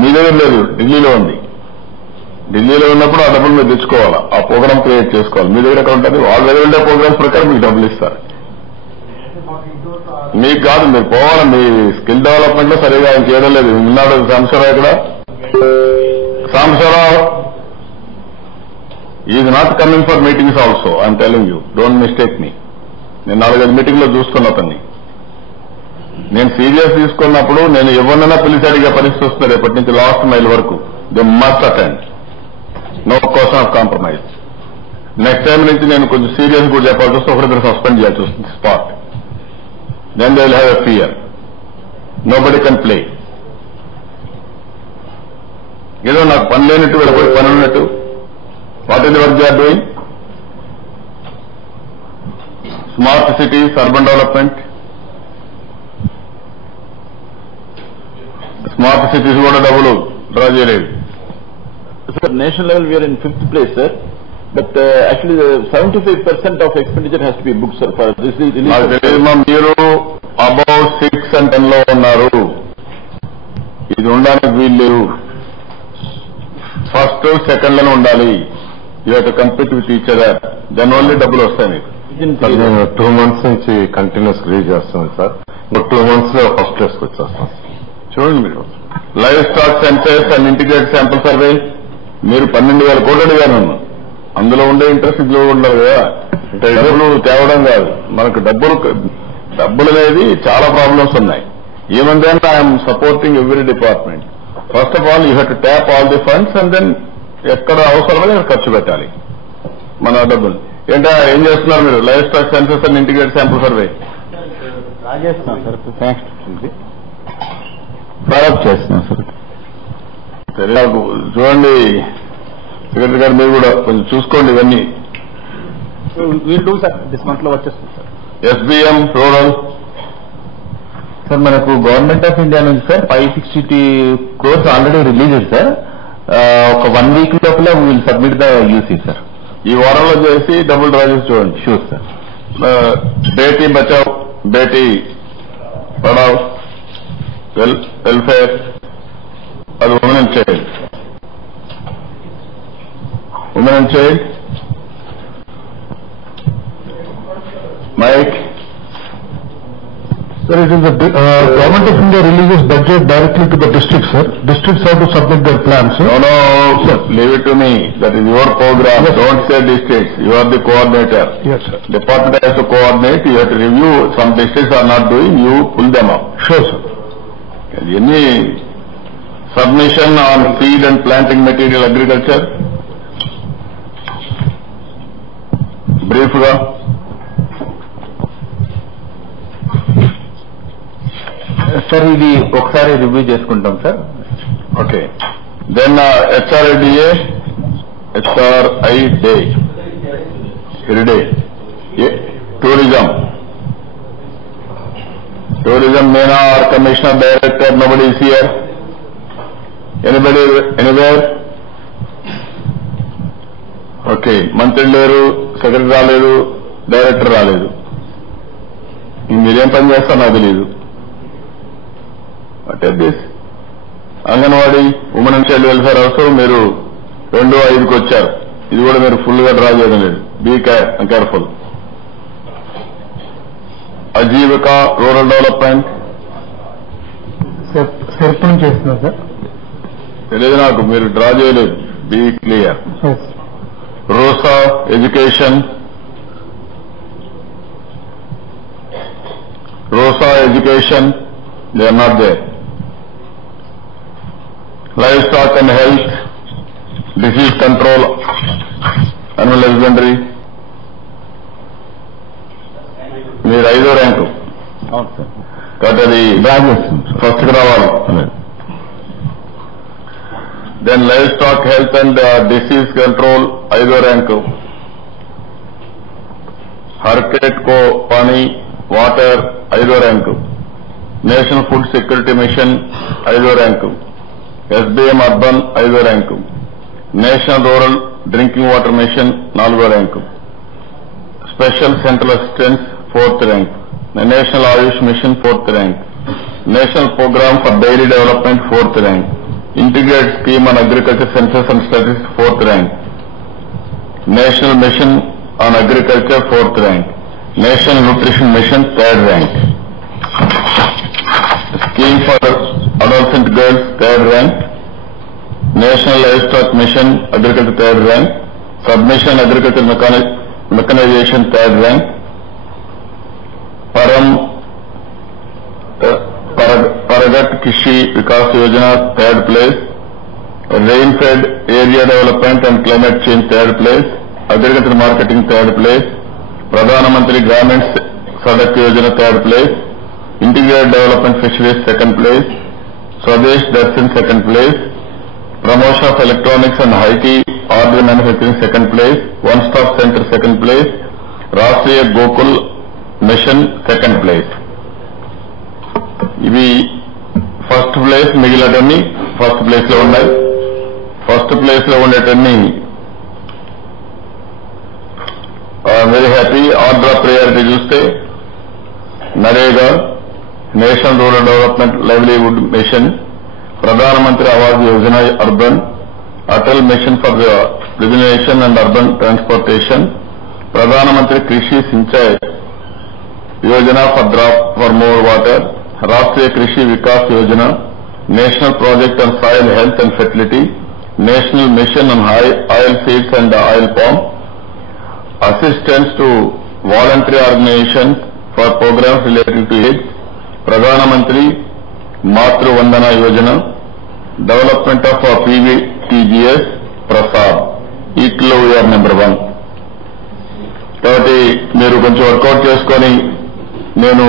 మీ దగ్గర లేదు, ఢిల్లీలో ఉంది. ఢిల్లీలో ఉన్నప్పుడు ఆ డబ్బులు మీరు తెచ్చుకోవాలా, ఆ ప్రోగ్రామ్ క్రియేట్ చేసుకోవాలి. మీ దగ్గర ఎక్కడ ఉంటుంది? వాళ్ళ దగ్గర ఉండే ప్రోగ్రామ్స్ ప్రకారం మీకు డబ్బులు ఇస్తారు. మీకు కాదు, మీరు పోవాలి. మీ స్కిల్ డెవలప్మెంట్ లో సరిగా ఇంకేదో లేదు. ఉన్నాడు సాంబశివరావు ఇక్కడ. Sambasiva Rao is not coming for meetings also. I'm telling you, don't mistake me. నేను 4-5 మీటింగ్ లో చూస్తున్నా అతన్ని. నేను సీరియస్ తీసుకున్నప్పుడు నేను ఎవరినైనా పిలిచి అడిగే పరిస్థితి వస్తుంది. రేపటి నుంచి లాస్ట్ మైల్ వరకు they must attend, no question of compromise. Next time నుంచి నేను కొంచెం సీరియస్ కూడా చెప్పాల్సి వస్తే ఒకరిద్దరు సస్పెండ్ చేయాల్సి వస్తుంది spot. Then they will have a fear. Nobody can play. ఏదో నాకు పని లేనట్టు వెళ్ళిపోయి పని ఉన్నట్టు. What is the work they are doing? Smart cities, urban development. Smart cities కూడా డబ్బులు డ్రా చేయలేదు. Sir, national level we are in 5th place, sir. But actually, 75% of expenditure has to be booked, sir. For this is మీరు above 6 and 10 లో ఉన్నారు. ఇది ఉండడానికి వీలు లేవు. ఫస్ట్, సెకండ్ లోనే ఉండాలి. You have to compete with each other. Then only డబ్బులు వస్తాయి మీకు. నేను 2 months నుంచి కంటిన్యూస్ రీడ్ చేస్తున్నాను సార్. 2 months లో ఫస్ట్ ప్లేస్కి వచ్చేస్తాను. చూడండి, మీరు livestock census and integrated sample survey మీరు 12,000 కోట్లు అడిగారు. అందులో ఉండే ఇంట్రెస్ట్ ఇందులో ఉండదు కదా. డబ్బులు తేవడం కాదు, మనకు డబ్బులు అనేది చాలా ప్రాబ్లమ్స్ ఉన్నాయి. Even then I'm supporting every department. First of all you have to tap all the funds and then ఎక్కడ అవసరమో అక్కడ ఖర్చు పెట్టాలి మన డబ్బులు. ఏంటో ఏం చేస్తున్నారు మీరు? Livestock census and integrated sample survey ప్రారంభం చేస్తున్నాం సార్. సరే, నాకు చూడండి సెక్రటరీ గారు, మీరు కూడా కొంచెం చూసుకోండి ఇవన్నీ. We'll do sir, this month లో వచ్చేస్తుంది సార్. ఎస్బిఎం రూరల్ సార్, మనకు గవర్నమెంట్ ఆఫ్ ఇండియా నుంచి sir 560 crores already release sir. ఒక 1 week లోపల will submit the UC sir. ఈ వారంలో చేసి డబుల్ డ్రా చేసి చూడండి. Sure sir. Beti bachao, beti padhao, welfare, అది women and child. Women and child mike. Sir, it is the Government of India releases budget directly to the districts, sir. Districts have to submit their plans, sir. No, sir. Leave it to me. That is your program. Yes. Don't say districts. You are the coordinator. Yes, sir. Department has to coordinate. You have to review. Some districts are not doing. You pull them up. Sure, sir. Any submission on seed and planting material agriculture? Brief ga. Sir, ఇది ఒకసారి review చేసుకుంటాం సార్. Okay. Then HRIDA, HRIDA, tourism MENA or commissioner director, nobody is here. Anybody anywhere? Okay. మంత్రి లేరు, secretary రాలేదు, director రాలేదు. మీరేం పని చేస్తారో నాకు తెలియదు. అంటే this anganwadi, women and child welfare also మీరు 2-5కి వచ్చారు. ఇది కూడా మీరు ఫుల్ గా డ్రా చేయడం లేదు. Be careful. Ajeevika, rural development sarpanch చేస్తున్నా సార్. తెలియదు నాకు, మీరు డ్రా చేయలేదు. Be clear. RUSA, education. RUSA, education, they are not there. Livestock and health, disease control, animal husbandry. మీరు 5వ ర్యాంకు కాబట్టి అది ఫస్ట్ కి రావాలి. Then live stock health and disease control 5వ ర్యాంకు. హర్కేట్ కో పానీ వాటర్ 5వ rank. National food security mission 5వ rank. SBM urban 5వ rank. National rural drinking water mission 4వ rank. Special central assistance 4th rank. National AYUSH mission 4th rank. National Program for Dairy Development 4th rank. Integrated Scheme on Agriculture Census and Statistics 4th rank. National Mission on Agriculture 4th rank. National Nutrition Mission 3rd rank. Scheme for Adolescent Girls 3rd rank. National Livestock Mission Agriculture 3rd rank. Submission Agriculture Mechanization 3rd rank. Paragat Kishi Vikas Yojana 3rd place. Rain-fed Area Development and Climate Change 3rd place. Agriculture Marketing 3rd place. Pradhana Mantri Gramin Sadak Yojana 3rd place. Integrated Development Fisheries 2nd place. Swadesh Darshan 2nd place. Promotion of Electronics and High-Tech Hardware Manufacturing 2nd place. One-Stop Center 2nd place. Rashtriya Gokul Mission 2nd place. ఇవి first place, మిగిలినటన్ని first place లో ఉన్నాయి. First place లో ఉండేటన్ని very happy. Order of priority చూస్తే NREGA, national rural development livelihood mission, Pradhan Mantri Awas Yojana urban, Atal mission for rejuvenation and urban transportation, Pradhan Mantri Krishi Sinchai Yojana for more water, Rashtriya Krishi Vikas Yojana, national project on soil health and fertility, national mission on oil seeds and oil palm, assistance to voluntary organisation for programmes related to AIDS, ప్రధానమంత్రి Matru Vandana Yojana, development of PVTGS Prasad. వీటిలో we are number 1. కాబట్టి మీరు కొంచెం work out చేసుకొని నేను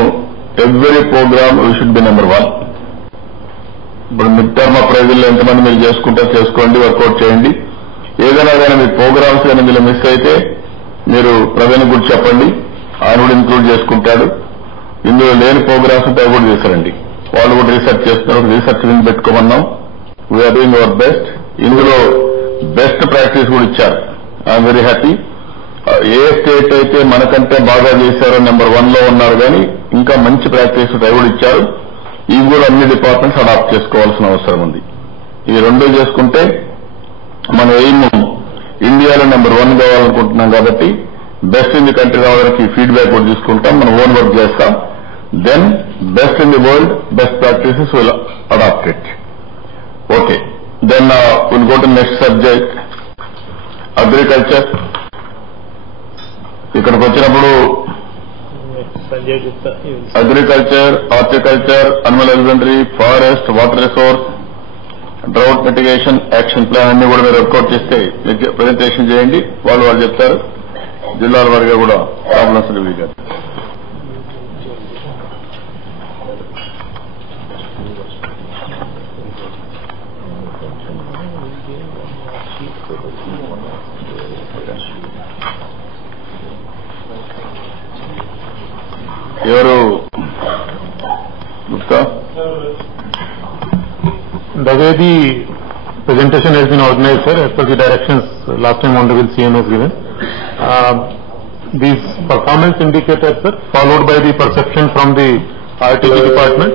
every program we should be number 1. ఇప్పుడు mid term అప్రైజల్లో ఎంతమంది మీరు చేసుకుంటారో చేసుకోండి, వర్కౌట్ చేయండి. ఏదైనా కానీ మీ ప్రోగ్రామ్స్ కానీ మీరు మిస్ అయితే మీరు ప్రవీణ్ గురించి చెప్పండి, ఆయన కూడా ఇంక్లూడ్ చేసుకుంటాడు. ఇందులో లేని ప్రోగ్రామ్స్ ఉంటే కూడా చేశారండి, వాళ్ళు కూడా రీసెర్చ్ చేస్తున్నారు. రీసెర్చ్ వింగ్ పెట్టుకోమన్నాం. We're doing our best. ఇందులో బెస్ట్ ప్రాక్టీస్ కూడా ఇచ్చారు. I'm very happy. ఏ స్టేట్ అయితే మనకంటే బాగా చేశారో నెంబర్ 1 లో ఉన్నారు, కానీ ఇంకా మంచి ప్రాక్టీస్ కూడా ఇచ్చారు. ఇవి కూడా అన్ని డిపార్ట్మెంట్స్ అడాప్ట్ చేసుకోవాల్సిన అవసరం ఉంది. ఈ రెండు చేసుకుంటే మన ఎయిమ్ ఇండియాలో నెంబర్ 1 కావాలనుకుంటున్నాం. కాబట్టి బెస్ట్ ఇన్ ది కంట్రీ రావడానికి ఫీడ్బ్యాక్ కూడా తీసుకుంటాం, మనం ఓన్ వర్క్ చేస్తాం. Then best in the world, best practices will adopt it. Okay, then will go to next subject, agriculture. ఇక్కడికి వచ్చినప్పుడు agriculture, horticulture, animal husbandry, forest, water resource, drought mitigation action plan అన్ని కూడా మీరు work out చేస్తే presentation చేయండి. వాళ్ళు చెప్తారు. జిల్లాల వారిగా కూడా ప్రాబ్లమ్స్ రివ్యూ గారు. ఎవరు Gupta? The way the presentation has been organized, sir, as per the directions last time Honorable CM has given, these performance indicators, sir, followed by the perception from the RTG department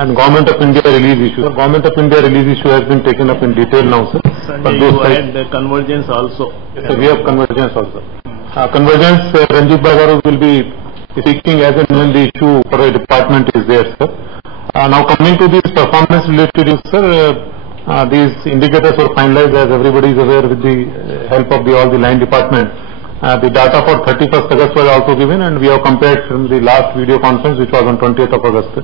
and Government of India release issue. The Government of India release issue has been taken up in detail now, sir. Sanjay, you had the convergence also. Yes, sir, we have convergence also. Convergence, Ranjit Bagaru will be speaking as and when the issue for a department is there, sir. Now coming to these performance related issues, sir, these indicators were finalized, as everybody is aware, with the help of all the line department. The data for 31st August was also given, and we have compared from the last video conference, which was on 20th of August.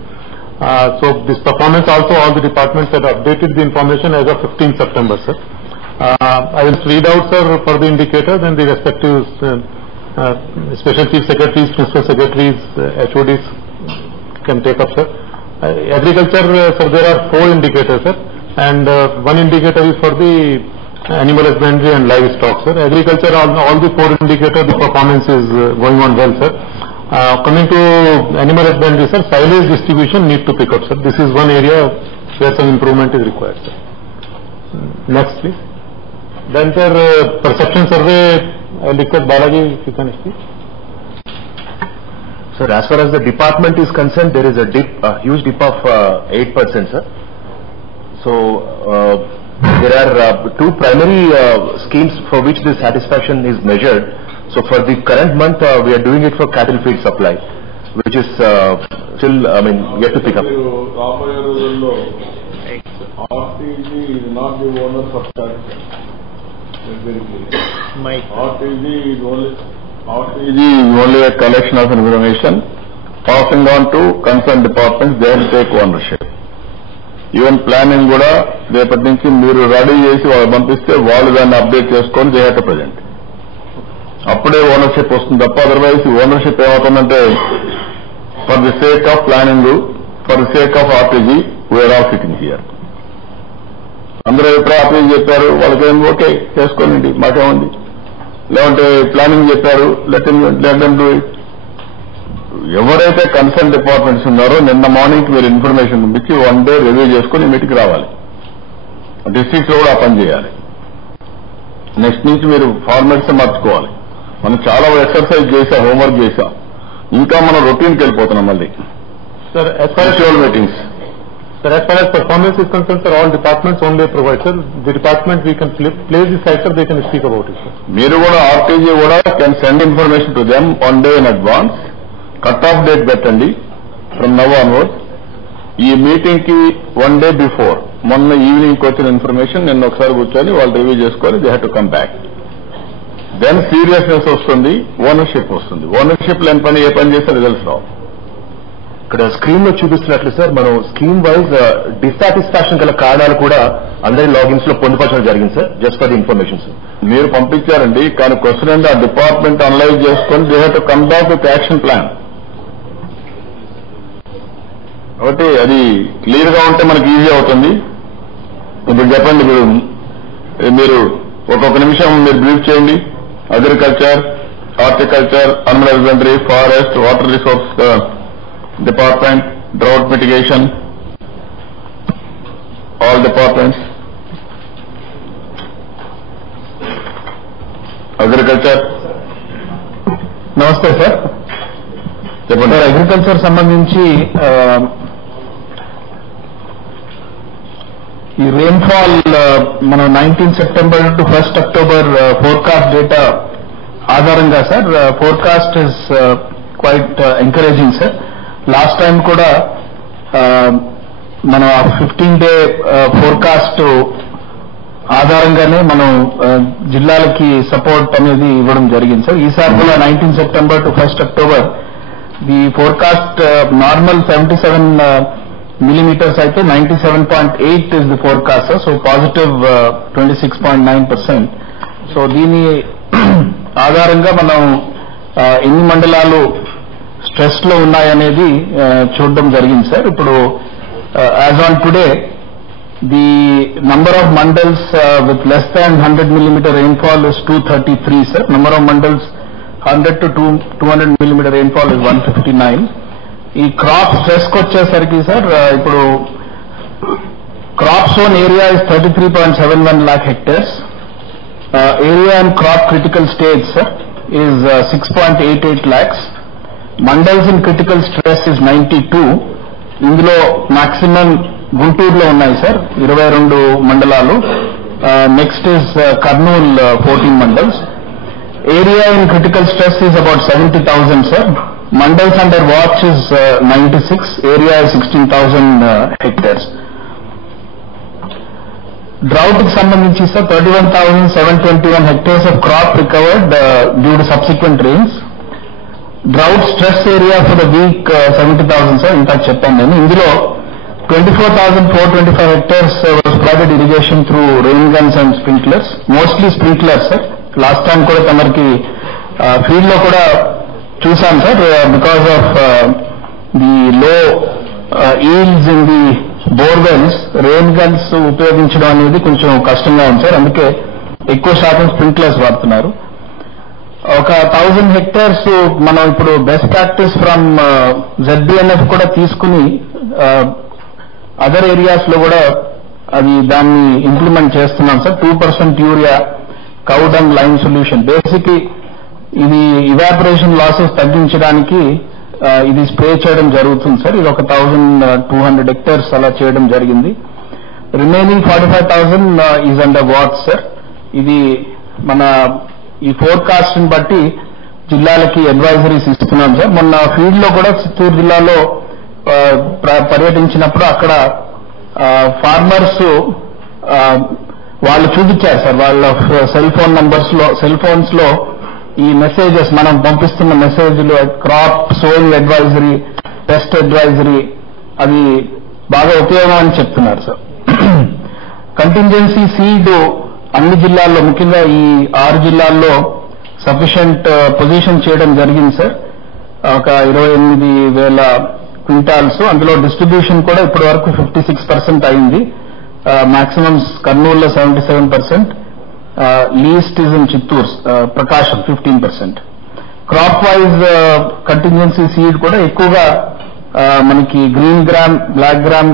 So this performance also, all the departments had updated the information as of 15th September, sir. I will read out, sir, for the indicators, and the respective special chief secretaries, principal secretaries, HODs can take up, sir. Agriculture, sir, there are 4 indicators, sir, and one indicator is for the animal husbandry and livestock, sir. Agriculture, all the 4 indicators, the performance is going on well, sir. Coming to animal husbandry, sir, silage distribution need to pick up, sir. This is one area where some improvement is required, sir. Next, please. Then, sir, perception survey, I request Balaji if you can speak. Sir, as far as the department is concerned, there is a huge dip of 8%, sir. So, there are two primary schemes for which this satisfaction is measured. So, for the current month, we are doing it for cattle feed supply, which is still, yet to pick up. RTG is not the owner of cattle. RTG is only a collection of information passing on to concerned departments. They will take ownership. Even planning కూడా రేపటి నుంచి మీరు ready చేసి వాళ్ళు పంపిస్తే వాళ్ళు దాన్ని update చేసుకొని దే హ్యావ్ టు ప్రెజెంట్. అప్పుడే ఓనర్షిప్ వస్తుంది తప్ప అదర్వైజ్ ఓనర్షిప్ ఏమవుతుందంటే for the sake of planning, for the sake of RTG we are all sitting here. అందరూ ఎప్పుడు ఆర్టీజీ చెప్పారు వాళ్ళకేం ఓకే చేసుకోండి మాకేముంది, లేదంటే ప్లానింగ్ చెప్పారు లెట్ దెమ్ డూ ఇట్. ఎవరైతే కన్సర్న్ డిపార్ట్మెంట్స్ ఉన్నారో నిన్న మార్నింగ్ మీరు ఇన్ఫర్మేషన్ పంపించి 1 day రివ్యూ చేసుకుని మీటికి రావాలి. డిస్ట్రిక్ట్ లో కూడా ఆ పని చేయాలి. నెక్స్ట్ నుంచి మీరు ఫార్మాట్స్ మార్చుకోవాలి. మనం చాలా ఎక్సర్సైజ్ చేసాం, హోంవర్క్ చేసాం, ఇంకా మనం రొటీన్కి వెళ్ళిపోతున్నాం మళ్ళీ. Sir, as far as performance is concerned, sir, all departments only provide, sir. The department we can place the sector, they can speak about it, sir. మీరు కూడా ఆర్టీజీ కూడా can send information to them 1 day in advance. Cut off date పెట్టండి from now onwards. ఈ meeting కి 1 day before మొన్న evening వచ్చిన information నిన్న ఒకసారి కూర్చొని వాళ్ళు రివ్యూ చేసుకొని they have to come back. Then seriousness వస్తుంది, ఓనర్షిప్ వస్తుంది. ఓనర్షిప్ లేని పని ఏ పని చేస్తే రిజల్ట్స్ రావు. ఇక్కడ స్క్రీన్ లో చూపిస్తున్నట్లు సార్, మనం స్కీమ్ వైజ్ డిస్సాటిస్ఫాక్షన్ గల కారణాలు కూడా అందరి లాగిన్స్ లో పొందుపరచడం జరిగింది sir. Just for the information sir. మీరు పంపించారండి, కానీ క్వశ్చన్ అంటే ఆ డిపార్ట్మెంట్ అనలైజ్ చేసుకొని they have to come back with action plan. కాబట్టి అది క్లియర్ గా ఉంటే మనకి ఈజీ అవుతుంది. ఇప్పుడు చెప్పండి, మీరు ఒక్కొక్క నిమిషం మీరు బ్రీఫ్ చేయండి. Agriculture, horticulture, animal husbandry, forest, water resource department, drought mitigation, all departments. Agriculture. నమస్తే సార్. చెప్పండి. సార్, అగ్రికల్చర్ సంబంధించి ఈ రెయిన్ఫాల్ మనం 19 September to 1 October forecast data ఆధారంగా sir, forecast is quite encouraging sir. Last time కూడా మనం 15-day forecast ఆధారంగానే మనం జిల్లాలకి సపోర్ట్ అనేది ఇవ్వడం జరిగింది సార్. ఈసారి కూడా 19 September to 1 October the forecast normal 77 millimeters అయితే 97.8 is the forecast sir. So positive 26.9%. So దీని ఆధారంగా మనం ఎన్ని మండలాలు స్ట్రెస్ లో ఉన్నాయనేది చూడడం జరిగింది సార్. ఇప్పుడు as on today the number of mandals with less than 100 millimeter rainfall is 233 sir. Number of mandals 100 to 200 millimeter rainfall is 159. ఈ క్రాప్ స్ట్రెస్ కి వచ్చేసరికి సార్, ఇప్పుడు crop zone area is 33.71 lakh hectares. Area and crop critical stage sir is 6.88 lakhs. Mandals in critical stress is 92. ఇందులో maximum గుంటూరులో ఉన్నాయి sir 22 మండలాలు. Next is Kurnool 14 mandals. Area in critical stress is about 70,000 sir. Mandals under watch is 96. Area is 16,000 hectares. Drought కి సంబంధించి sir 31,721 hectares of crop recovered due to subsequent rains. Drought stress area for the week 70,000 sir, ఇంత చెప్పాను నేను. ఇందులో 24,425 hectares was provided irrigation through rain guns and sprinklers, mostly sprinklers sir. Last time కూడా తమరికి field లో కూడా చూసాం sir, because of the లో yields in the borewells rain guns ఉపయోగించడం అనేది కొంచెం కష్టంగా ఉంది సార్. అందుకే ఎక్కువ శాతం స్ప్రింక్లర్స్ వాడుతున్నారు. ఒక 1000 hectares మనం ఇప్పుడు బెస్ట్ ప్రాక్టీస్ ఫ్రమ్ ZBNF కూడా తీసుకుని అదర్ ఏరియాస్ లో కూడా అది దాన్ని ఇంప్లిమెంట్ చేస్తున్నాం సార్. 2% యూరియా కౌడ్ అండ్ లైన్ సొల్యూషన్. బేసిక్లీ ఇది ఇవాపరేషన్ లాసెస్ తగ్గించడానికి ఇది స్ప్రే చేయడం జరుగుతుంది సార్. ఇది ఒక 1200 hectares అలా చేయడం జరిగింది. Remaining 45,000 is under watch sir. ఇది మన ఈ ఫోర్కాస్ట్ ని బట్టి జిల్లాలకి అడ్వైజరీస్ ఇస్తున్నాం సార్. మొన్న ఫీల్డ్ లో కూడా చిత్తూరు జిల్లాలో పర్యటించినప్పుడు అక్కడ ఫార్మర్స్ వాళ్ళు చూపించారు సార్. వాళ్ళ సెల్ ఫోన్స్ లో ఈ మెసేజెస్ మనం పంపిస్తున్న మెసేజ్లు, crop sowing advisory, pest advisory అది బాగా ఉపయోగం అని చెప్తున్నారు సార్. కంటింజెన్సీ సీడ్ అన్ని జిల్లాల్లో, ముఖ్యంగా ఈ 6 జిల్లాల్లో సఫిషియంట్ పొజిషన్ చేయడం జరిగింది సార్. ఒక 28,000 క్వింటాల్స్. అందులో డిస్ట్రిబ్యూషన్ కూడా ఇప్పటి వరకు 56% అయింది. మాక్సిమం కర్నూలులో 77%, least is in Chittoor, Prakasam 15%. Crop wise contingency seed కూడా ఎక్కువగా మనకి green gram, black gram,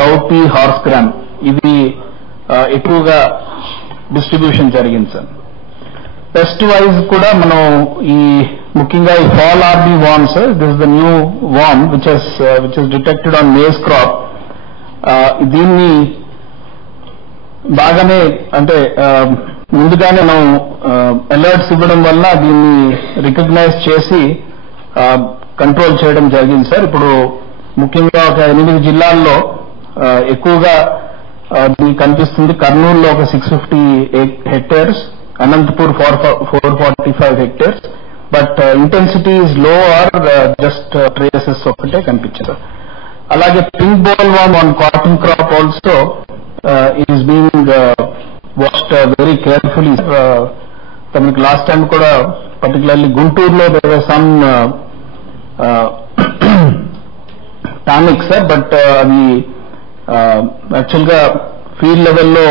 cowpea, horse gram ఇది ఎక్కువగా డిస్ట్రిబ్యూషన్ జరిగింది సార్. పెస్ట్ వైజ్ కూడా మనం ఈ ముఖ్యంగా ఈ fall army worm sir, this the new worm which is detected on maize crop. దీన్ని బాగానే అంటే ముందుగానే మనం అలర్ట్స్ ఇవ్వడం వల్ల దీన్ని రికగ్నైజ్ చేసి కంట్రోల్ చేయడం జరిగింది సార్. ఇప్పుడు ముఖ్యంగా ఒక 8 జిల్లాల్లో ఎక్కువగా దీనికి కనిపిస్తుంది. కర్నూలులో ఒక 650 hectares, Anantapur 445 hectares, but intensity is low are just traces ఒకటే కనిపించారు. అలాగే pink boll worm on cotton crop also is being watched very carefully. మనకి లాస్ట్ టైం కూడా పర్టికులర్లీ గుంటూరులో there are some tonic sir, but అది యాక్చువల్ గా field లెవెల్లో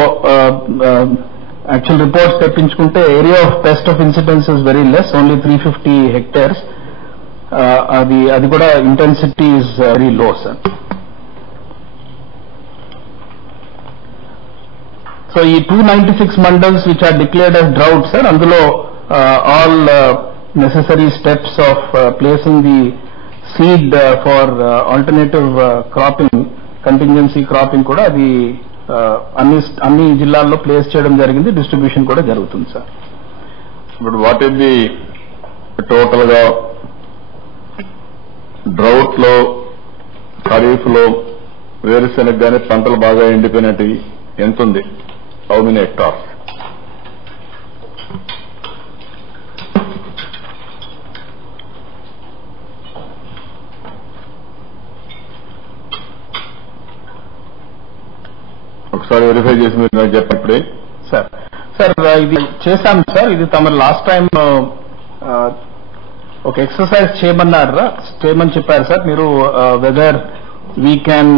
actual reports తెప్పించుకుంటే area of pest of incidence is very less, only 350 hectares. అది కూడా intensity is very low sir. So ఈ 296 mandals which are declared as drought sir, అందులో all necessary steps of placing the seed for alternative cropping, contingency cropping కూడా అది అన్ని జిల్లాల్లో place చేయడం జరిగింది. డిస్ట్రిబ్యూషన్ కూడా జరుగుతుంది సార్. ఇప్పుడు వాట్ ఈస్ ది టోటల్ గా డ్రౌట్ లో, ఖరీఫ్ లో వేరుశెనగ గానీ పంటలు బాగా ఎండిపోయినట్టు ఎంత ఉంది? How many hectares? ఒకసారి వెరిఫై చేసి మీరు నాకు చెప్పినప్పుడే. సార్ ఇది చేశాం సార్. ఇది తమ లాస్ట్ టైం ఒక ఎక్సర్సైజ్ చేయమని చెప్పారు సార్. మీరు వెదర్ వీ క్యాన్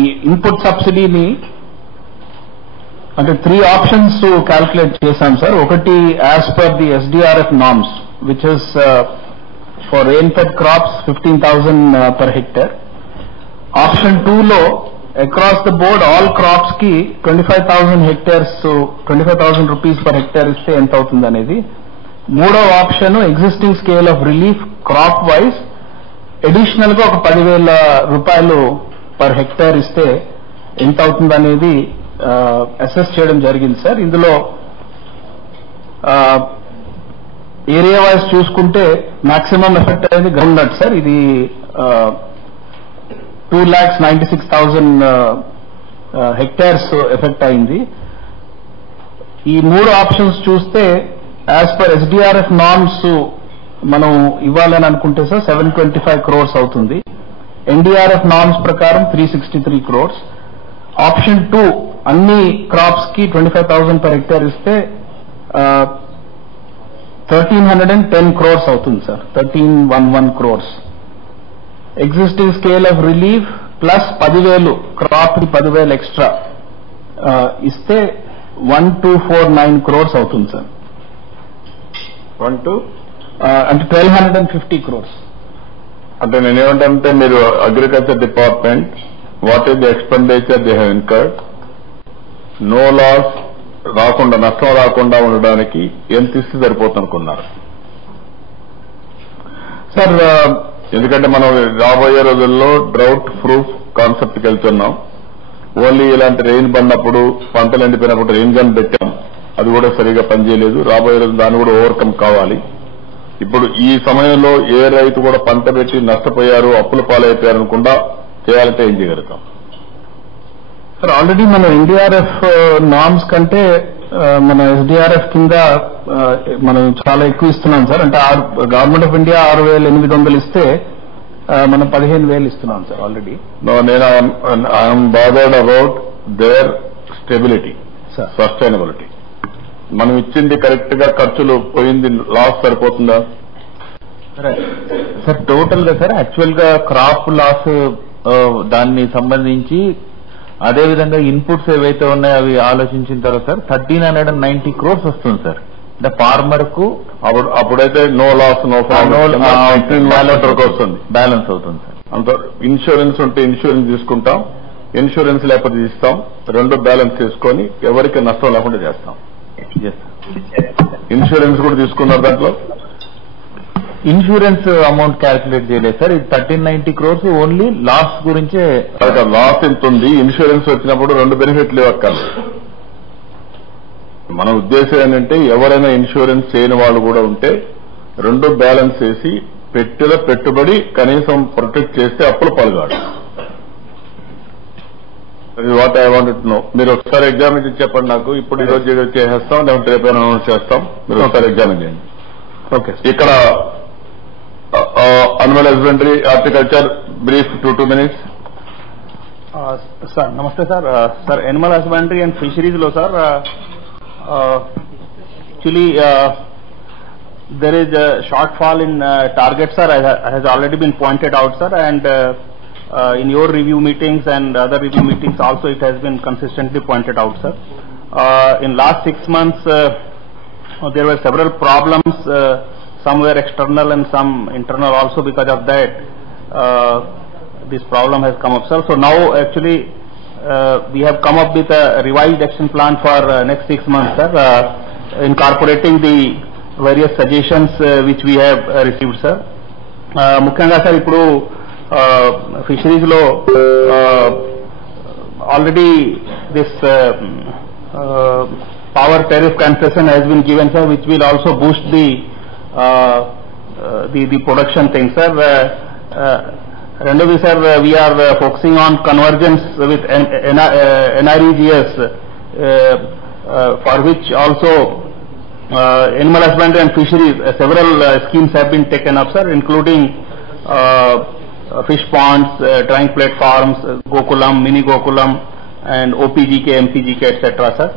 ఈ ఇన్పుట్ సబ్సిడీని అంటే 3 ఆప్షన్స్ క్యాల్కులేట్ చేశాం సార్. ఒకటి as per the SDRF norms which is for rain fed crops 15,000 per hectare. Option 2 లో across the board all crops కి 25,000 hectares, 25,000 rupees per hectare ఇస్తే ఎంత అవుతుంది అనేది. మూడో option existing scale of relief crop wise additional గా ఒక 10,000 రూపాయలు పర్ హెక్టేర్ ఇస్తే ఎంత అవుతుంది అనేది అసెస్ చేయడం జరిగింది సార్. ఇందులో ఏరియా వైజ్ చూసుకుంటే మాక్సిమం ఎఫెక్ట్ అనేది గ్రౌండ్ నట్ సార్. ఇది 2,96,000 hectares ఎఫెక్ట్ అయింది. ఈ 3 ఆప్షన్స్ చూస్తే యాజ్ పర్ SDRF నార్మ్స్ మనం ఇవ్వాలని అనుకుంటే సార్ 725 crores అవుతుంది. NDRF నార్మ్స్ ప్రకారం 363 crores. ఆప్షన్ 2 అన్ని క్రాప్స్ కి 25,000 per hectare ఇస్తే 1,310 crores అవుతుంది sir. 1,311 crores. Existing scale of relief plus 10,000 crop కి 10,000 ఎక్స్ట్రా ఇస్తే 1,249 crores అవుతుంది సార్. అంటే 1,250 crores. అంటే నేనేమంటే మీరు agriculture department what is the expenditure they have incurred, no loss రాకుండా, నష్టం రాకుండా ఉండడానికి ఎంత ఇస్తే సరిపోతుందనుకున్నారు? సార్ ఎందుకంటే మనం రాబోయే రోజుల్లో డ్రౌట్ ప్రూఫ్ కాన్సెప్ట్కి వెళ్తున్నాం. ఓన్లీ ఇలాంటి రెయిన్ పడినప్పుడు పంటలు ఎండిపోయినప్పుడు రెయిన్ గన్ పెట్టాం, అది కూడా సరిగా పనిచేయలేదు. రాబోయే రోజు దాన్ని కూడా ఓవర్కమ్ కావాలి. ఇప్పుడు ఈ సమయంలో ఏ రైతు కూడా పంట పెట్టి నష్టపోయారు, అప్పుల పాలైపోయారు అనుకుండా చేయాలంటే ఏం చేయగలుగుతాం? సార్ ఆల్రెడీ మన ఎన్డీఆర్ఎఫ్ నార్మ్స్ కంటే మన ఎస్డీఆర్ఎఫ్ కింద మనం చాలా ఎక్కువ ఇస్తున్నాం సార్. అంటే గవర్నమెంట్ ఆఫ్ ఇండియా 6,800 ఇస్తే మనం 15,000 ఇస్తున్నాం సార్ ఆల్రెడీ. నేను I'm bothered about their stability, sustainability. మనం ఇచ్చింది కరెక్ట్ గా ఖర్చులు పోయింది, లాస్ సరిపోతుందా సార్? టోటల్ గా సార్ యాక్చువల్ గా క్రాప్ లాస్ దాన్ని సంబంధించి అదేవిధంగా ఇన్పుట్స్ ఏవైతే ఉన్నాయో అవి ఆలోచించిన తర్వాత సార్ 1,390 crores వస్తుంది సార్. అంటే ఫార్మర్ కు అప్పుడైతే నో లాస్ నో వస్తుంది, బ్యాలెన్స్ అవుతుంది సార్. అంత ఇన్సూరెన్స్ ఉంటే ఇన్సూరెన్స్ తీసుకుంటాం, ఇన్సూరెన్స్ లేకపోతే ఇస్తాం, రెండు బ్యాలెన్స్ చేసుకొని ఎవరికి నష్టం లేకుండా చేస్తాం. ఇన్సూరెన్స్ కూడా తీసుకున్నారు దాంట్లో? ఇన్సూరెన్స్ అమౌంట్ క్యాల్కులేట్ చేయలేదు సార్. ఇది 1,390 crores ఓన్లీ లాస్ గురించే. లాస్ ఎంత ఉంది, ఇన్సూరెన్స్ వచ్చినప్పుడు రెండు బెనిఫిట్లు ఇవ్వక్కర్లేదు. మన ఉద్దేశం ఏంటంటే ఎవరైనా ఇన్సూరెన్స్ చేయని వాళ్ళు కూడా ఉంటే రెండు బ్యాలెన్స్ చేసి పెట్టిన పెట్టుబడి కనీసం ప్రొటెక్ట్ చేస్తే అప్పుల పాల్గాడు. What I want to know. మీరు ఒకసారి ఎగ్జామిన్ చేసి చెప్పండి నాకు. ఇప్పుడు ఈ రోజు చేసేస్తాం, లేకపోతే రేపు అనౌన్స్ చేస్తాం. మీరు ఒకసారి ఎగ్జామిన్ చేయండి. ఓకే. ఇక్కడ animal husbandry, horticulture brief 2 minutes. Sir నమస్తే sir. Sir animal husbandry and fisheries లో sir actually there is a shortfall in target sir, has already been pointed out sir, and in your review meetings and other review meetings also it has been consistently pointed out sir. In last 6 months there were several problems, some were external and some internal also. Because of that this problem has come up sir. So now actually we have come up with a revised action plan for next 6 months sir, incorporating the various suggestions which we have received sir. ముఖ్యంగా sir ఇప్పుడు fisheries లో already this power tariff concession has been given sir, which will also boost the production thing sir. Rendovi sir, we are focusing on convergence with NREGS, for which also animal husbandry and fisheries several schemes have been taken up sir, including fish ponds, drying platforms, Gokulam, mini Gokulam, and OPGK, MPGK, etc. sir.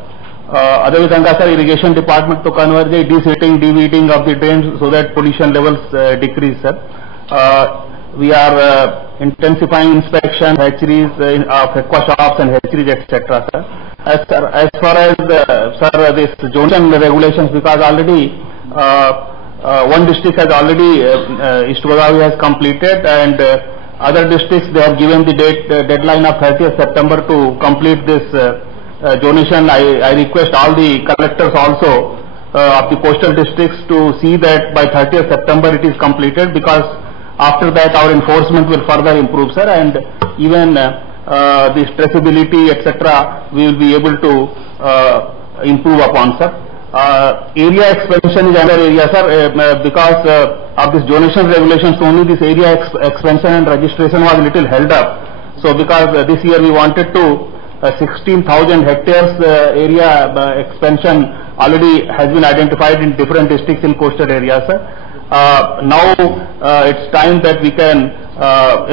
Adhavidhanga sir, irrigation department to converge deseating, deweeding of the drains so that pollution levels decrease sir. We are intensifying inspection hatcheries of aqua shops and hatcheries, etc. sir. As far as sir this zonation regulations, because already one district has already East Godavari has completed, and other districts they have given the deadline of 30th September to complete this zonation. I request all the collectors also of the coastal districts to see that by 30th September it is completed, because after that our enforcement will further improve sir, and even the traceability etc. we will be able to improve upon sir. Area expansion is another area sir, because of this donation regulations only this area expansion and registration was a little held up. So because this year we wanted to 16,000 hectares area expansion already has been identified in different districts in coastal areas sir. Now it's time that we can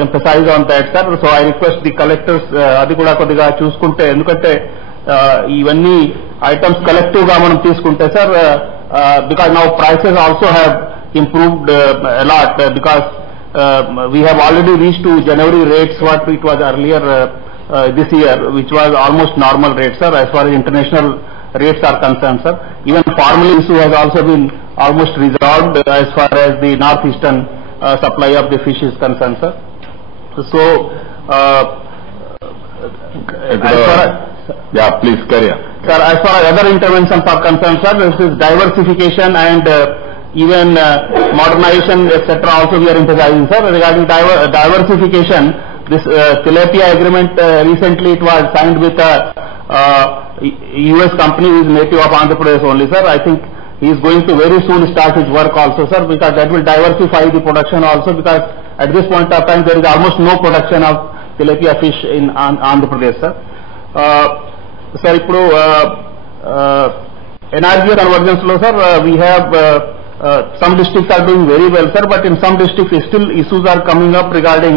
emphasize on that sir. So I request the collectors adi kuda kodiga chuskunte, endukante ivanni items collective ga manam teeskunte sir, because now prices also have improved a lot, because we have already reached to January rates what it was earlier this year, which was almost normal rates sir as far as international rates are concerned sir. Even farming issue has also been almost resolved as far as the northeastern supply of the fish is concerned sir. So yeah, please carry on sir. As far as other interventions are concerned sir, this is diversification and even modernization, etc. also we are emphasizing, sir. Regarding diversification, this tilapia agreement recently it was signed with a US company who is native of Andhra Pradesh only, sir. I think he is going to very soon start his work also, sir, because that will diversify the production also, because at this point of time there is almost no production of tilapia fish in Andhra Pradesh, sir. Sir, ఇప్పుడు NRGA convergence lo, sir, we have some districts are doing very well, sir, but in some districts still issues are coming up regarding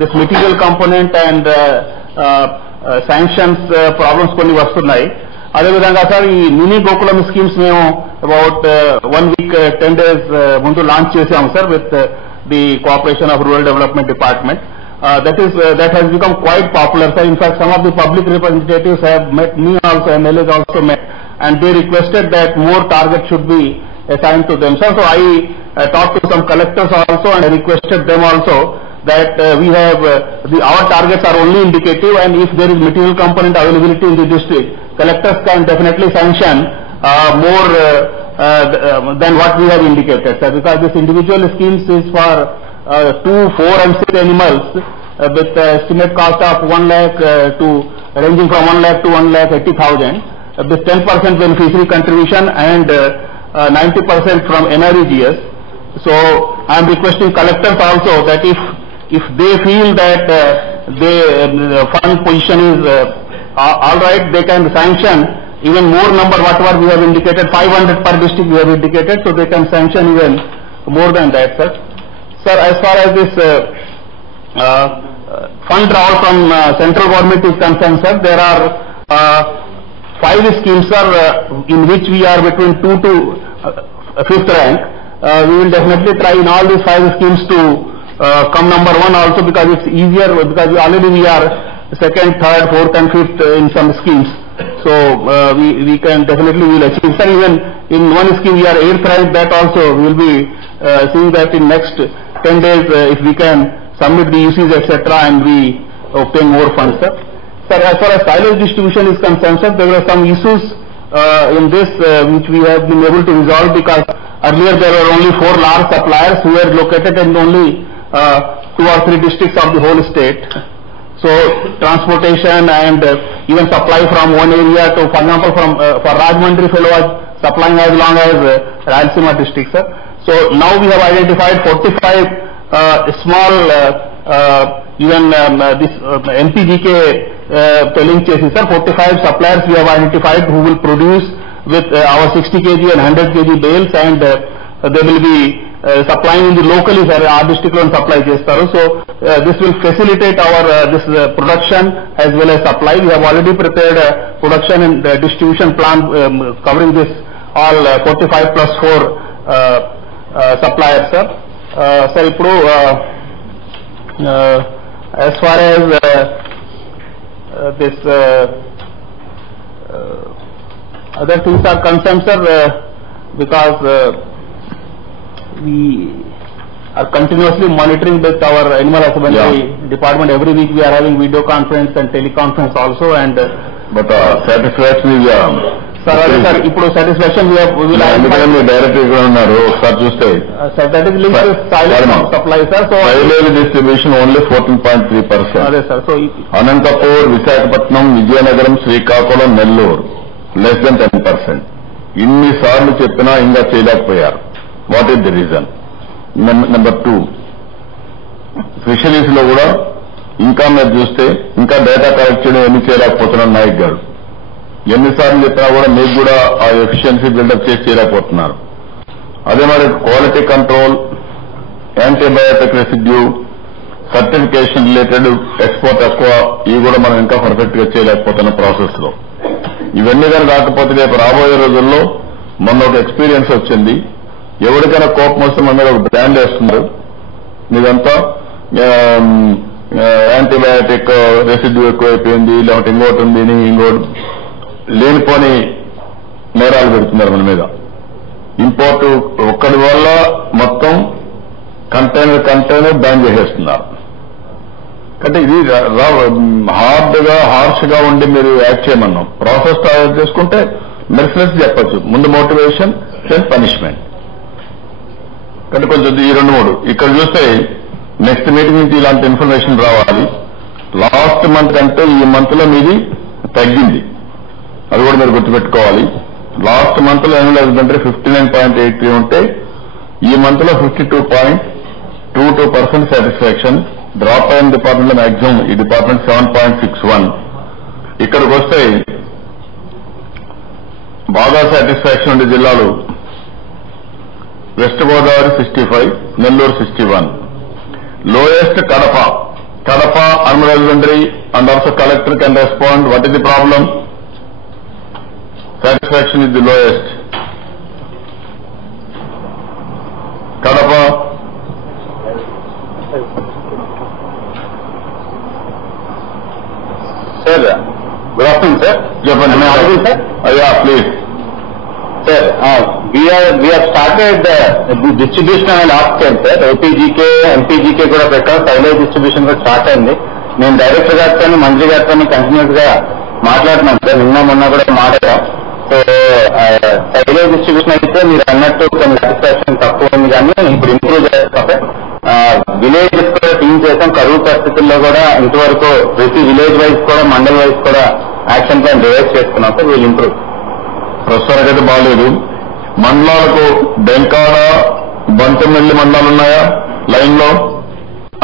this material component and sanctions problems కొన్ని వస్తున్నాయి. అదేవిధంగా sir ఈ mini Gokulam schemes మేము about 1 week 10 days ముందు launch చేసాము sir with the cooperation of rural development department. That has become quite popular, sir. In fact, some of the public representatives have met me also, MLAs also met, and they requested that more targets should be assigned to them, sir. So I talked to some collectors also and I requested them also that we have our targets are only indicative, and if there is material component availability in the district, collectors can definitely sanction more than what we have indicated, sir, because this individual schemes is for 2, 4 and 6 animals with estimate cost of 1 lakh to ranging from 1 lakh to 1,80,000 with 10% beneficiary contribution and 90% from NREGS. So I am requesting collectors also that if they feel that the fund position is all right, they can sanction even more number, whatever we have indicated, 500 per district we have indicated, so they can sanction even more than that, sir. Sir, as far as this fund draw from central government is concerned, sir, there are 5 schemes, sir, in which we are between 2 to 5th rank. We will definitely try in all these 5 schemes to come number 1 also, because it's easier, because already we are 2nd, 3rd, 4th and 5th in some schemes. So we can definitely will achieve. Sir, even in one scheme we are 8th rank, that also we will be seeing that in next 10 days if we can submit the UCs, etc., and we obtain more funds, sir. Sir, as far as silage distribution is concerned, sir, there were some issues in this which we have been able to resolve, because earlier there were only 4 large suppliers who were located in only 2 or 3 districts of the whole state. So transportation and even supply from one area to, for example, from for Rajahmundry fellow was supplying as long as Rayalaseema district, sir. So now we have identified 45 small even this MPGK telling cases, sir, 45 suppliers we have identified who will produce with our 60 kg and 100 kg bales, and they will be supplying in the locally, sir, our district loan supply chestaru. So this will facilitate our this production as well as supply. We have already prepared a production and distribution plan covering this all 45 plus 4 suppliers, sir. Sir, ippudu as far as this other things are concerned, sir, because we are continuously monitoring with our animal husbandry department. Every week we are having video conference and teleconference also, and but satisfaction is sir, sir, ఇప్పుడు satisfaction we will direct ఇక్కడ ఉన్నారు ఒకసారి చూస్తే sir, that is linked to silage supply, sir. So silage distribution only 14.3%. అదే sir. So Anantapur, Visakhapatnam, Vizianagaram, Srikakulam, Nellore less than 10%. ఇన్నిసార్లు చెప్పినా ఇంకా చేయలేకపోయారు. What is the reason? Number 2, fisheries లో కూడా ఇంకా మీరు చూస్తే ఇంకా డేటా కలెక్ట్ చేయడం ఎన్ని చేయలేకపోతున్నారు నాయక్ గారు. ఎన్నిసార్లు చెప్పినా కూడా మీకు కూడా ఆ ఎఫిషియన్సీ బిల్డప్ చేసి చేయలేకపోతున్నారు. అదే మరి quality control, antibiotic residue, certification related, export ఎక్కువ, ఇవి కూడా మనం ఇంకా పర్ఫెక్ట్ గా చేయలేకపోతున్న ప్రాసెస్ లో. ఇవన్నీ కానీ రాకపోతే రేపు రాబోయే రోజుల్లో మొన్న ఒక ఎక్స్పీరియన్స్ వచ్చింది. ఎవరికైనా కోపం వస్తే మన మీద ఒక బ్రాండ్ వేస్తున్నారు, మీదంతా యాంటీబయాటిక్ రెసిడ్యూ ఎక్కువైపోయింది, లేకపోతే ఇంకోటి ఉంది, ఇంకోటి లేనిపోని నేరాలు పెడుతున్నారు మన మీద. ఇంపోర్ట్ ఒక్కడి వల్ల మొత్తం కంటైనర్ బ్యాన్ చేసేస్తున్నారు. అంటే ఇది హార్ష్ గా ఉండి మీరు యాక్ట్ చేయమన్నాం. ప్రాసెస్ తయారు చేసుకుంటే మెర్సిలెస్ చెప్పచ్చు, ముందు మోటివేషన్ దెన్ పనిష్మెంట్. కానీ కొంచెం ఈ 2-3 ఇక్కడ చూస్తే నెక్స్ట్ మీటింగ్ నుంచి ఇలాంటి ఇన్ఫర్మేషన్ రావాలి. లాస్ట్ మంత్ కంటే ఈ మంత్ లో మీది తగ్గింది, అది కూడా మీరు గుర్తుపెట్టుకోవాలి. లాస్ట్ మంత్ లో యాన్యువల్ హస్బెండరీ 59.83 ఉంటే ఈ మంత్ లో 52.22% సాటిస్ఫాక్షన్. డ్రాప్ అయిన డిపార్ట్మెంట్ లో మాక్సిమం ఈ డిపార్ట్మెంట్ 7.61. ఇక్కడికి వస్తే బాగా సాటిస్ఫాక్షన్ ఉండే జిల్లాలు west Godavari 65, Nellore 61. Lowest Kadapa. Kadapa annual husbandry and also collector can respond. What is the problem? Satisfaction is the lowest. Kadapa sir good afternoon sir. చెప్పండి. సార్ అయ్యా please. Sir, we have started the distribution and last time, sir. OPGK, MPGK కూడా పెట్టాం, silage distribution కూడా start అయింది. నేను director గారితో మంత్రి గారితో కంటిన్యూస్ గా మాట్లాడుతున్నాను సార్, నిన్న మొన్న కూడా మాట్లాడాం. సో సైలేజ్ డిస్ట్రిబ్యూషన్ అయితే మీరు అన్నట్టు కొన్ని సాటిస్ఫాక్షన్ తక్కువ ఉంది, కానీ ఇప్పుడు ఇంప్రూవ్ చేస్తాం సార్. విలేజెస్ కూడా టీమ్ చేసాం. కరువు పరిస్థితుల్లో కూడా ఇంతవరకు ప్రతి విలేజ్ వైజ్ కూడా మండల్ వైజ్ కూడా యాక్షన్ ప్లాన్ డివైడ్ చేసుకున్నాం సార్. వీళ్ళు ఇంప్రూవ్. ప్రస్తుతానికైతే బాగాలేదు. మండలాలకు డెంకాడ, బంతమిల్లి మండలాలు ఉన్నాయా లైన్ లో?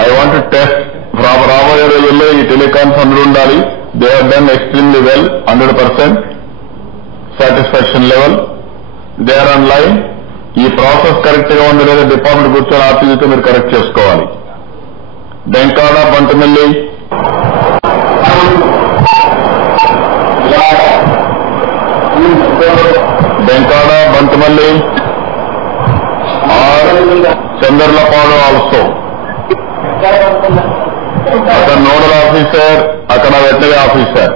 I want test. రాబోయే రోజుల్లో ఈ టెలికామ్స్ అందరూ ఉండాలి. They have done extremely well, 100% satisfaction level. They are on line. ఈ ప్రాసెస్ కరెక్ట్ గా ఉంది లేదా డిపార్ట్మెంట్ కూర్చొని ఆర్టీజీతో మీరు కరెక్ట్ చేసుకోవాలి. Denkada, Bantumilli, Denkada, Bantumilli are Chandarlapadu also. అక్కడ నోడల్ ఆఫీసర్, అక్కడ veterinary officer.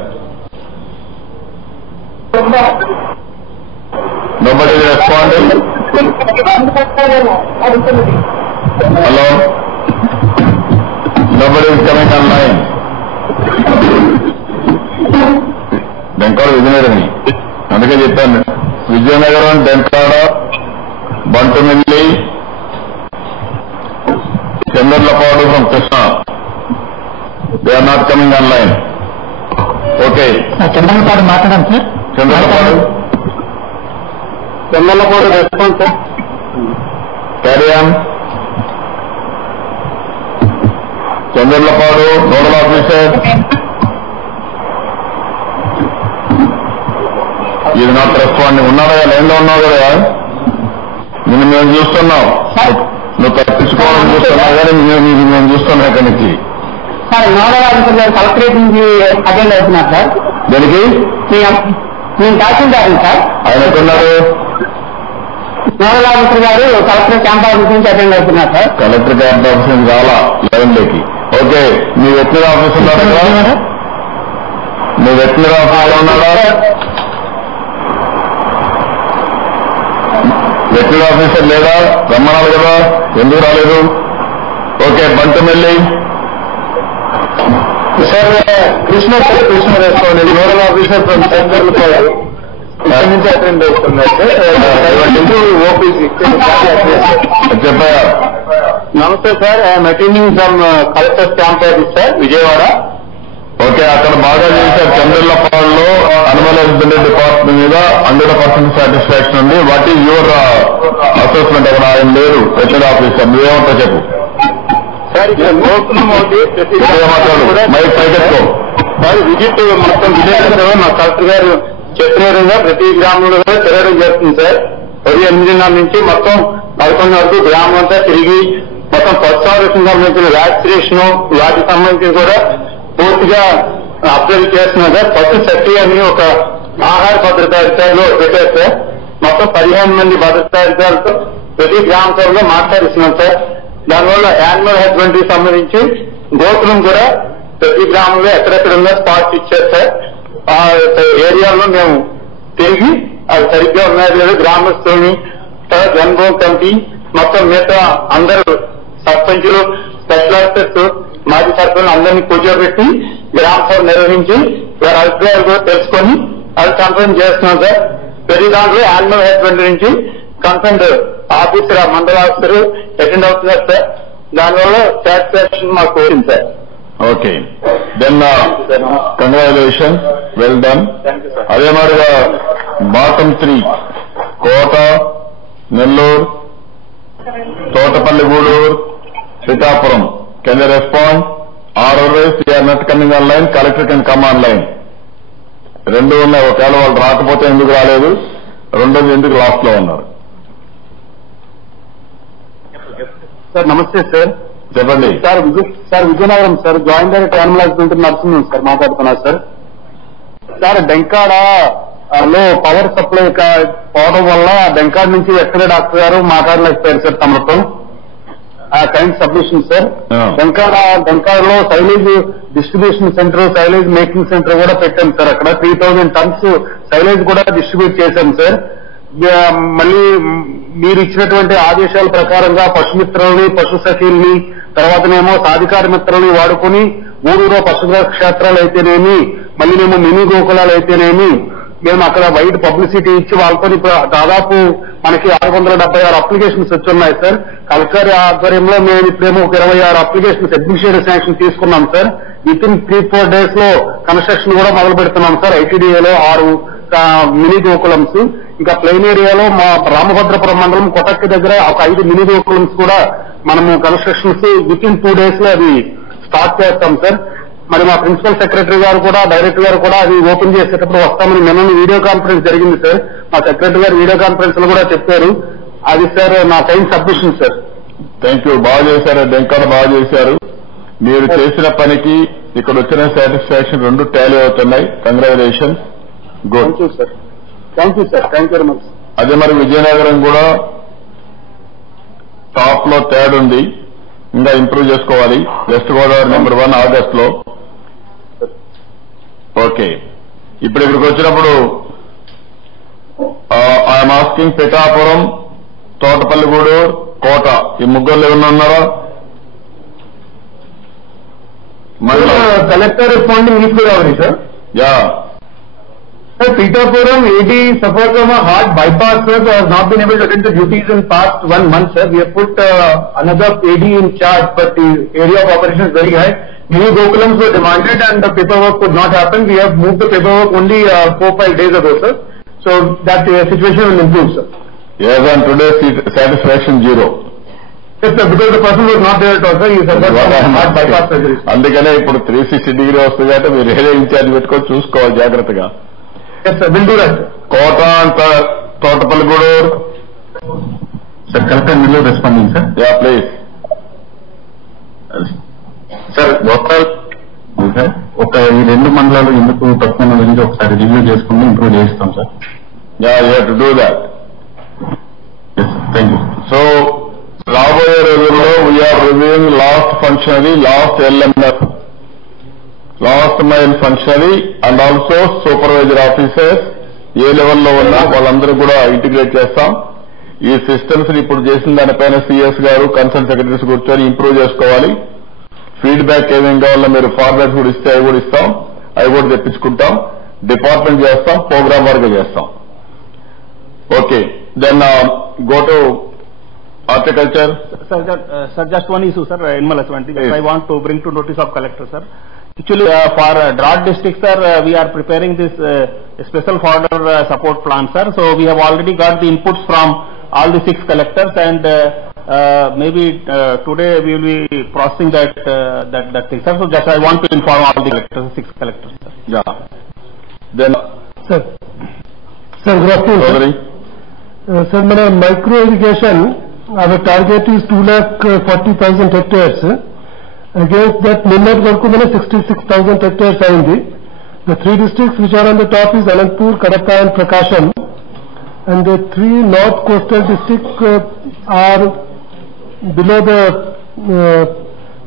Nobody responding. Hello, nobody is coming on line. Denkada Vizianagaram, అందుకే చెప్పాను. Vizianagaram, Denkada, Bantumilli, Chandarlapadu from Krishna, they are not coming on line. Okay, Chandarlapadu మాట్లాడాం sir. Chandarlapadu response sir. Carry on. Chandarlapadu nodal officer. ఇది నాట్ రెస్పాండింగ్. ఉన్నాడా? Line లో ఉన్నావు కదా, నిన్ను మేము చూస్తున్నాం. నువ్వు తప్పించుకోవాలని చూస్తున్నావు కానీ మేము చూస్తున్నాం ఇక్కడి నుంచి. సార్ నోడల్ ఆఫీసర్ గారు కలెక్టరేట్ నుంచి అటెండ్ అవుతున్నారు సార్. దానికి నేను తహసీల్దార్ సార్. ఆయన ఎక్కడున్నారు? నోడల్ ఆఫీసర్ గారు కలెక్టర్ క్యాంప్ ఆఫీస్ నుంచి అటెండ్ అవుతున్నారు సార్. కలెక్టర్ క్యాంప్ ఆఫీస్ నుంచి రావాలా లైన్లోకి? ఓకే, మీ వెటనరీ ఆఫీసర్ ఉన్నారా? మీ వెటనరీ ఆఫీసర్ ఉన్నారా? వెటనరీ ఆఫీసర్ లేదా? రమ్మనాలి కదా, ఎందుకు రాలేదు? Okay, Bantumilli sir. Krishna respond nodal officer from Chandralapadu నుంచి అటెండ్ అవుతున్నారు సార్. ఓపీసీ. చెప్పాయా? నమస్తే sir, I'm attending from collector camp office sir, Vijayawada. Okay, అక్కడ బాగా చేశారు. చంద్రలపాడులో యాన్యువల్ హస్బెండరీ డిపార్ట్మెంట్ మీద 100% సాటిస్ఫాక్షన్ ఉంది. What is your assessment? అక్కడ ఆయన లేరు వెటనరీ ఆఫీసర్, నువ్వేమంటావు చెప్పు. సార్ ఇక్కడ గోకులం ఒకటి మైక్ పైకెత్తుకో సార్. విజిట్ మొత్తం విలేజ్ మా కలెక్టర్ గారు చెప్పిన విధంగా ప్రతి గ్రామంలో కూడా తిరగడం జరుగుతుంది సార్. 8:30 నుంచి మొత్తం 11 వరకు గ్రామం అంతా తిరిగి మొత్తం పశుసంరక్షణ సంబంధించిన వ్యాక్సినేషన్ వాటికి సంబంధించి కూడా పూర్తిగా అప్డేట్ చేస్తున్నాం సార్. పశు శక్తి అని ఒక ఆహార భద్రతా అధికారులు పెట్టారు సార్. మొత్తం 15 మంది భద్రతా అధికారులతో ప్రతి గ్రామ సభలో మాట్లాడిస్తున్నాం సార్. దానివల్ల యానిమల్ హస్బెండరీ సంబంధించి గోకులం కూడా ప్రతి గ్రామంలో ఎక్కడెక్కడ ఉందో స్పాట్స్ ఇచ్చారు సార్. ఆ ఏరియాలో మేము తిరిగి అవి సరిగ్గా ఉన్నాయో లేదో గ్రామస్తుల్ని జన్మభూమి కమిటీ మొత్తం మిగతా అందరూ సర్పంచులు, స్పెషల్ ఆఫీసర్స్, మాజీ సర్పంచులు అందరినీ కూర్చోబెట్టి గ్రామ సభ నిర్వహించి వారి అభిప్రాయాలు కూడా తెలుసుకొని అది కన్ఫర్మ్ చేస్తున్నాం సార్. ప్రతి దాంట్లో యానిమల్ హస్బెండరీ నుంచి concern officer, mandal officer attend అవుతున్నారు సార్. దానివల్ల సాటిస్ఫాక్షన్ మాకు వచ్చింది sir. Okay, then congratulation, well done. అదే మాదిరిగా bottom 3 Kota, Nellore, Thotapalli, Gudur, Pithapuram. Can you respond? RRS are not coming on line, collector can come online. రెండు ఉన్నాయి. ఒకవేళ వాళ్ళు రాకపోతే ఎందుకు రాలేదు, రెండోది ఎందుకు లాస్ట్ లో ఉన్నారు? సార్ నమస్తే సార్. చెప్పండి sir. Vizianagaram sir, joint director animal husbandry nursing sir మాట్లాడుతున్నారు సార్. సార్ డెంకాడ లో పవర్ సప్లై పోవడం వల్ల డెంకాడ్ నుంచి ఎక్స్రే డాక్టర్ గారు మాట్లాడలేకపోయారు సార్ తమతో. Kind submission sir. డెంకాడలో silage distribution centre, silage making centre కూడా పెట్టాం సార్. అక్కడ 3000 టన్స్ సైలేజ్ కూడా డిస్ట్రిబ్యూట్ చేశాం సార్. మళ్ళీ మీరు ఇచ్చినటువంటి ఆదేశాల ప్రకారంగా పశుమిత్రుల్ని, పశు సఖీల్ని, తర్వాతనేమో సాధికార మిత్రుల్ని వాడుకుని ఊరూరో పశు క్షేత్రాలు అయితేనేమి, మళ్ళీనేమో మినీ గోకులాలు అయితేనేమి, మేము అక్కడ వైడ్ పబ్లిసిటీ ఇచ్చి వాళ్ళతో దాదాపు మనకి 676 అప్లికేషన్స్ వచ్చున్నాయి సార్. కలెక్టర్ ఆధ్వర్యంలో మేము ఇప్పుడేమో 26 అప్లికేషన్స్ అడ్మినిస్ట్రేటివ్ శాంక్షన్ తీసుకున్నాం సార్. విత్ ఇన్ 3-4 days లో కన్స్ట్రక్షన్ కూడా మొదలు పెడుతున్నాం సార్. ఐటీడీఏలో 6 మినీ గోకులమ్స్, ఇంకా ప్లెయిన్ ఏరియాలో మా రామభద్రపురం మండలం కొటక్కి దగ్గర ఒక 5 మినీ గోకులమ్స్ కూడా మనము కన్స్ట్రక్షన్స్ విత్ ఇన్ 2 days లో అది స్టార్ట్ చేస్తాం సార్. మరి మా ప్రిన్సిపల్ సెక్రటరీ గారు కూడా, డైరెక్టర్ గారు కూడా అది ఓపెన్ చేసేటప్పుడు వస్తామని నిన్న వీడియో కాన్ఫరెన్స్ జరిగింది సార్. మా సెక్రటరీ గారు వీడియో కాన్ఫరెన్స్ లో కూడా చెప్పారు. అది సార్ నా kind submission sir. Thank you, బాగా చేశారు. డెంకాడ బాగా చేశారు. మీరు చేసిన పనికి ఇక్కడ వచ్చిన సాటిస్ఫాక్షన్ రెండు టాలీ అవుతున్నాయి. Congratulation, good. Thank you sir. Thank you sir. Thank you very much. అదే మరి విజయనగరం కూడా టాప్ లో థర్డ్ ఉంది, ఇంకా ఇంప్రూవ్ చేసుకోవాలి. వెస్ట్ గోదావరి నెంబర్ 1 ఆగస్ట్ లో. ఓకే, ఇప్పుడు ఇక్కడికి వచ్చినప్పుడు ఐఎమ్ ఆస్కింగ్ పిఠాపురం, తోటపల్లిగూడు, కోట, ఈ ముగ్గురు ఏమన్నా ఉన్నారా? Collector responding east Godavari sir. Yeah Sir, Peterpuram AD suffers from a heart bypass, sir, so has not been able to attend the duties in past 1 month, sir. We have put another AD in charge, but the area of operation is very high. Many Gokulams were demanded and the paperwork could not happen. We have moved the paperwork only 4-5 days ago, sir. So that situation will improve, sir. Yes, and today satisfaction 0. Yes, sir, because the person was not there at all, sir. He suffered from heart bypass surgery. అందుకనే ఇప్పుడు 360 degree వస్తుంది కాబట్టి మీరు ఏదో incharge పెట్టుకొని చూసుకోవాలి జాగ్రత్తగా. Yes, sir. We'll do that. కోట అంత తోటపల్లిగూడు. సార్ కలెక్టర్ మీరు responding sir. Yeah please. Sir local ఒక ఈ 2 మండలాలు ఎందుకు తక్కువ గురించి ఒకసారి రివ్యూ చేసుకుని ఇంప్రూవ్ చేస్తాం sir. Yeah you have to do that. Thank you. So రాబోయే రోజుల్లో we're reviewing last functionary, last LMF, last mile functionary and also supervisor officers ఏ లెవెల్లో ఉన్నా వాళ్ళందరూ కూడా ఇంటిగ్రేట్ చేస్తాం. ఈ సిస్టమ్స్ ఇప్పుడు చేసిన దానిపైన సిఎస్ గారు, కన్సర్న్ సెక్రటరీస్ కూర్చొని ఇంప్రూవ్ చేసుకోవాలి. ఫీడ్బ్యాక్ ఏమేం కావాలో మీరు ఫార్మాట్స్ కూడా ఇస్తే అవి కూడా ఇస్తాం, అవి కూడా తెప్పించుకుంటాం. డిపార్ట్మెంట్ చేస్తాం, ప్రోగ్రామ్ వర్క్ చేస్తాం. Okay, then go to horticulture. Sir, just one issue, sir. Animal husbandry. Yes. I want to bring to notice of collector, sir. Actually, for drought district, sir, we are preparing this special fodder support plan, sir. So we have already got the inputs from all the 6 collectors, and maybe today we will be processing that thing, sir. So just I want to inform all the collectors, 6 collectors, sir. Yeah. Then, sir, good afternoon, sir. Sir, micro irrigation, our target is 2,40,000 hectares. Against that limit వరకు 66,000 hectares అయింది. The 3 districts which are on the top is Anantapur, Kadapa and Prakasham, and the 3 north coastal districts are below the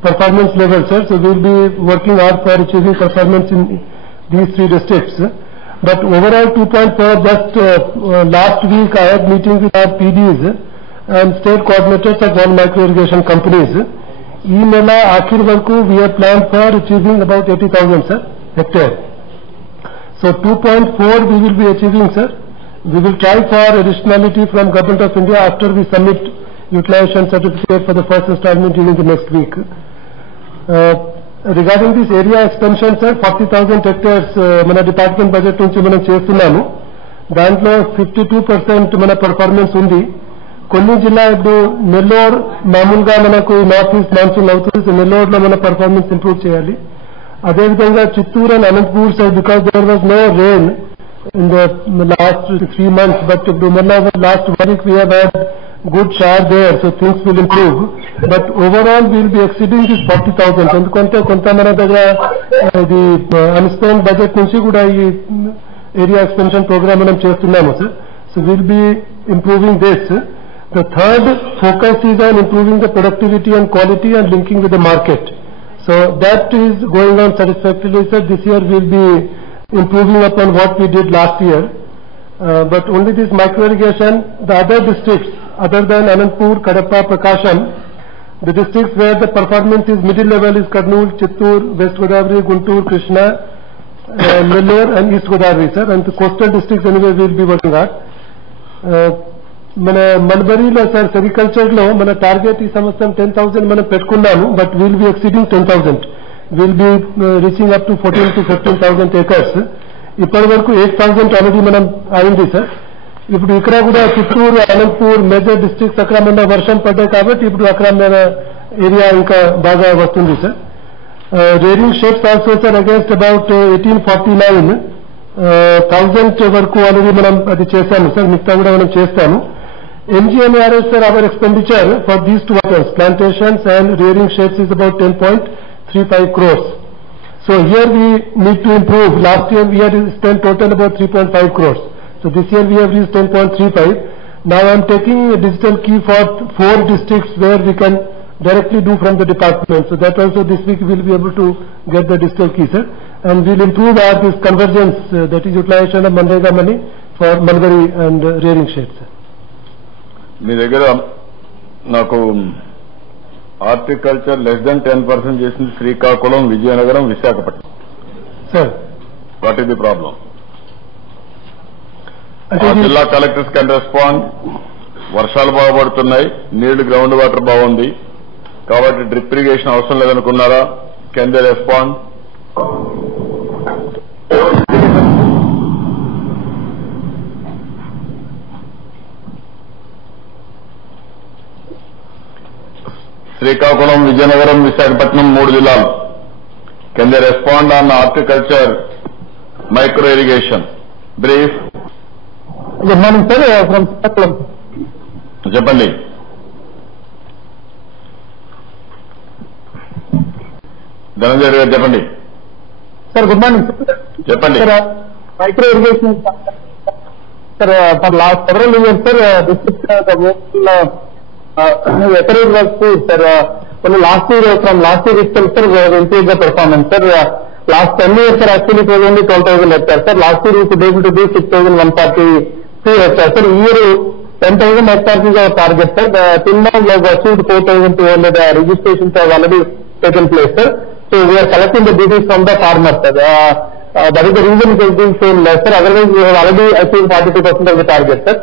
performance level, sir. So we will be working hard for achieving performance in these 3 districts. But overall 2.4, just last week I had meeting with our PDs and state coordinators of all micro irrigation companies. ఈ నెల ఆఖరి వరకు we have planned for achieving about 80,000, sir, hectare. So 2.4 we will be achieving, sir. We will try for additionality from Government of India after we submit utilization certificate for the first installment during the next week. Regarding this area expansion, sir, 40,000 hectares మన department budget నుంచి మనం చేస్తున్నాము. దాంట్లో 52% మన performance ఉంది. కొన్ని జిల్లా ఇప్పుడు నెల్లూరు మామూలుగా మనకు నార్త్ ఈస్ట్ మాన్సూన్ అవుతుంది, నెల్లూరులో మన పర్ఫార్మెన్స్ ఇంప్రూవ్ చేయాలి. అదేవిధంగా Chittoor and Anantapur side because there was no rain in the last 3 months, but last 1 week we have had good share there, so things will improve. But overall we will be exceeding this 40,000. ఎందుకంటే కొంత మన దగ్గర ఇది అన్స్పెండ్ budget నుంచి కూడా ఈ area expansion programme మనం చేస్తున్నాము sir. So will be improving this. The third focus is on improving the productivity and quality and linking with the market. So that is going on satisfactorily, sir. This year we will be improving upon what we did last year. But only this micro irrigation, the other districts other than Anandpur, Kadapa, Prakasham, the districts where the performance is middle level is Kurnool, Chittoor, West Godavari, Guntur, Krishna, Nellore and East Godavari, sir. And the coastal districts anyway we will be working at. మన మల్బరీలో sir సెరికల్చర్లో మన target ఈ సంవత్సరం 10,000 మనం పెట్టుకున్నాము, but will be exceeding 10,000. Will be reaching up to 14,000 to 15,000 acres. ఇప్పటి వరకు 8,000 already మనం అయింది సార్. ఇప్పుడు ఇక్కడ కూడా చిత్తూరు, అనంతపూర్ మేజర్ డిస్ట్రిక్ట్స్ అక్కడ మన వర్షం పడ్డాయి కాబట్టి ఇప్పుడు అక్కడ మన ఏరియా ఇంకా బాగా వస్తుంది sir. Rearing shapes also sir against about 1849,000 వరకు ఆల్రెడీ మనం అది చేశాము సార్. మిగతా కూడా మనం చేస్తాము. MGNRS, sir, our expenditure for these two items, plantations and rearing sheds, is about 10.35 crores. So here we need to improve. Last year we had spent total about 3.5 crores. So this year we have reached 10.35. Now I am taking a digital key for 4 districts where we can directly do from the department. So that also this week we will be able to get the digital key, sir. And we will improve our this convergence, that is utilization of Manrega money for Mulberry and rearing sheds, sir. మీ దగ్గర నాకు horticulture less than 10% చేసింది Srikakulam, Vizianagaram, Visakhapatnam. Sir what is the problem? జిల్లా collectors can respond. వర్షాలు బాగా పడుతున్నాయి, నీళ్లు ground water బాగుంది కాబట్టి డ్రిప్ ఇరిగేషన్ అవసరం లేదనుకున్నారా? Can they respond? Srikakulam, Vizianagaram, Visakhapatnam 3 జిల్లాలు. Can they respond on horticulture micro irrigation? Brief. Good morning sir, from Srikakulam. చెప్పండి. ధనంజయ గారు చెప్పండి. Sir good morning sir. చెప్పండి. Micro irrigation sir for last several years sir district acreage was poor, sir. From last year itself, sir, we have improved the performance, sir. Last 10 years, sir, actually it was only 12,000 hectares, sir. Last year we could able to do 6,142 hectares, sir. Year 10,000 hectares is our target, sir. Till now we have achieved 4,200 registrations have already taken place, sir. So we are collecting the duties from the farmers, sir. That is the reason it has been shown less, sir. Otherwise we have already achieved 42% of the target, sir.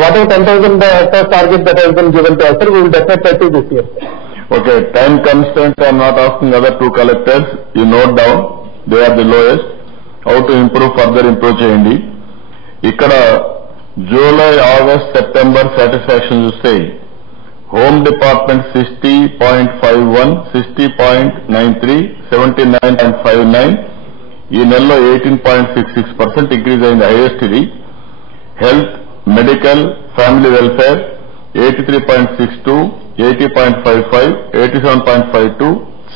Whatever 10,000 hectares target that has been given to us, sir, we will definitely achieve this year. Okay, time constraint. I am not asking other 2 collectors. You note down. They are the lowest. How to improve, further improve cheyandi. Ikkada July, August, September satisfaction చూస్తే Home Department 60.51, 60.93, 79.59. ఈ నెలలో 18.66% increase అయింది, highest ఇది. Health, medical, family welfare 83.62, 80.55, 87.52,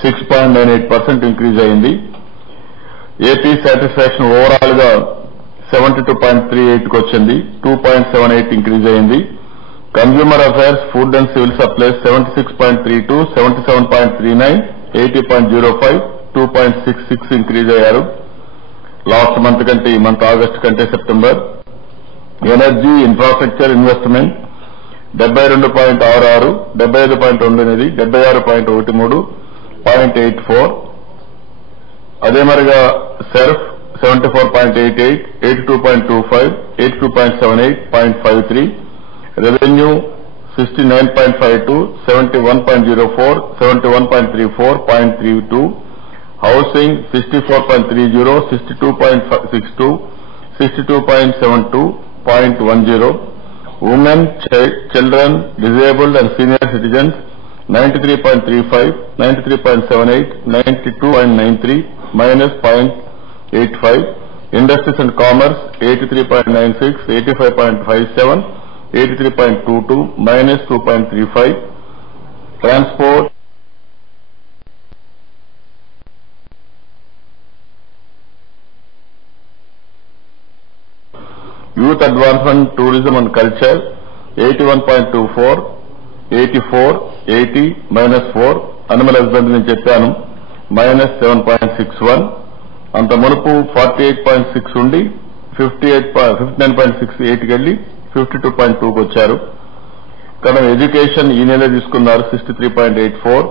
6.98% increase అయింది. AP satisfaction overall గా 72.38 కి వచ్చింది, 2.78 increase అయింది. Consumer affairs, food and civil supplies 76.32, 77.39, 80.05, 2.66 increase అయ్యారు లాస్ట్ మంత్ కంటే, ఈ మంత్ ఆగస్ట్ కంటే సెప్టెంబర్. Energy, infrastructure, investment 72.66, 75.28, 76.13, 0.84. అదే మరిగా SERP 74.88, 82.25, 82.78, 0.53. Revenue 69.52, 71.04, 71.34, 0.32, housing 64.30, 62.62, 62.72, 0.10, women, children, disabled and senior citizens 93.35, 93.78, 92.93, minus 0.85, industries and commerce 83.96, 85.57, 83.22, minus 2.35, transport youth advancement, tourism and culture 81.24, 84, 80, minus 4, animal husbandry నేను చెప్పాను minus 7.61, అంత మునుపు 48.6 ఉండి 59.68కి వెళ్ళి 52.2కి వచ్చారు. ఇక్కడ ఎడ్యుకేషన్ ఈ నెల తీసుకున్నారు 63.84,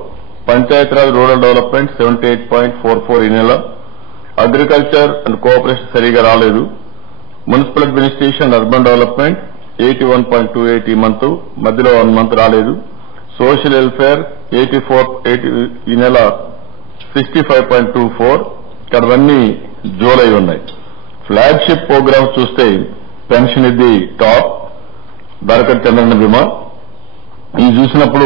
పంచాయతీరాజ్ రూరల్ డెవలప్మెంట్ 78.44 ఈ నెల, అగ్రికల్చర్ అండ్ కోఆపరేషన్ సరిగా రాలేదు, మున్సిపల్ అడ్మినిస్ట్రేషన్ అర్బన్ డెవలప్మెంట్ 81.28 ఈ మంత్, మధ్యలో 1 మంత్ రాలేదు, సోషల్ వెల్ఫేర్ 84 ఈ నెల 65.24, ఇక్కడవన్నీ జూలై ఉన్నాయి. ఫ్లాగ్షిప్ ప్రోగ్రామ్స్ చూస్తే పెన్షన్ ఇది టాప్, దరఖాస్తు చంద్రన్న బీమా ఇది చూసినప్పుడు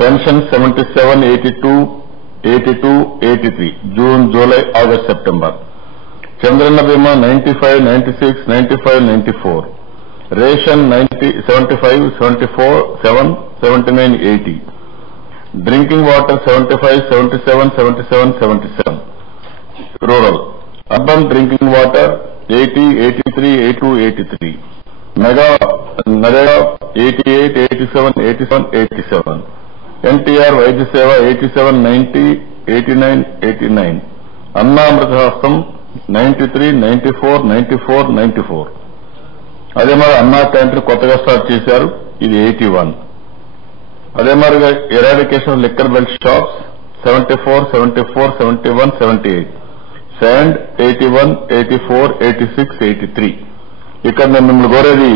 pension 77, 82, 82, 83 June, July, August, September, Chandranna బీమా 95, 96, 95, 94, ration 90, 75, 74, 7, 79, 80, drinking water 75, 77, 77, 77, rural, urban drinking water 80, 83, 82, 83, mega NREGA 88, 87, 87, 87, NTR Vaidya సేవ 87, 90, 89, 89, అన్నా అమృత హస్తం 93, 94, 94, 94, అదే మరి అన్నా క్యాంటీన్ కొత్తగా స్టార్ట్ చేశారు, ఇది 81, అదే మరిగా eradication liquor belt shops 74, 74, 71, 78, sand 81, 84, 86, 83. ఇక్కడ నేను మిమ్మల్ని కోరేది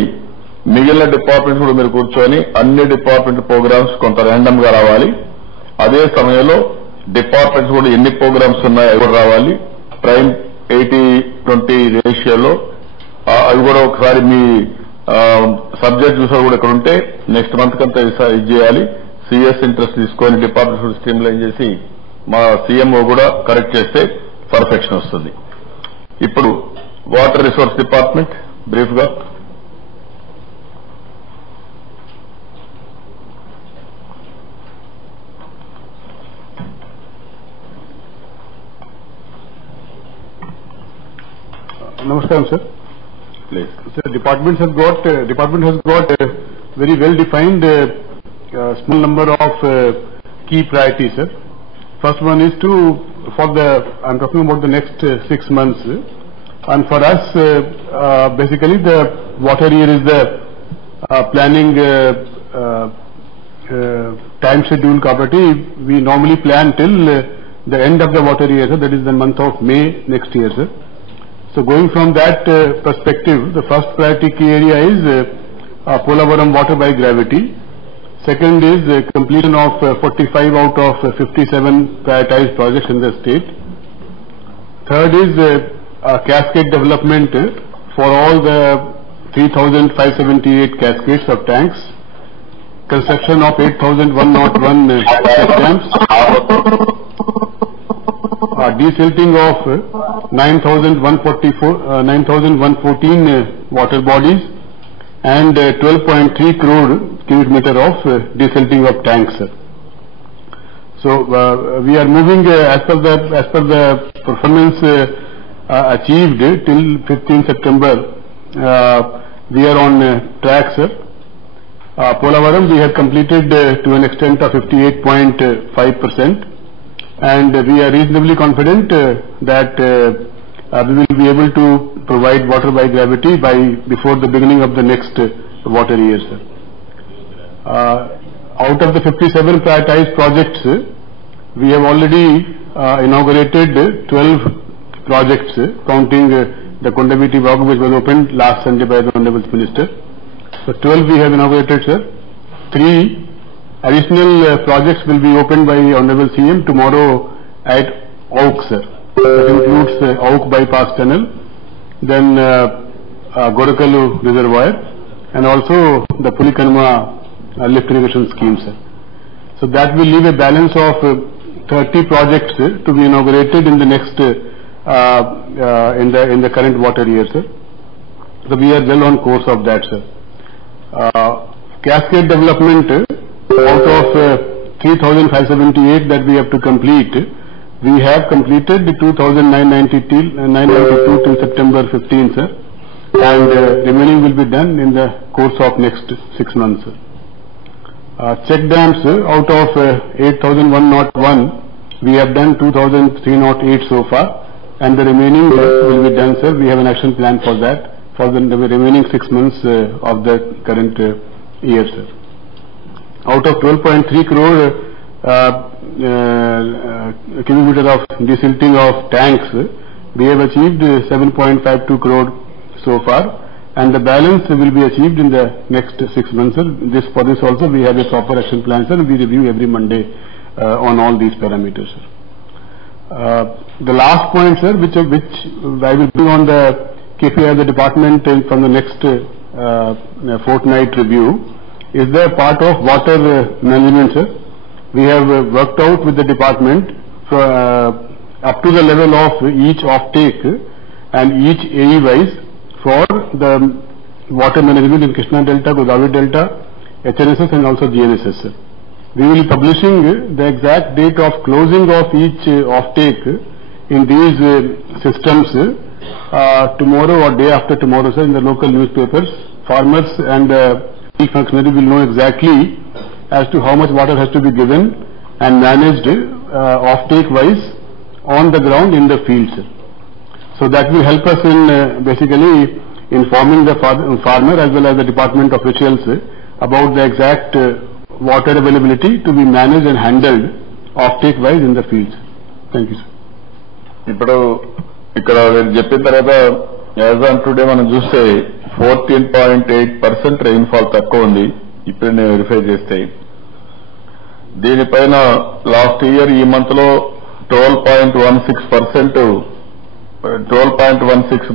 మిగిలిన డిపార్ట్మెంట్స్ కూడా మీరు కూర్చొని అన్ని డిపార్ట్మెంట్ ప్రోగ్రామ్స్ కొంత ర్యాండమ్ గా రావాలి, అదే సమయంలో డిపార్ట్మెంట్స్ కూడా ఎన్ని ప్రోగ్రామ్స్ ఉన్నాయో అవి కూడా రావాలి, ప్రైమ్ 80-20 రేషియోలో అవి కూడా ఒకసారి మీ సబ్జెక్ట్ చూసారు కూడా ఇక్కడ ఉంటే నెక్స్ట్ మంత్ కంతా ఇది చేయాలి. సిఎస్ ఇంట్రెస్ట్ తీసుకొని డిపార్ట్మెంట్ స్ట్రీమ్ లైన్ చేసి మా సీఎంఓ కూడా కరెక్ట్ చేస్తే పర్ఫెక్షన్ వస్తుంది. ఇప్పుడు వాటర్ రిసోర్స్ డిపార్ట్మెంట్ బ్రీఫ్ గా. Namaskaram, sir. Please. Sir, department has got very well defined small number of key priorities, sir. First one is I'm talking about the next 6 months, and for us basically the water year is the planning time schedule కాబట్టి we normally plan till the end of the water year, sir, that is the month of May next year, sir. So going from that perspective, the first priority key area is Polavaram water by gravity. Second is completion of 45 out of 57 prioritized projects in the state. Third is cascade development for all the 3,578 cascades of tanks. Construction of 8,101 dams. Desilting of 9,114 water bodies and 12.3 crore cubic meter of desilting of tanks. So we are moving as per the performance achieved till 15 September. We are on track, sir. Polavaram we have completed to an extent of 58.5%. and we are reasonably confident that we will be able to provide water by gravity before the beginning of the next water year, sir. Out of the 57 prioritized projects, we have already inaugurated 12 projects, counting the Kondaviti Bagu, which was opened last Sunday by the Honorable Minister. So 12 we have inaugurated, sir. 3 additional projects will be opened by Honorable CM tomorrow at Oak, sir. That includes Oak Bypass Tunnel, then Gorakalu Reservoir, and also the Pulikanma lift irrigation scheme, sir. So that will leave a balance of 30 projects to be inaugurated in the next in the current water year, sir. So we are well on course of that, sir. Cascade development, out of 3,578 that we have to complete, we have completed the 2,992 till September 15, sir, and remaining will be done in the course of next 6 months, sir. Check dams, out of 8,101, we have done 2,308 so far, and the remaining will be done, sir. We have an action plan for that, for the remaining 6 months of the current year, sir. Out of 12.3 crore cubic meter of desilting of tanks, we have achieved 7.52 crore so far, and the balance will be achieved in the next 6 months, sir. For this also we have a proper action plan, sir, and we review every Monday on all these parameters, sir. The last point, sir, which I will bring on the KPI of the department from the next fortnight review, is the part of water management, sir. We have worked out with the department for, up to the level of each offtake and each AE wise for the water management in Krishna Delta, Godavari Delta, HNSS and also GNSS, sir. We will be publishing the exact date of closing of each offtake in these systems tomorrow or day after tomorrow, sir, in the local newspapers. Farmers and field functionary will know exactly as to how much water has to be given and managed offtake wise on the ground in the fields. So that will help us in basically informing the farmer as well as the department officials about the exact water availability to be managed and handled offtake wise in the fields. Thank you, sir. ఇప్పుడు ఇక్కడ చెప్పిన తర్వాత as on today మనం చూస్తే 14.8% rainfall తక్కువ ఉంది. ఇప్పుడు నేను వెరిఫై చేస్తే దీనిపైన లాస్ట్ ఇయర్ ఈ మంత్ లో 12.16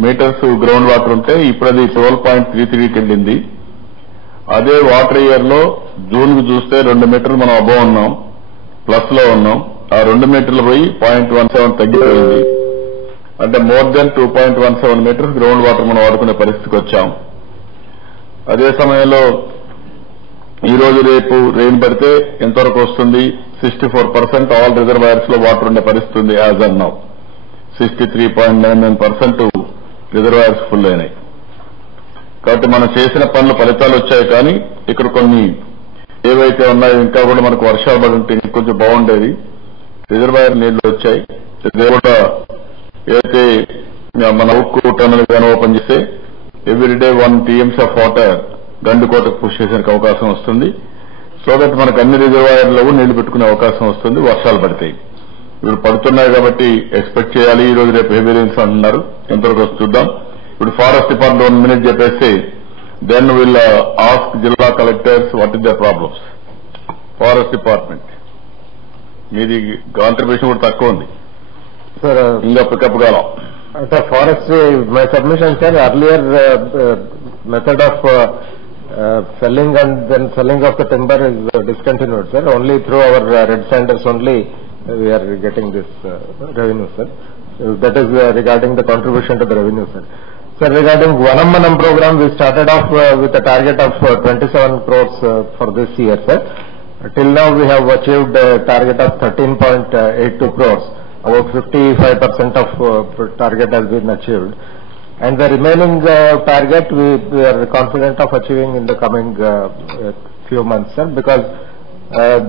మీటర్స్ గ్రౌండ్ వాటర్ ఉంటే ఇప్పుడు అది 12.33కి వెళ్ళింది. అదే వాటర్ ఇయర్ లో జూన్ కు చూస్తే 2 మీటర్లు మనం అబోవ్ ఉన్నాం, ప్లస్ లో ఉన్నాం. ఆ 2 మీటర్లు పోయి 0.17 తగ్గిపోయింది. అంటే more then 2.17 metres ground water మనం వాడుకునే పరిస్థితికి వచ్చాం. అదే సమయంలో ఈ రోజు రేపు రెయిన్ పడితే ఎంతవరకు వస్తుంది? 64% ఆల్ రిజర్వాయర్స్ లో వాటర్ ఉండే పరిస్థితి ఉంది. యాజ్ అన్నాం 63.99% రిజర్వాయర్స్ ఫుల్ అయినాయి. కాబట్టి మనం చేసిన పనుల ఫలితాలు వచ్చాయి. కానీ ఇక్కడ కొన్ని ఏవైతే ఉన్నాయో ఇంకా కూడా మనకు వర్షాలు పడి ఉంటే కొంచెం బాగుండేది. రిజర్వాయర్ నీళ్లు వచ్చాయి. ఇదే కూడా ఏదైతే మన ఉక్కు టన్నులు కానీ ఓపెన్ చేస్తే ఎవ్రీడే 1 TMs ఆఫ్ వాటర్ గండుకోటకు పుష్ చేసేందుకు అవకాశం వస్తుంది. సో దట్ మనకు అన్ని రిజర్వాయర్లో నీళ్లు పెట్టుకునే అవకాశం వస్తుంది. వర్షాలు పడతాయి. ఇప్పుడు పడుతున్నాయి కాబట్టి ఎక్స్పెక్ట్ చేయాలి. ఈ రోజు రేపు హెవీ రెయిన్స్ అంటున్నారు. ఎంతవరకు చూద్దాం. ఇప్పుడు ఫారెస్ట్ డిపార్ట్మెంట్ 1 minute చెప్పేసి దెన్ విల్ ఆస్క్ జిల్లా collectors what is the problems. Forest department మీది కాంట్రిబ్యూషన్ కూడా తక్కువ ఉంది. Sir, ఇంకా పికప్ కాలం. Sir, forestry, my submission, sir, earlier method of selling and then selling of the timber is discontinued, sir. Only through our red sanders only we are getting this revenue, sir. That is regarding the contribution to the revenue, sir. Sir, regarding Vanammanam program, we started off with a target of 27 crores for this year, sir. Till now we have achieved a target of 13.82 crores. About 55% of target has been achieved. And the remaining target we are confident of achieving in the coming few months, sir, because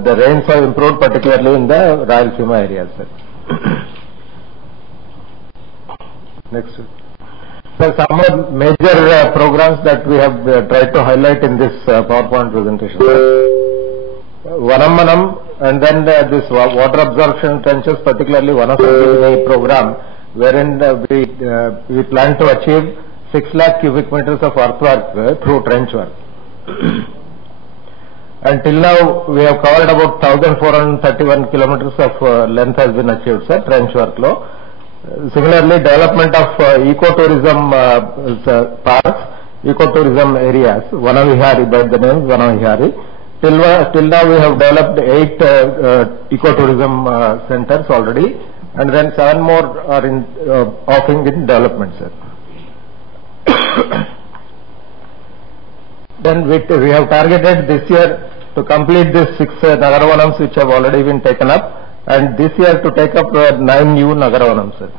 the rains have improved, particularly in the Rayalaseema areas, sir. Next. Sir, some of major programs that we have tried to highlight in this PowerPoint presentation, sir. Vanammanam, and then this water absorption trenches, particularly Vanasangini program, wherein we plan to achieve 6 lakh cubic meters of earthwork through trench work. And till now, we have covered about 1,431 kilometers of length has been achieved, sir, trench work low. Similarly, development of ecotourism parks, ecotourism areas, Vanavihari by the name Vanavihari. Till now, we have developed 8 ecotourism centers already, and then 7 more are in offering in development, sir. Then we have targeted this year to complete these 6 Nagaravanams which have already been taken up, and this year to take up 9 new Nagaravanams, sir.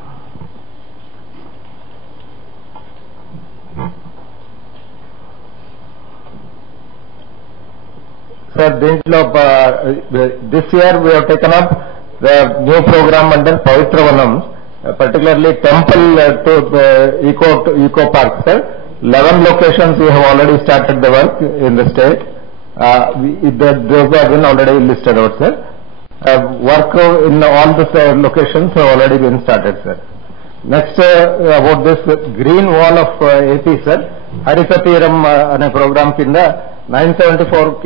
Sir, this year we have taken up the new program under Pavitra Vanams, particularly temple to eco park, sir. 11 locations we have already started the work in the state. Those have been already listed out, sir. Work in all the locations have already been started, sir. Next, about this green wall of AP, sir. Haritatiram ane program kinda 974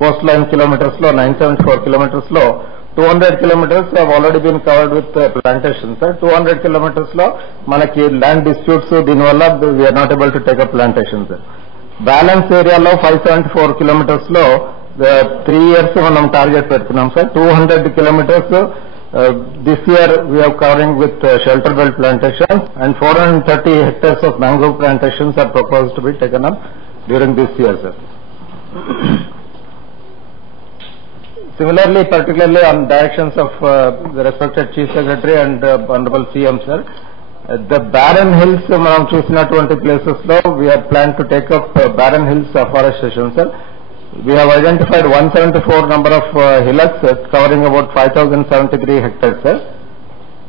coastline kilometers lo, 974 kilometers lo, 200 kilometers have already been covered with plantations, sir. 200 kilometers lo manaki land disputes dini valla we are not able to take up plantations, sir. Balance area lo 574 kilometers lo 3 years manam target pettunnam, sir. 200 kilometers this year we are covering with shelter belt plantations, and 430 hectares of mangrove plantations are proposed to be taken up during this year, sir. Similarly, particularly on directions of the respected Chief Secretary and Honorable CM, sir, the barren hills manam chusinatuvanti places lo we are planned to take up barren hills afforestation, sir. We have identified 174 number of hillocks covering about 5,073 hectares, sir.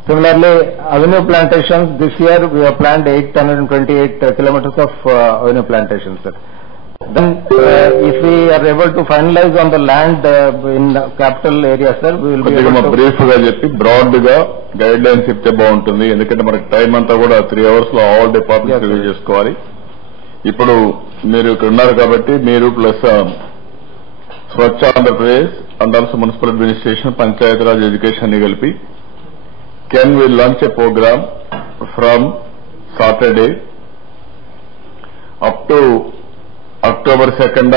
Similarly, avenue plantations, this year we have planned 828 kilometers of avenue plantations, sir. Then, if we are able to finalize on the land in the capital area, sir, we will be able to... brief గా చెప్పి broad గా guide lines చెప్తే బాగుంటుంది. ఎందుకంటే మనకి time అంతా కూడా 3 hours లో ఆల్ డిపార్ట్మెంట్స్ రివ్యూ చేసుకోవాలి. ఇప్పుడు మీరు ఇక్కడ ఉన్నారు కాబట్టి మీరు plus Swachh Andhra Pradesh and also municipal administration, Panchayati Raj, education ని కలిపి can we launch a program from Saturday up to October 2nd,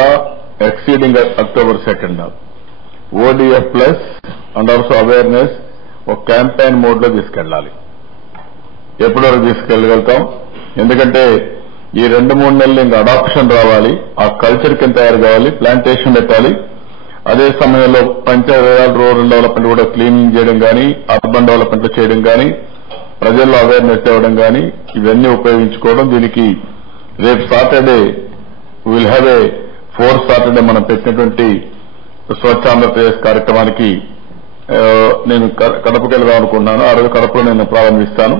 exceeding October 2nd, ODF plus and also awareness ఒక క్యాంపెయిన్ మోడ్ లో తీసుకెళ్ళాలి. ఎప్పటి వరకు తీసుకెళ్ళగలుగుతాం? ఎందుకంటే ఈ 2-3 నెలలు ఇంకా అడాప్షన్ రావాలి, ఆ కల్చర్ కింద తయారు కావాలి, ప్లాంటేషన్ పెట్టాలి. అదే సమయంలో పంచాయతీరాజ్, రూరల్ డెవలప్మెంట్ కూడా క్లీనింగ్ చేయడం కానీ, అర్బన్ డెవలప్మెంట్ చేయడం కానీ, ప్రజల్లో అవేర్నెస్ ఇవ్వడం కానీ, ఇవన్నీ ఉపయోగించుకోవడం. దీనికి రేపు Saturday will have a 4th Saturday మనం పెట్టినటువంటి స్వచ్ఛ ఆంధ్రప్రదేశ్ కార్యక్రమానికి నేను కడపకి వెళ్దాం అనుకుంటున్నాను. ఆ రోజు కడపలో నేను ప్రారంభిస్తాను.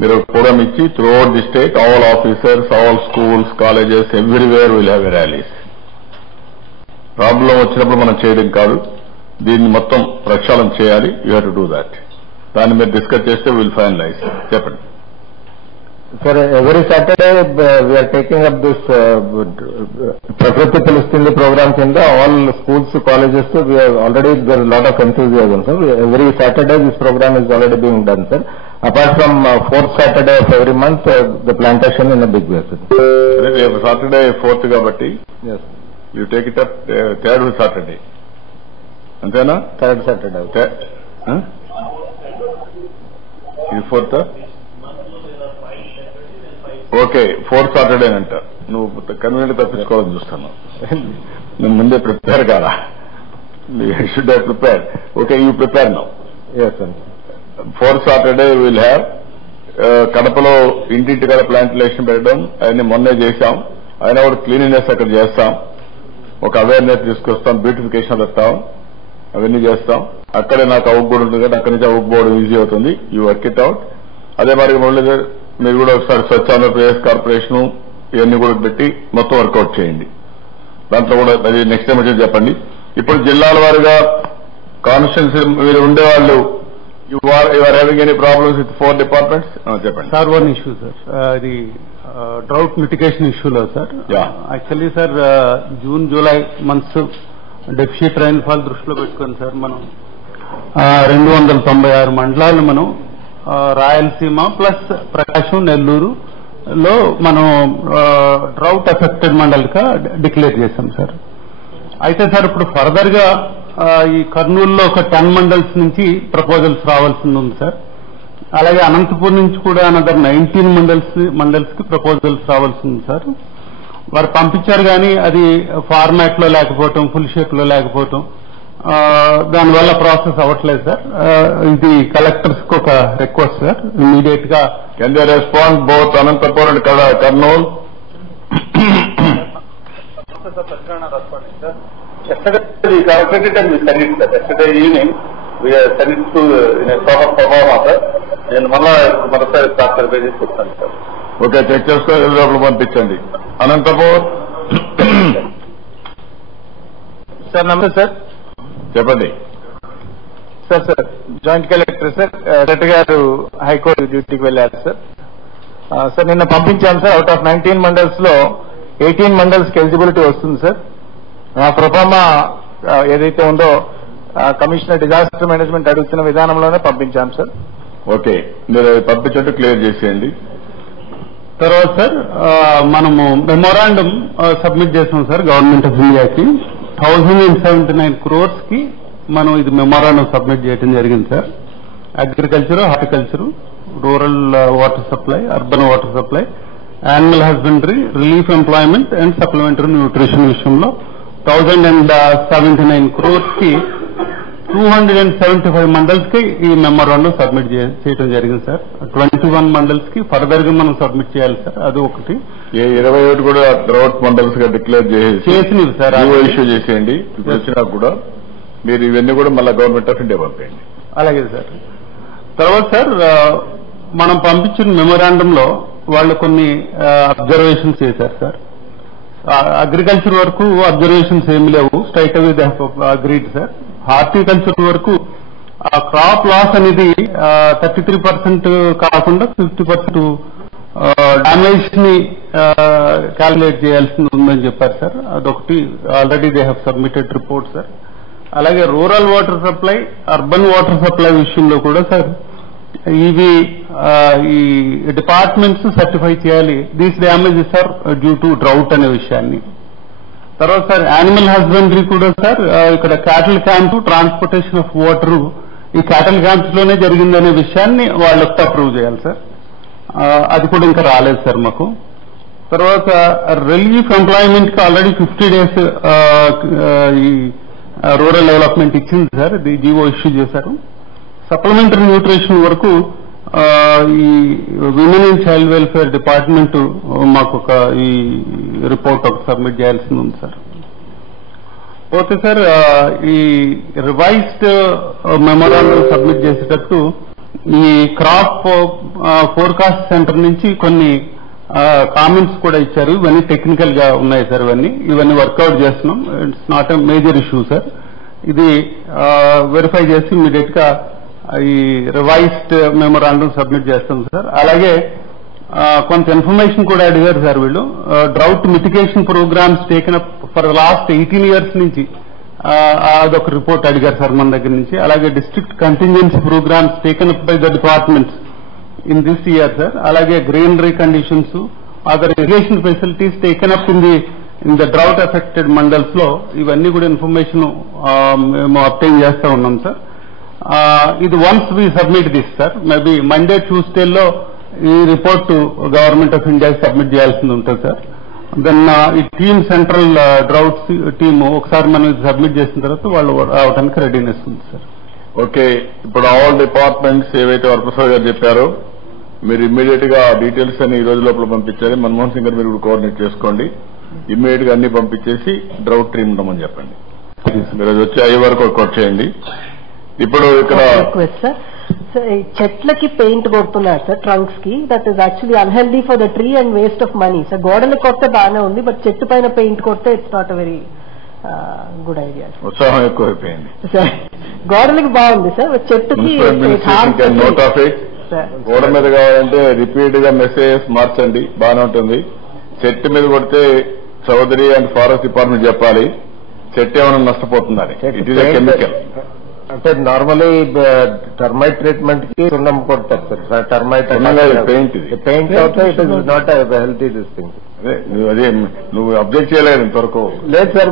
మీరు ప్రోగ్రామ్ ఇచ్చి throughout the state all officers, all schools, colleges, everywhere will have a rallies. Problem వచ్చినప్పుడు మనం చేయడం కాదు, దీన్ని మొత్తం ప్రక్షాళన చేయాలి. You have to do that. దాన్ని మీరు డిస్కస్ చేస్తే విల్ ఫైనలైజ్. చెప్పండి. Sir, every Saturday we are taking up this Prakriti Palestine program in all schools, colleges. We have already, there is a lot of enthusiasm, sir. Every Saturday this program is already being done, sir. Apart from 4th Saturday of every month, the plantation in a big way, sir. Saturday 4th kabatti. Yes. You take it up 3rd Saturday. Antena? 3rd Saturday. Is 4th? Okay, 4th Saturday అంట. నువ్వు convenient తప్పించుకోవాలని చూస్తాను. నువ్వు ముందే prepare కాదా? Should have prepare. Okay, you prepare now. 4th Saturday will have కడపలో ఇంటింటి కదా ప్లాంటేషన్ పెట్టడం, అవన్నీ మొన్నే చేశాం. అయినా కూడా క్లీనినెస్ అక్కడ చేస్తాం, ఒక అవేర్నెస్ తీసుకొస్తాం, బ్యూటిఫికేషన్ పెడతాం, అవన్నీ చేస్తాం. అక్కడే నాకు అవుట్ బోర్డు ఉంటుంది కదా, అక్కడి నుంచి అవుట్ బోర్డు ఈజీ అవుతుంది. You work it out. అదే మరి మురళీధర్, మీరు కూడా ఒకసారి స్వచ్ఛ ఆంధ్రప్రదేశ్ కార్పొరేషన్ ఇవన్నీ కూడా పెట్టి మొత్తం వర్కౌట్ చేయండి. దాంట్లో కూడా అది నెక్స్ట్ టైం వచ్చి చెప్పండి. ఇప్పుడు జిల్లాల వారిగా కాన్స్టిట్యున్సీ మీరు ఉండేవాళ్ళు, you are having any problems with 4 departments? చెప్పండి సార్. వన్ ఇష్యూ సార్, ఇది డ్రౌట్ మిటిగేషన్ ఇష్యూలో sir. Actually sir, June July months deficit rainfall దృష్టిలో పెట్టుకొని సార్ మనం 296 మండలాలు మనం రాయలసీమ ప్లస్ ప్రకాశం నెల్లూరులో మనం డ్రౌట్ ఎఫెక్టెడ్ మండల్గా డిక్లేర్ చేశాం సార్. అయితే సార్ ఇప్పుడు ఫర్దర్ గా ఈ కర్నూలులో ఒక 10 మండల్స్ నుంచి ప్రపోజల్స్ రావాల్సింది ఉంది సార్. అలాగే అనంతపూర్ నుంచి కూడా అనదర్ 19 మండల్స్ కి ప్రపోజల్స్ రావాల్సింది సార్. వారు పంపించారు కానీ అది ఫార్మాట్ లో లేకపోవటం, ఫుల్ షేప్ లో లేకపోవటం, దానివల్ల ప్రాసెస్ అవ్వట్లేదు సార్. ఇది కలెక్టర్స్ కి ఒక రిక్వెస్ట్ సార్, ఇమీడియట్ గా can they respond both Anantapur and Kurnool? Yesterday we calculated and we sent it, sir. Yesterday evening we sent it to in a sort of performa, sir. నేను మరోసారి survey చేసి చెప్తాను sir. Okay, check చేసుకుని లోపల పంపించండి. Anantapur sir నమస్తే sir. చెప్పండి sir joint collector sir, Reddy గారు హైకోర్టు డ్యూటీకి వెళ్ళారు సార్. సార్ నిన్న పంపించాను సార్. అవుట్ ఆఫ్ 19 మండల్స్ లో 18 మండల్స్ కి ఎలిజిబిలిటీ వస్తుంది సార్. ప్రొఫార్మా ఏదైతే ఉందో కమిషనర్ డిజాస్టర్ మేనేజ్మెంట్ అడుగుతున్న విధానంలోనే పంపించాం సార్. ఓకే, మీరు పంపించట్టు క్లియర్ చేసేయండి. తర్వాత సార్ మనము మెమోరాండం సబ్మిట్ చేసాం సార్ గవర్నమెంట్ ఆఫ్ ఇండియాకి. 1079 crores కి మనం ఇది మెమోరాండం సబ్మిట్ చేయడం జరిగింది sir. Agriculture, horticulture, rural water supply, urban water supply, animal husbandry, relief employment and supplementary nutrition విషయంలో 1079 crores కి 275 మండల్స్ కి ఈ మెమోరాండం సబ్మిట్ చేయడం జరిగింది సార్. 21 మండల్స్ కి ఫర్దర్ గా మనం సబ్మిట్ చేయాలి సార్. అది ఒకటి. 21 కూడా డ్రౌట్ మండల్స్ గా డిక్లేర్ చేసినవి సార్, ఇష్యూ చేసేయండి. ఇప్పుడు వచ్చినా కూడా మీరు ఇవన్నీ కూడా మళ్ళీ గవర్నమెంట్ ఆఫ్ ఇండియా పంపేయండి. అలాగే సార్. తర్వాత సార్ మనం పంపించిన మెమోరాండంలో వాళ్ళు కొన్ని అబ్జర్వేషన్స్ చేశారు సార్. అగ్రికల్చర్ వరకు అబ్జర్వేషన్స్ ఏమి లేవు, straight away they agreed sir. Horticulture వరకు క్రాప్ లాస్ అనేది 33% కాకుండా 50% డామేజ్ ని క్యాల్కులేట్ చేయాల్సింది ఉందని చెప్పారు సార్. అదొకటి already they have submitted report sir. అలాగే rural water supply, urban water supply విషయంలో కూడా సార్ ఇవి ఈ డిపార్ట్మెంట్స్ సర్టిఫై చేయాలి these damages are due to drought అనే విషయాన్ని. తర్వాత సార్ యానిమల్ హస్బెండరీ కూడా సార్ ఇక్కడ cattle camp, transportation of water ఈ క్యాటిల్ క్యాంప్స్ లోనే జరిగిందనే విషయాన్ని వాళ్ళకి అప్రూవ్ చేయాలి సార్. అది కూడా ఇంకా రాలేదు సార్ మాకు. తర్వాత రిలీఫ్ ఎంప్లాయ్మెంట్ కి ఆల్రెడీ 50 days ఈ రూరల్ డెవలప్మెంట్ ఇచ్చింది సార్, ఇది జీవో ఇష్యూ చేశారు. సప్లిమెంటరీ న్యూట్రిషన్ వరకు ఈ women and child welfare department మాకు ఒక ఈ రిపోర్ట్ ఒక సబ్మిట్ చేయాల్సింది ఉంది సార్. పోతే సార్ ఈ రివైజ్డ్ మెమోరాండం సబ్మిట్ చేసేటట్టు ఈ క్రాప్ ఫోర్కాస్ట్ సెంటర్ నుంచి కొన్ని కామెంట్స్ కూడా ఇచ్చారు. ఇవన్నీ టెక్నికల్ గా ఉన్నాయి సార్. ఇవన్నీ వర్కౌట్ చేస్తున్నాం. It's not a major issue sir. ఇది వెరిఫై చేసి ఇమీడియట్ గా ఈ రివైజ్డ్ మెమోరాండం సబ్మిట్ చేస్తాం సార్. అలాగే కొంత ఇన్ఫర్మేషన్ కూడా అడిగారు సార్ వీళ్ళు. Drought mitigation programmes taken up for last 18 years నుంచి అదొక రిపోర్ట్ అడిగారు సార్ మన దగ్గర నుంచి. అలాగే district contingency programmes taken up by the departments in this year sir. అలాగే greenery conditions, other irrigation facilities taken up in the drought affected mandals లో ఇవన్నీ కూడా ఇన్ఫర్మేషన్ మేము అబ్టైన్ చేస్తా ఉన్నాం సార్. ఇది once we submit this sir, maybe Monday ట్యూస్డేలో ఈ రిపోర్ట్ గవర్నమెంట్ ఆఫ్ ఇండియాకి సబ్మిట్ చేయాల్సింది ఉంటుంది సార్. దెన్ ఈ టీమ్ సెంట్రల్ డ్రౌట్ టీమ్ ఒకసారి మనం ఇది సబ్మిట్ చేసిన తర్వాత వాళ్ళు రావడానికి రెడీనెస్ ఉంది సార్. ఓకే, ఇప్పుడు ఆల్ డిపార్ట్మెంట్స్ ఏవైతే వరప్రసాద్ గారు చెప్పారో మీరు ఇమ్మీడియట్ గా డీటెయిల్స్ అన్ని ఈ రోజు లోపల పంపించాలి. మన్మోహన్ సింగ్ గారు మీరు కోఆర్డినేట్ చేసుకోండి. ఇమ్మీడియట్ గా అన్ని పంపించేసి డ్రౌట్ టీమ్ ఉండమని చెప్పండి. మీరు అది వచ్చి అయ్యే వరకు వర్కౌట్ చేయండి. ఇప్పుడు ఇక్కడ చెట్లకి పెయింట్ కొడుతున్నారు సార్, ట్రంక్స్ కి. That is actually unhealthy for the tree and waste of money sir. గోడలు కొడితే బాగానే ఉంది, బట్ చెట్టు పైన పెయింట్ కొడితే it's not a very good idea. ఉత్సాహం ఎక్కువైపోయింది సార్. గోడలకి బాగుంది సార్, చెట్టుకి నోట్ ఆఫ్ ఇట్. గోడ మీద కావాలంటే రిపీట్ గా మెసేజెస్ మార్చండి, బాగానే ఉంటుంది. చెట్టు మీద కొడితే చౌదరి అండ్ ఫారెస్ట్ డిపార్ట్మెంట్ చెప్పాలి. చెట్టు ఏమైనా నష్టపోతుందని. It is a chemical. అంటే నార్మలీ టర్మైట్ ట్రీట్మెంట్ కి సున్నం కొడతారు సార్. టర్మైట్ పెయింట్ అవుతే it is not healthy this thing. అదే నువ్వు అబ్జెక్ట్ చేయలేదు ఇంతవరకు. లేదు sir,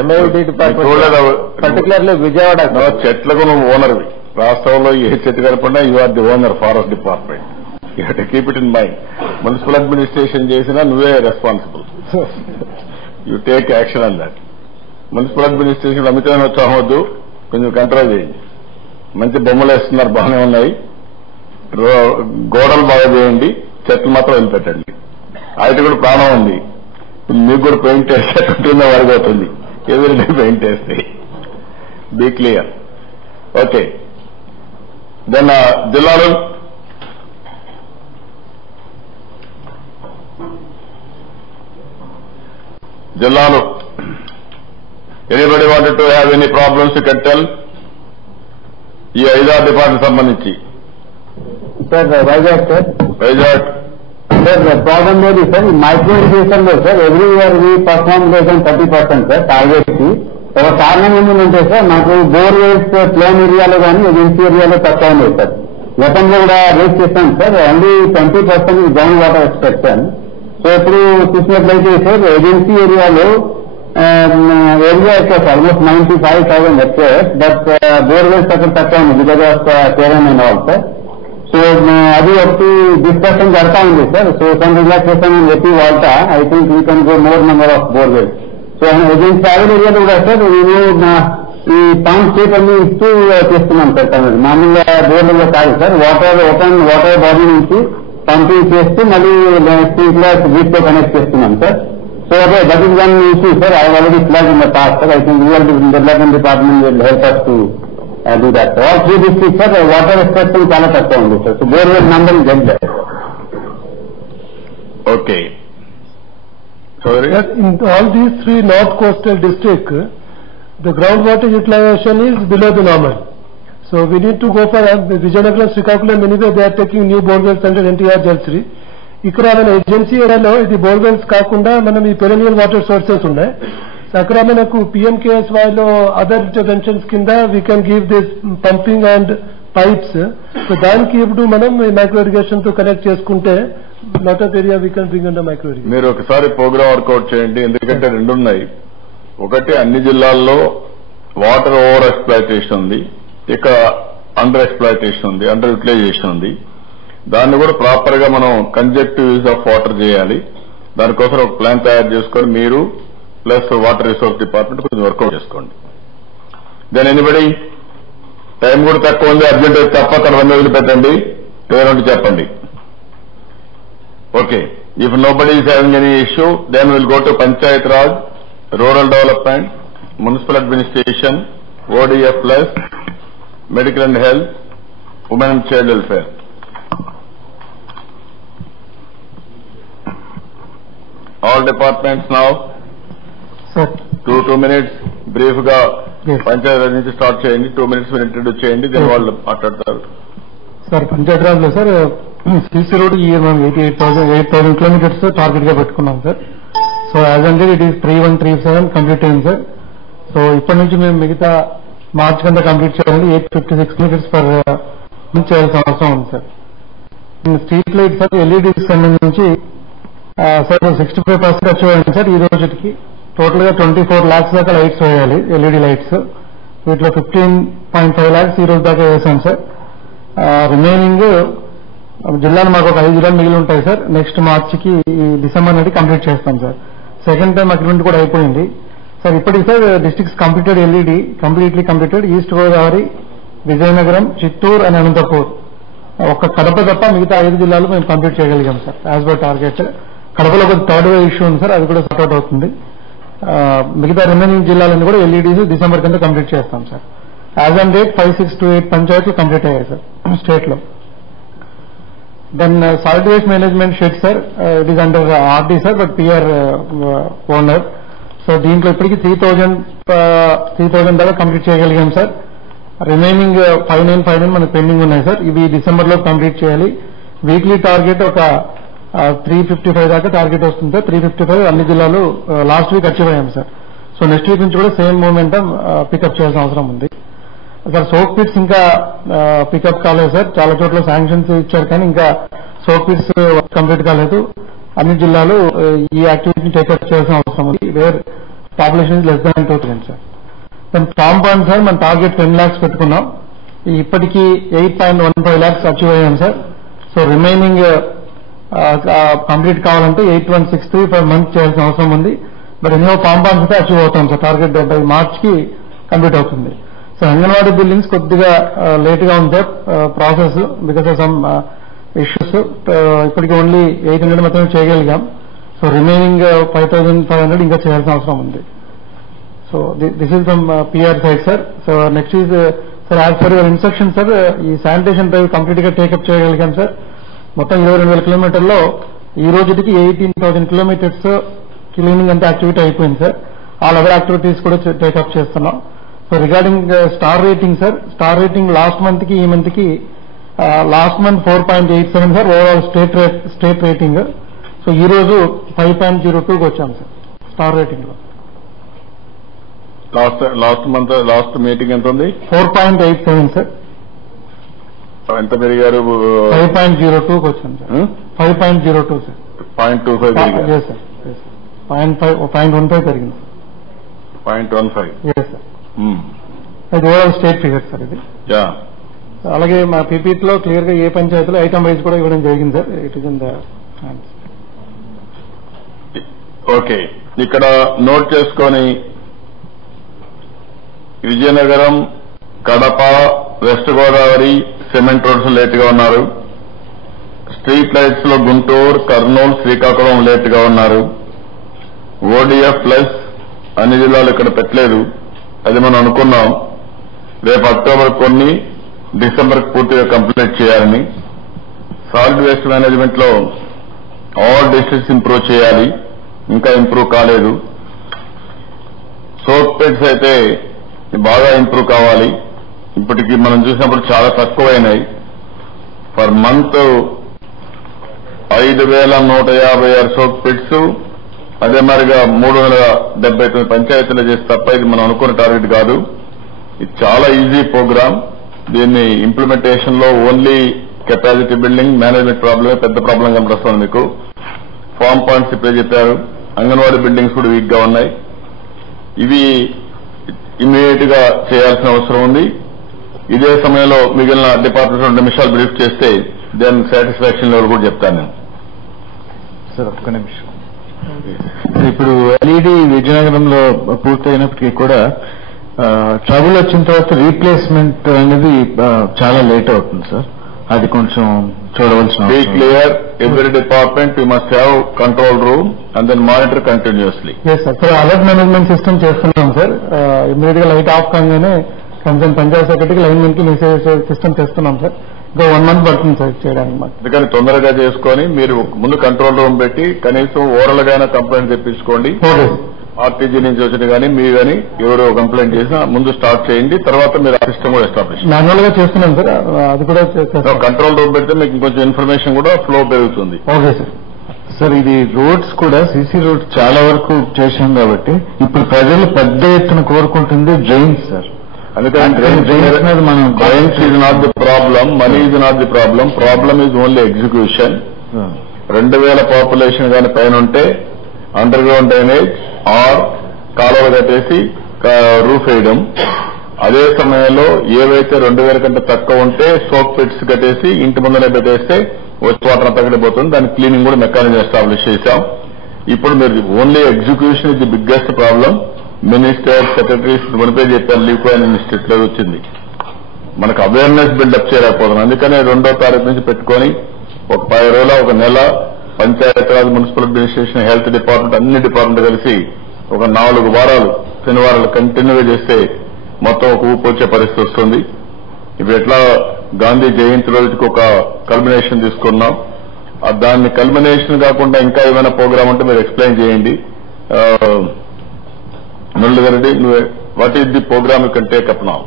MID department particularly Vijayawada చెట్లకు నువ్వు ఓనర్వి. రాష్ట్రంలో ఏ చెట్టు కనపడినా you are the owner, forest department. You have to keep it in mind. Municipal administration చేసినా నువ్వే responsible. You take action on that. Municipal administration అమితమైన ఉత్సాహం వద్దు, కొంచెం కంట్రోల్ చేయండి. మంచి బొమ్మలు వేస్తున్నారు, బాగానే ఉన్నాయి. గోడలు బాగా చేయండి, చెట్లు మాత్రం వదిలిపెట్టండి. అయితే కూడా ప్రాణం ఉంది. మీకు కూడా పెయింట్ వేస్తే ఉంటుందో వరకు అవుతుంది. ఎదురు పెయింట్ వేస్తే. Be clear. ఓకే. దెన్ జిల్లాలు anybody wanted to have any problems you can tell. ఈ 5 డిపార్ట్మెంట్ సంబంధించి sir Vizag sir. Vizag sir problem లేదు సార్. మైక్రో ఇరిగేషన్ లో sir every year we perform చేసాం 30% సార్ టార్గెట్ కి. ఒక కారణం ఏంటంటే సార్ మాకు బోర్వెల్స్ ప్లేన్ ఏరియాలో కానీ ఏజెన్సీ ఏరియాలో తక్కువ ఉంది సార్. గతంలో కూడా రేట్ చేస్తాం sir. Only 20% ground water extraction. So ఇప్పుడు చూసినట్లయితే సార్ ఏజెన్సీ ఏరియాలో ఏరియా ఎక్కువ sir, almost 95,000 hectares. But borewells అక్కడ తక్కువ ఉంది because of Kerala and all sir. So అది ఒకటి డిస్కషన్ జరుగుతా ఉంది sir. So some relaxation AP WALTA I think we can go more number of borewells. So agency tribal ఏరియాలో కూడా సార్ ఈ పంప్ స్టేట్ అన్ని ఇస్తూ చేస్తున్నాం సార్. మామూలుగా బోర్వెల్లో కాదు సార్, ఓపెన్ వాటర్ బాడీ నుంచి పంపింగ్ చేస్తూ మళ్ళీ స్ప్రింక్లర్స్ వీట్ తో కనెక్ట్ చేస్తున్నాం సార్. సో అదే that is one issue sir. I already flag in the past sir. I think rural development department will help us to do that. All 3 districts sir water extraction చాలా తక్కువ ఉంది sir. So borewell number is exact. Okay. In all these 3 north coastal districts, the groundwater utilization is below the normal. So we need to go for Vijayanagaram, Srikakulam. Anyway, they are taking new borewells under NTR Jalsri. ఇక్కడ మన agency ఏరియాలో ఇది borewells కాకుండా మనం ఈ perennial water sources ఉన్నాయి. So అక్కడ మనకు PMKSYలో అదర్ ఇంటర్వెన్షన్స్ కింద we can give this pumping and pipes. So దానికి ఇప్పుడు మనం మైక్రో ఇరిగేషన్ తో కనెక్ట్ చేసుకుంటే lot of area we can bring under micro irrigation. మీరు ఒకసారి ప్రోగ్రామ్ వర్కౌట్ చేయండి. ఎందుకంటే 2 ఉన్నాయి. ఒకటి అన్ని జిల్లాల్లో వాటర్ ఓవర్ ఎక్స్ప్లాయిటేషన్ ఉంది, ఇక అండర్ ఎక్స్ప్లాయిటేషన్ ఉంది, అండర్ యూటిలైజేషన్ ఉంది. దాన్ని కూడా ప్రాపర్ గా మనం కన్జెక్టివ్ యూజ్ ఆఫ్ వాటర్ చేయాలి. దానికోసం ఒక ప్లాన్ తయారు చేసుకొని మీరు ప్లస్ వాటర్ రిసోర్స్ డిపార్ట్మెంట్ కొంచెం వర్కౌట్ చేసుకోండి. దెన్ ఎనీబడి టైం కూడా తక్కువ ఉంది, అర్జెంట్ తప్ప తర్వాత వదిలిపెట్టండి, పేరెంట్ చెప్పండి. Okay. If nobody is having any issue then will go to Panchayat Raj, rural development, municipal administration, ODF plus, medical and health, women and child welfare. All departments now. Sir. 2 minutes brief గా పంచాయత్ రాజ్ నుంచి start చేయండి. 2 minutes మీరు introduce చేయండి, దీని వాళ్ళు మాట్లాడతారు. Sir Panchayat Raj లో sir CC road ఈ మనం 8,000 కిలోమీటర్స్ టార్గెట్ గా పెట్టుకున్నాం సార్. సో యాజ్ అంటే ఇట్ ఈస్ 3137 కంప్లీట్ అయింది సార్. సో ఇప్పటి నుంచి మేము మిగతా మార్చ్ కింద కంప్లీట్ చేయాలి. 856 కిలోమీటర్స్ పర్ నుంచి చేయాల్సిన అవసరం ఉంది sir. Street light sir LEDs సంబంధించి సార్ 65% అచీవ్ అయింది సార్. ఈ రోజుకి టోటల్ గా 24 lakhs దాకా లైట్స్ వేయాలి, LED లైట్స్. వీటిలో 15.5 lakhs ఈ రోజు దాకా వేసాం సార్. రిమైనింగ్ జిల్లాలు మాకు ఒక 5 జిల్లాలు మిగిలి ఉంటాయి సార్. నెక్స్ట్ మార్చికి డిసెంబర్ నాటి కంప్లీట్ చేస్తాం సార్. సెకండ్ టైం అగ్రిమెంట్ కూడా అయిపోయింది సార్. ఇప్పటికి sir districts completed LED completely completed. East Godavari, Vizianagaram, Chittoor and Anantapur. ఒక కడప తప్ప మిగతా 5 జిల్లాలు మేము కంప్లీట్ చేయగలిగాం సార్ యాజ్ పర్ టార్గెట్. కడపలో ఒక థర్డ్ వే ఇష్యూ ఉంది సార్, అది కూడా సార్ట్అవుట్ అవుతుంది. మిగతా రిమైనింగ్ జిల్లాలన్నీ కూడా LEDs డిసెంబర్ కింద కంప్లీట్ చేస్తాం సార్. యాజ్ ఆన్ డేట్ 5628 పంచాయతీలు కంప్లీట్ అయ్యాయి సార్ స్టేట్ లో. Then solid waste management shed sir it is under RD sir, but PR owner. So దీంట్లో ఇప్పటికీ 3,000 దాకా కంప్లీట్ చేయగలిగాం సార్. రిమైనింగ్ 5959 మనకు పెండింగ్ ఉన్నాయి సార్. ఇవి డిసెంబర్ లో కంప్లీట్ చేయాలి. వీక్లీ టార్గెట్ ఒక 355 దాకా టార్గెట్ వస్తుంది సార్. 355 అన్ని జిల్లాలు లాస్ట్ వీక్ అచీవ్ అయ్యాం సార్. సో నెక్స్ట్ వీక్ నుంచి కూడా సేమ్ మూమెంటం పికప్ చేయాల్సిన అవసరం ఉంది. సార్ సోక్ పిట్స్ ఇంకా పికప్ కాలేదు సార్. చాలా చోట్ల శాంక్షన్స్ ఇచ్చారు కానీ ఇంకా సోక్ పిట్స్ కంప్లీట్ కాలేదు. అన్ని జిల్లాలు ఈ యాక్టివిటీని టేకప్ చేయాల్సిన అవసరం ఉంది. Where population less than 2,000 sir. దాని ఫామ్ పాయింట్ సార్ మన టార్గెట్ 10 lakhs పెట్టుకున్నాం. ఇప్పటికీ 8.15 lakhs అచీవ్ అయ్యాం సార్. సో రిమైనింగ్ కంప్లీట్ కావాలంటే 8,163 per month చేయాల్సిన అవసరం ఉంది. బట్ ఎన్నో ఫామ్ పాయింట్స్ అయితే అచీవ్ అవుతాం సార్. టార్గెట్ బై March కి కంప్లీట్ అవుతుంది. సో అంగన్వాడీ బిల్డింగ్స్ కొద్దిగా లేట్ గా ఉంది sir process because of some issues. ఇప్పటికి ఓన్లీ 800 మాత్రమే చేయగలిగాం. సో రిమైనింగ్ 5,500 ఇంకా చేయాల్సిన అవసరం ఉంది. So this is from PR side sir. So next is sir as for your instruction sir ఈ శానిటేషన్ డ్రైవ్ కంప్లీట్ గా టేకప్ చేయగలిగాం సార్. మొత్తం 22,000 kilometerలో ఈ రోజుకి 18,000 kilometers క్లీనింగ్ అంతా యాక్టివిటీ అయిపోయింది సార్. ఆల్ అదర్ యాక్టివిటీస్ కూడా టేకప్ చేస్తున్నాం. So regarding star rating sir, star rating last month కి ఈ మంత్ కి last month 4.87 sir overall state rating. So ఈ రోజు 5.02కి వచ్చాం సార్ స్టార్ రేటింగ్ లో. లాస్ట్ మీటింగ్ ఎంత ఉంది? 4.87 సార్. ఎంత పెరిగారు? 5.02కి వచ్చాం సార్. 5.02 సార్. 0.25 పెరిగారు. Yes sir. 0.15 పెరిగింది. 0.15. Yes sir. అది ఓవరాల్ స్టేట్ ఫిగర్ సార్ ఇది. అలాగే మా పీపీటీలో క్లియర్ గా ఏ పంచాయతీలో ఐటమ్ వైజ్ కూడా ఇవ్వడం జరిగింది sir. It is in the hands. Okay, ఇక్కడ నోట్ చేసుకొని Vizianagaram, Kadapa, west Godavari cement roads late గా ఉన్నారు. స్ట్రీట్ లైట్స్ లో గుంటూరు, కర్నూలు, శ్రీకాకుళం లేట్ గా ఉన్నారు. ఓడిఎఫ్ ప్లస్ అన్ని జిల్లాలు ఇక్కడ పెట్టలేదు. అది మనం అనుకున్నాం రేపు అక్టోబర్ కొన్ని, డిసెంబర్ పూర్తిగా కంప్లీట్ చేయాలని. సాలిడ్ వేస్ట్ మేనేజ్మెంట్ లో ఆల్ డిస్ట్రిక్ట్స్ ఇంప్రూవ్ చేయాలి, ఇంకా ఇంప్రూవ్ కాలేదు. సోప్ పిట్స్ అయితే బాగా ఇంప్రూవ్ కావాలి. ఇప్పటికి మనం చూసినప్పుడు చాలా తక్కువైనాయి. పర్ మంత్ 5,156 సోప్ పిట్స్, అదే మరిగా 379 పంచాయతీలు చేసి తప్ప ఇది మనం అనుకున్న టార్గెట్ కాదు. ఇది చాలా ఈజీ ప్రోగ్రామ్. దీన్ని ఇంప్లిమెంటేషన్ లో ఓన్లీ కెపాసిటీ బిల్డింగ్, మేనేజ్మెంట్ ప్రాబ్లమే పెద్ద ప్రాబ్లం కనిపిస్తుంది మీకు. ఫామ్ పాయింట్స్ ఇప్పుడే చెప్పారు. అంగన్వాడీ బిల్డింగ్స్ కూడా వీక్ గా ఉన్నాయి. ఇవి ఇమ్మీడియట్ గా చేయాల్సిన అవసరం ఉంది. ఇదే సమయంలో మిగిలిన డిపార్ట్మెంట్ 2 నిమిషాలు బ్రీఫ్ చేస్తే దాని సాటిస్ఫాక్షన్ లెవెల్ కూడా చెప్తాను నేను. సార్ ఒక్క నిమిషం. ఇప్పుడు ఎల్ఈడి విజయనగరంలో పూర్తయినప్పటికీ కూడా ట్రబుల్ వచ్చిన తర్వాత రీప్లేస్మెంట్ అనేది చాలా లేట్ అవుతుంది సార్. అది కొంచెం చూడవలసిన. Be clear, every department you must have control room and then monitor continuously. Yes sir. Sir alert management system చేస్తున్నాం సార్. ఇమ్మీడియట్ గా లైట్ ఆఫ్ కాగానే కన్సర్న్ పంచాయత్ సెక్రటరీకి లైన్మెన్ కి మెసేజ్ సిస్టమ్ చేస్తున్నాం సార్. ఇంకా 1 month పడుతుంది సార్ చేయడానికి మాకు. అందుకని తొందరగా చేసుకొని మీరు ముందు కంట్రోల్ రూమ్ పెట్టి కనీసం ఓరల్ గానే కంప్లైంట్ తెప్పించుకోండి. ఆర్టీజీ నుంచి వచ్చిన కానీ మీరు కానీ ఎవరో కంప్లైంట్ చేసినా ముందు స్టార్ట్ చేయండి. తర్వాత మీరు ఆ సిస్టమ్ కూడా ఎస్టాబ్లిష్ మాన్యువల్ గా చేస్తున్నాం సార్. అది కూడా కంట్రోల్ రూమ్ పెడితే మీకు కొంచెం ఇన్ఫర్మేషన్ కూడా ఫ్లో పెరుగుతుంది. Okay sir. సార్ ఇది రోడ్స్ కూడా సీసీ రోడ్స్ చాలా వరకు చేశాం కాబట్టి ఇప్పుడు ప్రజలు పెద్ద ఎత్తున కోరుకుంటుంది డ్రైన్స్ సార్. అందుకని drains is not the problem, money is not the problem. Problem is only execution. 2,000 population కానీ పైన ఉంటే అండర్ గ్రౌండ్ డ్రైనేజ్ ఆర్ కాలువలు కట్టేసి రూఫ్ వేయడం. అదే సమయంలో ఏవైతే 2,000 కంటే తక్కువ ఉంటే సోప్ పిట్స్ కట్టేసి ఇంటి ముందరే పెట్టేస్తే వచ్చి వాటర్ తగ్గడిపోతుంది. దాని క్లీనింగ్ కూడా మెకానిజం ఎస్టాబ్లిష్ చేశాం. ఇప్పుడు మీరు only execution is the biggest problem. Minister, secretaries మునిపే చెప్పారు లీవ్ ఇన్స్టిట్యూట్ లో వచ్చింది. మనకు అవేర్నెస్ బిల్డప్ చేయలేకపోతున్నాం. అందుకనే 2వ తారీఖు నుంచి పెట్టుకొని ఒక 10 రోజుల, ఒక నెల Panchayati Raj, municipal administration, health department అన్ని డిపార్ట్మెంట్ కలిసి ఒక 4 వారాలు శనివారాలు కంటిన్యూగా చేస్తే మొత్తం ఒక ఊపు వచ్చే పరిస్థితి వస్తుంది. ఇప్పుడు ఎట్లా గాంధీ జయంతి రోజుకి ఒక కల్మినేషన్ తీసుకున్నాం. దాన్ని కల్మినేషన్ కాకుండా ఇంకా ఏమైనా ప్రోగ్రామ్ ఉంటే మీరు ఎక్స్ప్లెయిన్ చేయండి. Muralidhar Reddy, what is the programme you can take up now?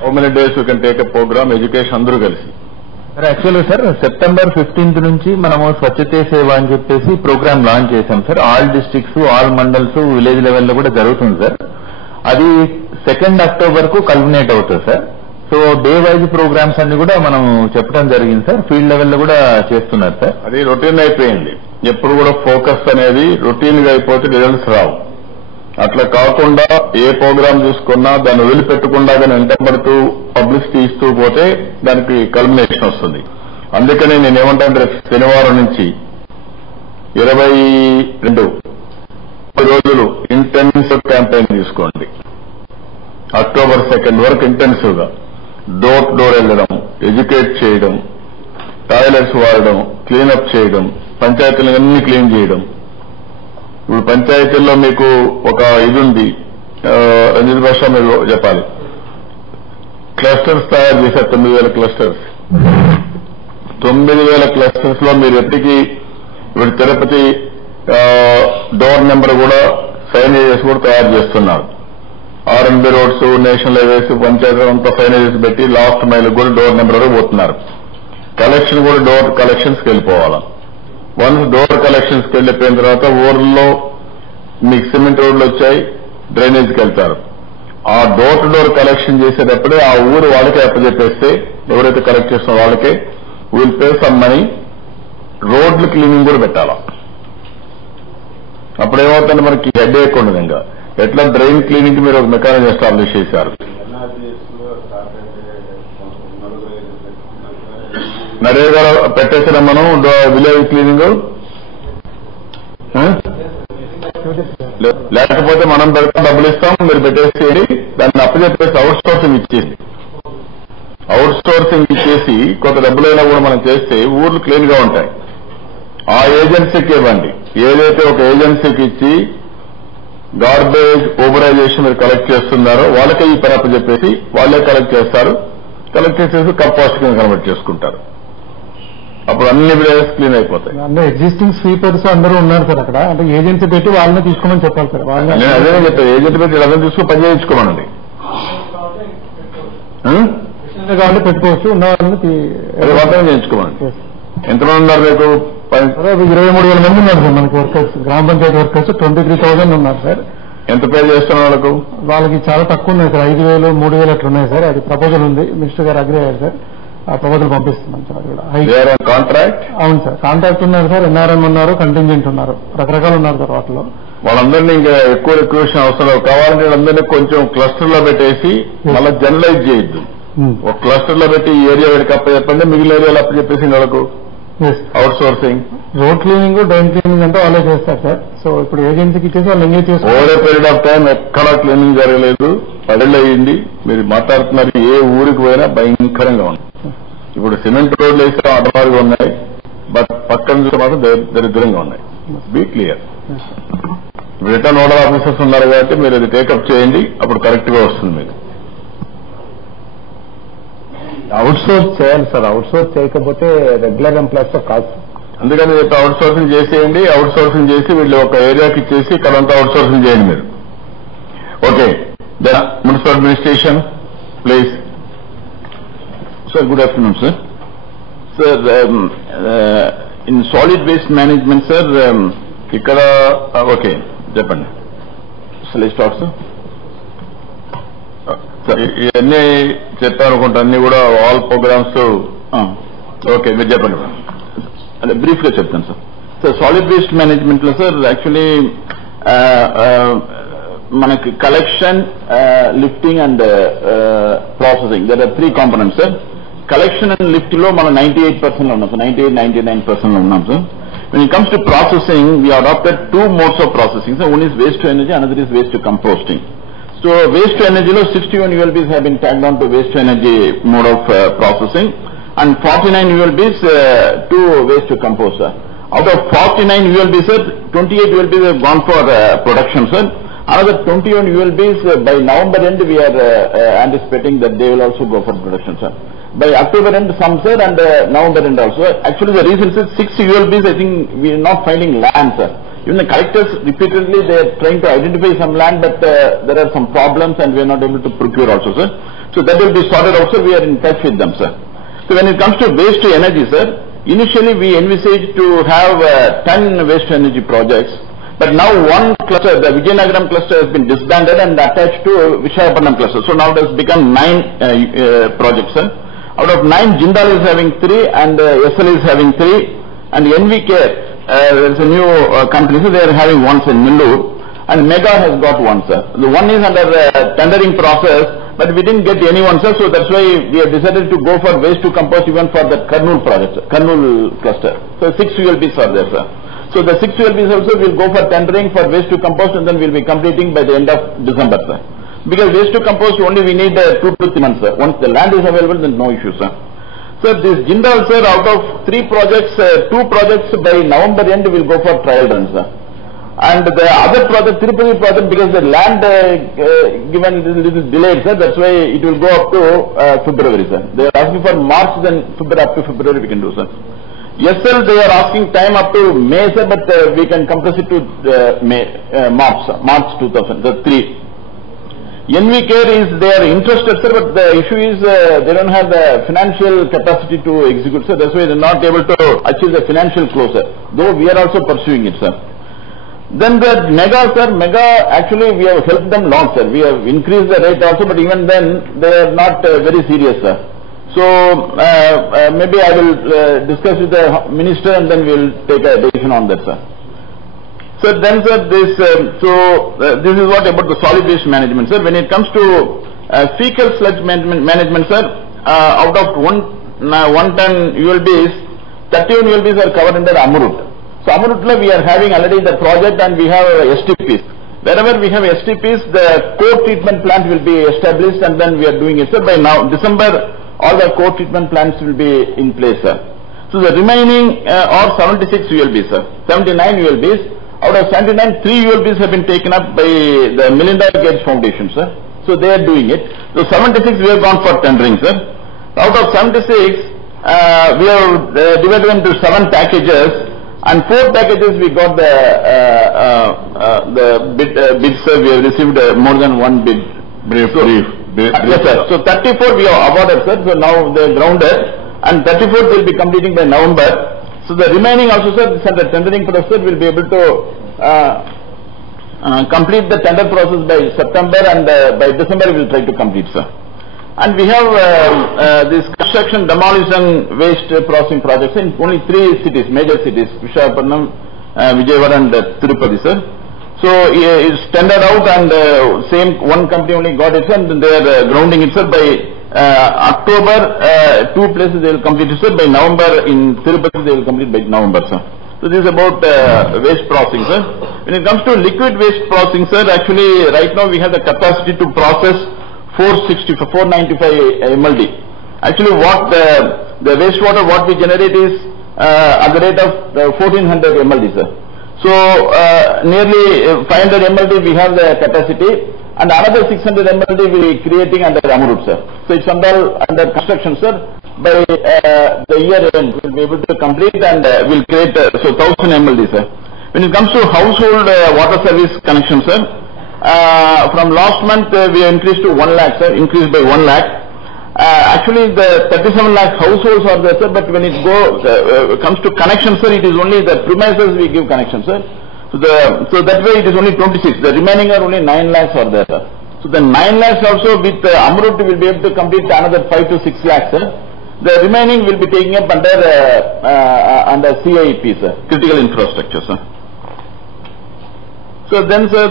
How many days you can take up programme? Education అందరూ కలిసి యాక్చువల్గా సార్ సెప్టెంబర్ 15th నుంచి మనము స్వచ్ఛతే సేవ అని చెప్పేసి ప్రోగ్రామ్ లాంచ్ చేశాం sir. All districts, all mandals, village లెవెల్లో కూడా జరుగుతుంది సార్. అది 2nd October కు కల్మినేట్ అవుతుంది sir. So day wise programmes అన్ని కూడా మనం చెప్పడం జరిగింది సార్. ఫీల్డ్ లెవెల్లో కూడా చేస్తున్నారు సార్. అది రొటీన్ అయిపోయింది. ఎప్పుడు కూడా ఫోకస్ అనేది రొటీన్ గా అయిపోతే రిజల్ట్స్ రావు. అట్లా కాకుండా ఏ ప్రోగ్రామ్ చూసుకున్నా దాన్ని వదిలిపెట్టకుండా వెంటబడుతూ పబ్లిసిటీ ఇస్తూ పోతే దానికి కల్మినేషన్ వస్తుంది. అందుకని నేనేమంటాను, రేపు శనివారం నుంచి 22 రోజులు ఇంటెన్సివ్ క్యాంపెయిన్ తీసుకోండి. October 2nd వరకు ఇంటెన్సివ్ గా డోర్ టు డోర్ వెళ్ళడం, ఎడ్యుకేట్ చేయడం, టాయిలెట్స్ వాడడం, క్లీనప్ చేయడం, పంచాయతీలన్నీ క్లీన్ చేయడం. ఇప్పుడు పంచాయతీల్లో మీకు ఒక ఇది ఉంది, రంజిత్ భాష మీరు చెప్పాలి. క్లస్టర్స్ తయారు చేశారు, 9,000 క్లస్టర్స్. 9,000 క్లస్టర్స్ లో మీరు ఎప్పటికీ ఇప్పుడు తిరుపతి డోర్ నెంబర్ కూడా సైనేజెస్ కూడా తయారు చేస్తున్నారు. R&B roads, national highways, panchayat అంతా సైనేజెస్ పెట్టి లాస్ట్ మైల్ కూడా డోర్ నెంబర్ వరకు పోతున్నారు. కలెక్షన్ కూడా డోర్ కలెక్షన్స్కి వెళ్ళిపోవాలా. వన్స్ డోర్ కలెక్షన్స్కి వెళ్ళిపోయిన తర్వాత ఊర్లో మీకు సిమెంట్ రోడ్లు వచ్చాయి, డ్రైనేజ్కి వెళ్తారు. ఆ డోర్ టు డోర్ కలెక్షన్ చేసేటప్పుడే ఆ ఊరు వాళ్ళకే అప్పచెప్పేస్తే, ఎవరైతే కలెక్ట్ చేస్తున్న వాళ్ళకే విల్ పే సమ్ మనీ. రోడ్లు క్లీనింగ్ కూడా పెట్టాలా. అప్పుడు ఏమవుతుందంటే మనకి హెడ్ ఉండదు. ఇంకా ఎట్లా డ్రైన్ క్లీనింగ్ మీరు ఒక మెకానిజం ఎస్టాబ్లిష్ చేశారు. నరేగా పెట్టేసిన మనం విలేజ్ క్లీనింగ్, లేకపోతే మనం పెడతాం, డబ్బులు ఇస్తాం, మీరు పెట్టేసేయండి. దాన్ని అప్పచెప్పేసి అవుట్ సోర్సింగ్ ఇచ్చేసి కొంత డబ్బులైనా కూడా మనం చేస్తే ఊర్లు క్లీన్ గా ఉంటాయి. ఆ ఏజెన్సీకి ఇవ్వండి. ఏదైతే ఒక ఏజెన్సీకి ఇచ్చి గార్బేజ్ ఓబరైజేషన్ మీరు కలెక్ట్ చేస్తున్నారో వాళ్ళకే ఈ పని అప్పచెప్పేసి వాళ్ళే కలెక్ట్ చేస్తారు. కలెక్ట్ చేసేసి కంపోస్ట్ కింద కన్వర్ట్ చేసుకుంటారు. అప్పుడు అన్ని విలేజెస్ క్లీన్ అయిపోతాయి. అంటే ఎగ్జిస్టింగ్ స్వీపర్స్ అందరూ ఉన్నారు సార్ అక్కడ. అంటే ఏజెన్సీ పెట్టి వాళ్ళని తీసుకోమని చెప్పాలి సార్. నేను అదే చెప్తాను, ఏజెన్సీ పెట్టి వాళ్ళని తీసుకుని పని చేయించుకోమనండి. కాబట్టి పెట్టుకోవచ్చు, ఉన్న వాళ్ళని వర్తనం చేయించుకోమనండి. ఎంతమంది ఉన్నారు మీకు? 23,000 మంది ఉన్నారు సార్ మనకి వర్కర్స్. గ్రామ పంచాయతీ వర్కర్స్ 23,000 ఉన్నారు సార్. ఎంత పే చేస్తున్న వాళ్ళకి చాలా తక్కువ ఉన్నాయి సార్. 5,000, 3,000 అట్లా ఉన్నాయి సార్. అది ప్రపోజల్ ఉంది, మినిస్టర్ గారు అగ్రీ అయ్యారు సార్. ఆ ప్రపోజల్ పంపిస్తున్నాం సార్. అది కూడా కాంట్రాక్ట్. అవును సార్, కాంట్రాక్ట్ ఉన్నారు సార్, NRM ఉన్నారు, కంటింజెంట్ ఉన్నారు, రకరకాలు ఉన్నారు సార్. వాటిలో వాళ్ళందరినీ ఇంకా ఎక్కువ రిక్రూషన్ అవసరం కావాలంటే వాళ్ళందరినీ కొంచెం క్లస్టర్ లో పెట్టేసి మళ్ళీ జనరలైజ్ చేయొద్దు. ఒక క్లస్టర్ లో పెట్టి ఈ ఏరియా వీడికి అప్ప చెప్పండి, మిగిలిన ఏరియాలో అప్ప చెప్పేసి వాళ్ళకు out sourcing. Road cleaning, drain cleaning అంటే వాళ్ళే చేస్తారు సార్. సో ఇప్పుడు ఏజెన్సీకి ఇచ్చేసి వాళ్ళు ఎంగేజ్ చేస్తారు. Over a period of time ఎక్కడా క్లీనింగ్ జరగలేదు. 10 ఏళ్ళు అయ్యింది. మీరు మాట్లాడుతున్నారు, ఏ ఊరికి పోయినా భయంకరంగా ఉంది. ఇప్పుడు సిమెంట్ రోడ్లు వేస్తే ఆటోమారుగా ఉన్నాయి, బట్ పక్కన చూస్తే మాత్రం దరిద్రంగా ఉన్నాయి. Be clear. Return nodal officers ఉన్నారు కాబట్టి మీరు అది టేకప్ చేయండి, అప్పుడు కరెక్ట్ గా వస్తుంది. మీకు అవుట్ సోర్స్ చేయాలి సార్. అవుట్ సోర్స్ చేయకపోతే రెగ్యులర్ ఎంప్లాయీస్ తో కాదు. అందుకని చెప్పి అవుట్ సోర్సింగ్ చేసేయండి. అవుట్ సోర్సింగ్ చేసి వీళ్ళు ఒక ఏరియాకి ఇచ్చేసి ఇక్కడంతా అవుట్ సోర్సింగ్ చేయండి మీరు. Okay, municipal administration please. Sir, good afternoon, sir. Sir, in solid waste management, sir, ఇక్కడ ఓకే చెప్పండి. shall I start, sir? ఇవన్నీ చెప్పానుకుంటా, అన్ని కూడా ఆల్ ప్రోగ్రామ్స్. ఓకే, మీరు చెప్పండి. బ్రీఫ్ గా చెప్తాను sir. Sir, solid waste management లో సార్ యాక్చువల్లీ మనకి collection, lifting and processing, there are 3 components sir. Collection and lift లో మనం 98% లో ఉన్నాం సార్. 98-99% లో ఉన్నాం sir. When it comes to processing, we adopted 2 modes of processing. So one is waste to energy, another is waste to composting. So waste to energy lo 61 ULBs have been tagged on to waste to energy mode of processing, and 49 ULBs to waste to compost, sir. Out of 49 ULBs, sir, 28 ULBs have gone for production, sir. Another 21 ULBs by November end we are anticipating that they will also go for production, sir. By October end some, sir, and November end also. Actually the reason is 6 ULBs I think we are not finding land, sir. Even the collectors repeatedly they are trying to identify some land, but there are some problems and we are not able to procure also, sir. So that will be sorted out, sir. We are in touch with them, sir. So when it comes to waste to energy, sir, initially we envisaged to have 10 waste to energy projects, but now one cluster, the Vijayanagaram cluster, has been disbanded and attached to Visakhapatnam cluster. So now it has become 9 projects, sir. Out of 9, Jindal is having 3 and SL is having 3, and NV Care, there is a new company, so they are having 1 in Millur, and Mega has got 1, sir. The one is under tendering process, but we didn't get anyone, sir, so that's why we have decided to go for waste to compost even for the Kurnool project, Kurnool cluster. So 6 ULBs are there, sir. So the 6 ULBs also will go for tendering for waste to compost, and then we'll be completing by the end of December, sir. Because waste to compost only we need 2 to 3 months, sir. Once the land is available, then no issue, sir. Sir, this Jindal, sir, out of 3 projects, 2 projects by November end will go for trial runs, sir. And the other project, Tirupati project, because the land given is a little delayed, sir, that's why it will go up to February, sir. They are asking for March, then February, up to February we can do, sir. Yes, sir, they are asking time up to May, sir, but we can compress it to March 2000, the 3. NV Care is, they are interested, sir, but the issue is they don't have the financial capacity to execute, sir. That's why they are not able to achieve the financial close, sir. Though we are also pursuing it, sir. Then the Mega, sir, Mega, actually we have helped them long, sir. We have increased the rate also, but even then they are not very serious, sir. So maybe I will discuss with the minister and then we will take a decision on that, sir. So then, sir, this is what about the solid waste management, sir. When it comes to fecal sludge management, sir, out of 1 ton ULBs, 31 ULBs are covered under Amrut. So Amrutla we are having already the project and we have STPs. Wherever we have STPs, the core treatment plant will be established and then we are doing it, sir. By now, December, all the core treatment plants will be in place, sir. So the remaining are 76 ULBs, sir. 79 ULBs. Out of 79, 3 ULBs have been taken up by the Melinda Gates Foundation, sir. So they are doing it. So 76 we have gone for tendering, sir. Out of 76, we have divided them into 7 packages. And 4 packages we got the bids, sir. We have received more than 1 bid. Brief. Yes, sir. So 34 we have awarded, sir. So now they are grounded, and 34 will be completing by November. So the remaining also, sir, this under tendering process will be able to complete the tender process by September, and by December we will try to complete, sir. And we have this construction demolition waste processing projects in only 3 cities, major cities, Visakhapatnam, Vijayawada and Tirupati, sir. So it's tendered out, and same one company only got it, sir, and they are grounding it, sir. By October, 2 places they will complete it, sir. By November in Tirupati they will complete by November, sir. So this is about waste processing, sir. When it comes to liquid waste processing, sir, actually right now we have the capacity to process 495 MLD. Actually what the wastewater what we generate is at the rate of 1400 MLD, sir. So nearly 500 MLD we have the capacity, and another 600 MLD we are creating under Amrut, sir. So it's under construction, sir. By the year end we will be able to complete, and we'll create 1000 MLD, sir. When it comes to household water service connection, sir, from last month we increased to 1 lakh, sir, increased by 1 lakh. Actually the 37 lakh households are there, sir, but when it comes to connection, sir, it is only the premises we give connection, sir. So that way it is only 26. The remaining are only 9 lakhs are there, sir. So the 9 lakhs also with Amrut will be able to complete another 5 to 6 lakhs, sir. The remaining will be taking up under CIP, sir, critical infrastructure, sir. So then, sir,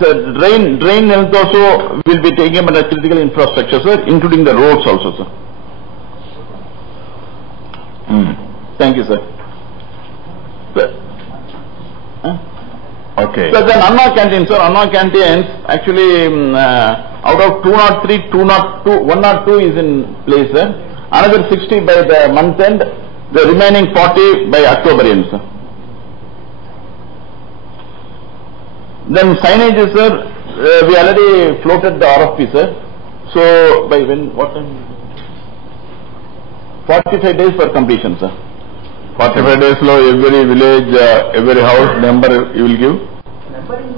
the drain health also will be taking up under critical infrastructure, sir, including the roads also, sir. Thank you, sir. Okay. So then Anna canteen, sir, Anna canteens actually out of 203, 202, 102 is in place, sir. Another 60 by the month end, the remaining 40 by October end, sir. Then signage, sir, we already floated the RFP, sir. So by when, what time? 45 days for completion, sir. 45 days lo every village, every house number you will give? Numbering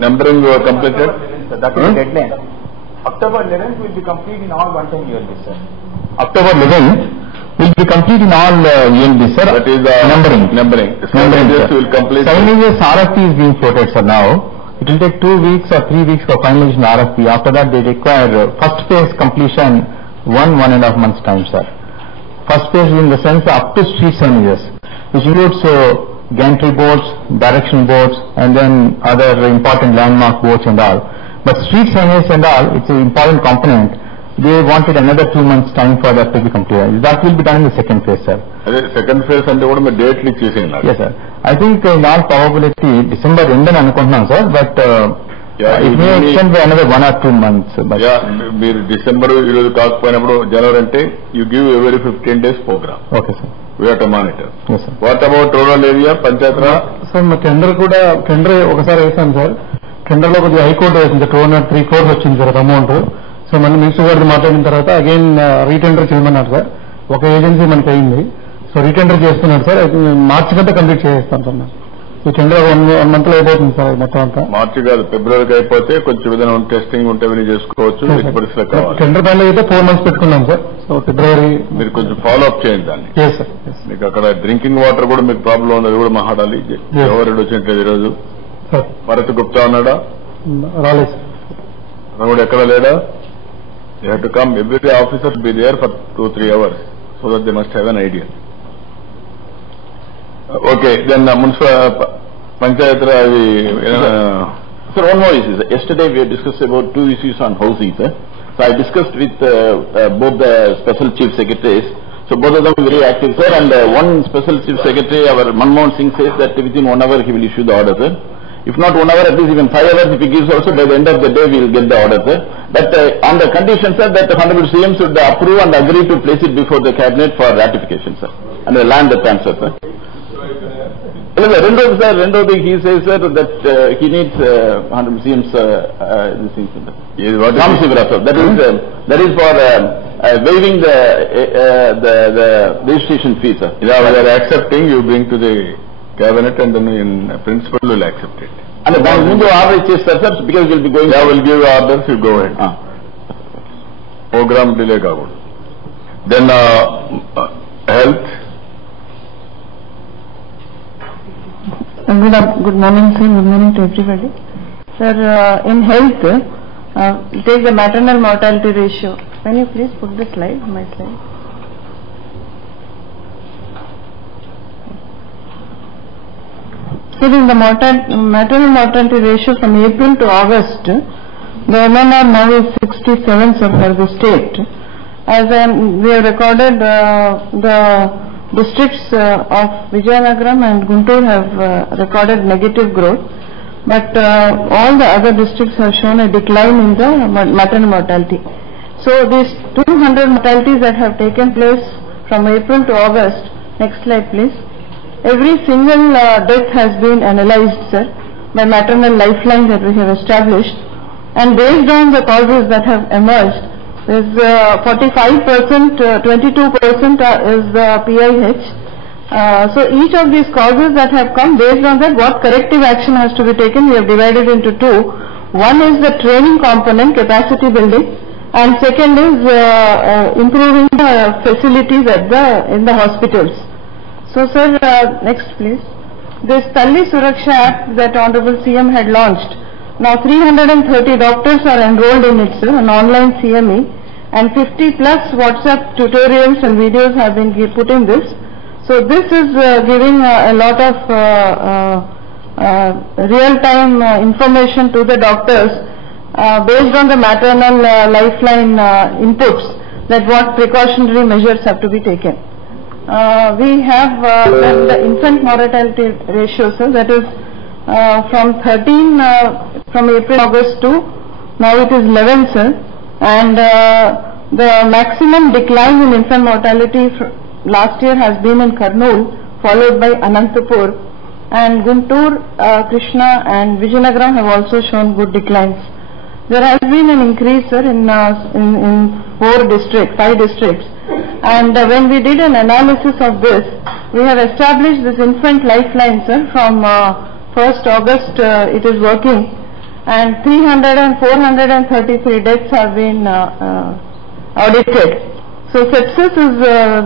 Numbering completed? That is deadline. October 11th will be complete in all one-time ULB, sir. October 11th will be complete in all ULB, sir. That is numbering. Sir. Will complete. 7 years RFP is being floated, sir, now. It will take 2 weeks or 3 weeks for finalization RFP. After that, they require first phase completion 1.5 months time, sir. First phase in the sense up to street signage, which includes gantry boards, direction boards, and then other important landmark boards and all. But street signage and all, it's an important component. They wanted another 2 months time for that to be completed. That will be done in the second phase, sir. Second phase and what date chasing? Yes, sir. I think in all probability December end and anukuntunam, sir, but it may extend by another 1 or 2 months. But December January you give every 15 days program. Okay, sir. We have to monitor. Yes, sir. What about rural area, Panchayat Raj? Sir, my tender ఒకసారి వేసాం sir. Tender లో కొద్దిగా high court వేసింది 203 crores వచ్చింది sir amount. So మన minister గారితో మాట్లాడిన తర్వాత అగైన్ రీటెండర్ చేయమన్నారు సార్. ఒక ఏజెన్సీ మనకి అయింది. సో రీటెండర్ చేస్తున్నాడు సార్. మార్చి కంటే కంప్లీట్ చేస్తాం సార్. ఈ టెండర్ 1 month లో అయిపోతుంది సార్ మొత్తం అంతా. మార్చి కాదు, ఫిబ్రవరికి అయిపోతే కొంచెం విధానం టెస్టింగ్ ఉంటే చేసుకోవచ్చు. టెండర్ పైన అయితే 4 months పెట్టుకున్నాం సార్. సో ఫిబ్రవరి మీరు కొంచెం ఫాలో అప్ చేయండి దాన్ని. మీకు అక్కడ డ్రింకింగ్ వాటర్ కూడా మీకు ప్రాబ్లం ఉన్నది కూడా మాట్లాడాలి. ఎవరు వచ్చినట్లేదు ఈరోజు. భరత్ గుప్తా ఉన్నాడా? రాలేదు సార్. కూడా ఎక్కడ లేడా? You have to come, every officer be there for 2-3 hours so that they must have an idea. Okay, then Municipal Panchayat Raj. Sir, one more issue. Yesterday we discussed about 2 issues on housing, sir. So I discussed with both the special chief secretaries. So both of them very active, sir. And one special chief secretary, our Manmohan Singh, says that within 1 hour he will issue the order, sir. If not 1 hour, at least even 5 hours if he gives also, by the end of the day we will get the order, sir. But on the condition, sir, that the Honorable CM should approve and agree to place it before the cabinet for ratification, sir. And the land transfer, sir. Rendodi, he says, sir, that he needs Honorable CM's this thing, sir. That is for waiving the registration fee, sir. Yeah, we are accepting, you bring to the cabinet and then in principle will accept it. And the Mundu order is sir, because we will be going. Yeah, will give orders, you go ahead. Program delay kagodu. Then health. Good morning, sir. Good morning to everybody. Sir, in health, take the maternal mortality ratio. Can you please put the slide, my slide? So in the maternal mortality ratio from April to August, the MNR now is 67, sir, for the state. As we have recorded, the districts of Vijayanagaram and Guntur have recorded negative growth, but all the other districts have shown a decline in the maternal mortality. So these 200 mortalities that have taken place from April to August, next slide please. Every single death has been analyzed, sir, by maternal lifeline that we have established, and based on the causes that have emerged, there is 45%, 22% is PIH. So each of these causes that have come, based on that, what corrective action has to be taken, we have divided into 2. One is the training component, capacity building, and second is improving the facilities in the hospitals. So, sir, next please. This Talli Suraksha Act that Honorable CM had launched, now 330 doctors are enrolled in it, sir, an online CME, and 50 plus WhatsApp tutorials and videos have been put in this. So this is giving a lot of real-time information to the doctors based on the maternal lifeline inputs, that what precautionary measures have to be taken. We have the infant mortality ratio, sir, that is from 13 from April, August to now it is 11, sir, and the maximum decline in infant mortality last year has been in Kurnool, followed by Anantapur, and Guntur, Krishna and Vijayanagaram have also shown good declines. There has been an increase, sir, in 5 districts, and when we did an analysis of this, we have established this infant lifeline, sir, from 1st August it is working, and 300 and 433 deaths have been audited. So sepsis is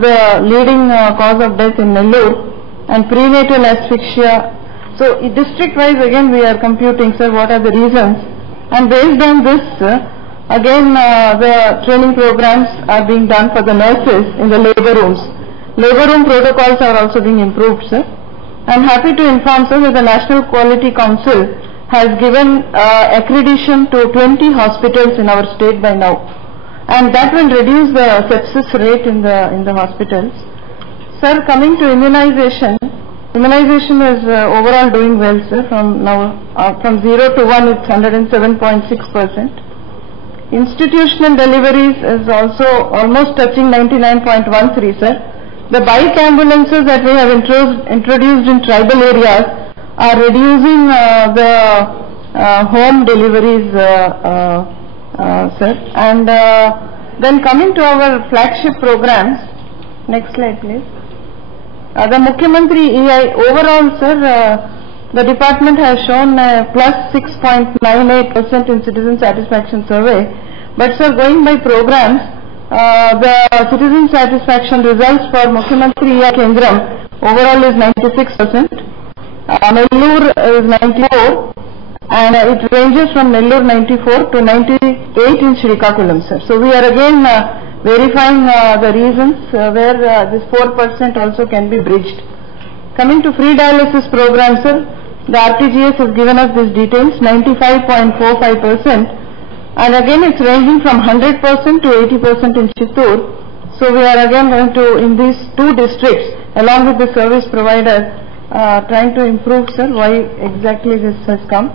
the leading cause of death in Nellore, and prenatal asphyxia. So district-wise again we are computing, sir, what are the reasons, and based on this, again the training programs are being done for the nurses in the labor rooms. Labor room protocols are also being improved, sir. I am happy to inform, sir, that the National Quality Council has given accreditation to 20 hospitals in our state by now, and that will reduce the sepsis rate in the hospitals. Sir, coming to immunization is overall doing well, sir. From 0 to 1 it's 107.6%. Institutional deliveries is also almost touching 99.13, sir. The bike ambulances that we have introduced in tribal areas are reducing the home deliveries, sir. And then coming to our flagship programs, next slide please. The Mukhyamantri EI overall, sir, the department has shown plus 6.98% in citizen satisfaction survey. But sir, going by programs, the citizen satisfaction results for Mukhyamantri EI Kendram overall is 96%. Nellore is 94, and it ranges from Nellore 94 to 98 in Srikakulam, sir. So we are again verifying the reasons where this 4% also can be bridged. Coming to free dialysis program, sir, the RTGS has given us these details, 95.45%, and again it's ranging from 100% to 80% in Chittoor. So we are again going to, in these two districts, along with the service provider, trying to improve, sir, why exactly this has come.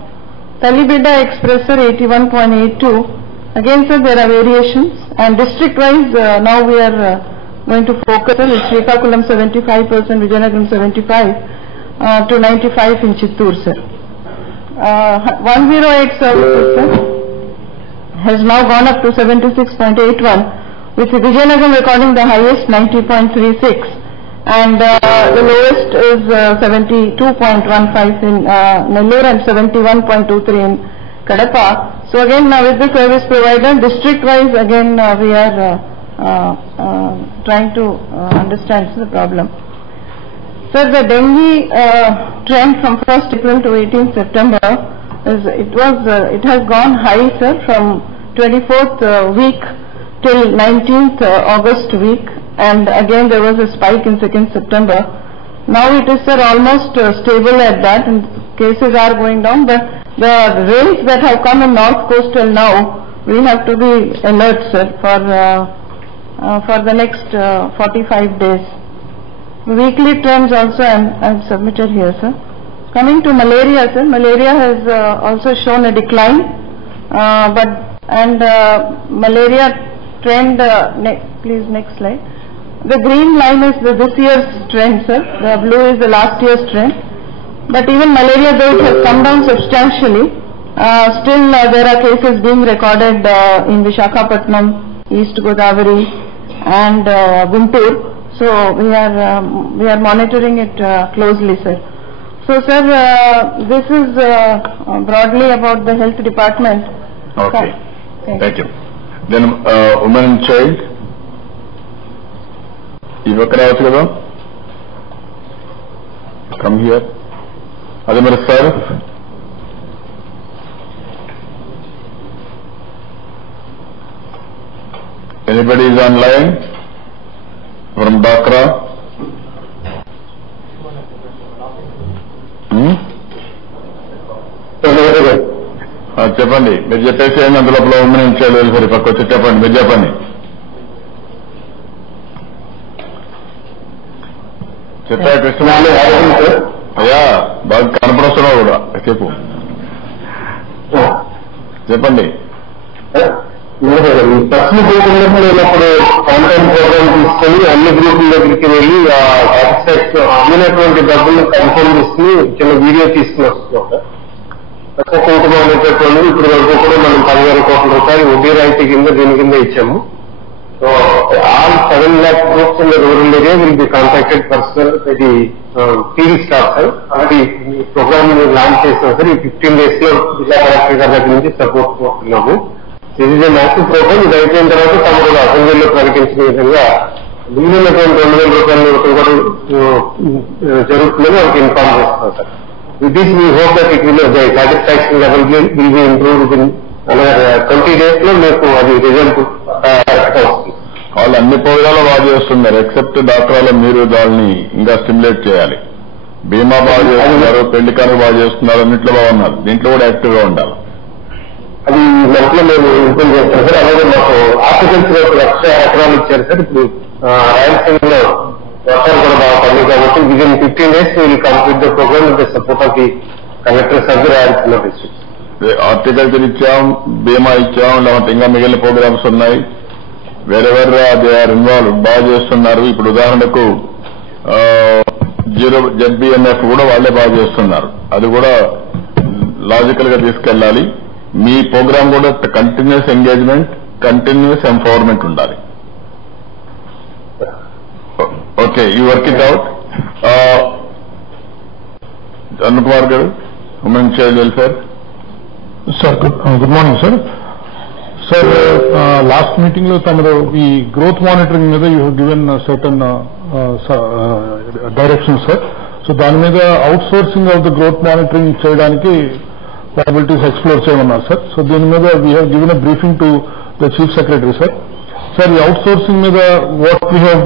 Talibida Express, sir, 81.82. Again, sir, there are variations, and district-wise, now we are going to focus on Srikakulam 75%, Vizianagaram 75, to 95 in Chittoor, sir. 108 services, sir, has now gone up to 76.81, with Vizianagaram recording the highest, 90.36, and the lowest is 72.15 in Nellore and 71.23 in Kadapa. So again, with the service provider, district-wise, again we are trying to understand the problem. Sir, the dengue trend from 1st April to 18th September it has gone high, sir, from 24th week till 19th August week, and again there was a spike in 2nd September. Now it is, sir, almost stable at that, and cases are going down, but the rains that have come in North Coastal now, we have to be alert, sir, for the next 45 days. Weekly trends also I have submitted here, sir. Coming to malaria, sir, malaria has also shown a decline, malaria trend, please next slide. The green line is this year's trend, sir. The blue is the last year's trend. But even malaria, though it has come down substantially, still there are cases being recorded in Visakhapatnam, East Godavari, and Guntur. So we are monitoring it closely, sir. So, sir, this is broadly about the health department. Okay. Thank you. Then woman and child. Come here. Adamar sir. Anybody is online from Dhaka? చెప్పండి, మీరు చెప్పేసి అందులో women and child welfare పక్క వచ్చి చెప్పండి, మీరు చెప్పండి. చెప్పా కృష్ణ అయ్యా, బాగా కనపడుస్తున్నావు కూడా, చెప్పు చెప్పండి. ప్రశ్న గ్రూపుల్లో వెళ్ళినప్పుడు ఆన్లైన్ ప్రోగ్రామ్ తీసుకొని అన్ని గ్రూపుల దగ్గరికి వెళ్ళి సాటిస్ఫాక్షన్ అమ్మినటువంటి డబ్బులు కన్ఫర్మ్ చేసుకుని చిన్న వీడియో తీసుకుని వస్తున్నాం. కుంకుమ అనేటటువంటి ఇప్పుడు వరకు కూడా మనం 10,000 కోట్ల రూపాయలు వడ్డీ రాయితీ కింద దీని కింద ఇచ్చాము. So all 7 lakh groups in the rural area will be contacted first by the field staff, sir. Already program launch చేస్తాం సార్. ఈ 15 days లో జిల్లా కలెక్టర్ గారి దగ్గర నుంచి సపోర్ట్ కోరుతున్నాము. ఇది ఇస్ మ్యాసివ్ ప్రోగ్రామ్. ఇది అయిపోయిన తర్వాత తమరు అసెంబ్లీలో ప్రకటించిన విధంగా మిగిలినటువంటి 2,000 రూపాయల కూడా జరుగుతుందని వాళ్ళకి ఇన్ఫార్మ్ చేస్తాం sir. With this we hope that it will the satisfaction level will be improved within another 20 days లో మీకు అది రిజల్ట్ వస్తుంది. వాళ్ళు అన్ని ప్రోగ్రాలు బాగా చేస్తున్నారు ఎక్సెప్ట్ డాక్టర్లు. మీరు దాన్ని ఇంకా స్టిమ్యులేట్ చేయాలి. బీమా బాగా చేస్తున్నారు, పెళ్లి కార్డు బాగా చేస్తున్నారు, అన్నింటిలో బాగున్నారు. దీంట్లో కూడా యాక్టివ్ గా ఉండాలి. అది మనలో మేము ఇంప్రూవ్ చేస్తాం సార్. అలాగే మాకు హార్టికల్చర్ 1,00,000 ఎకరాలు ఇచ్చారు సార్. ఇప్పుడు రాయలసీమలో వర్షాలు కూడా బాగా పడలేదు కాబట్టి within 15 days will complete the programme with the support of the collectors of the Rayalaseema district. Horticulture ఇచ్చాం, బీమా ఇచ్చాం, లేకపోతే ఇంకా మిగిలిన ప్రోగ్రామ్స్ ఉన్నాయి. వేరెవర్ దే ఆర్ ఇన్వాల్వ్ బాగా చేస్తున్నారు. ఇప్పుడు ఉదాహరణకు ZBNF కూడా వాళ్ళే బాగా చేస్తున్నారు. అది కూడా లాజికల్ గా తీసుకెళ్లాలి. మీ ప్రోగ్రామ్ కూడా కంటిన్యూస్ ఎంగేజ్మెంట్, కంటిన్యూస్ ఎంపవర్మెంట్ ఉండాలి. Okay, you work it out. Arun Kumar గారు, women child welfare. Sir good morning sir. Sir last meeting లో తమరు ఈ గ్రోత్ మానిటరింగ్ మీద you have given certain direction sir. So దాని మీద outsourcing of the growth monitoring చేయడానికి possibilities explore చేయమన్నారు sir. So దీని మీద we have given a briefing to the chief secretary sir. Sir ఈ అవుట్ సోర్సింగ్ మీద what we have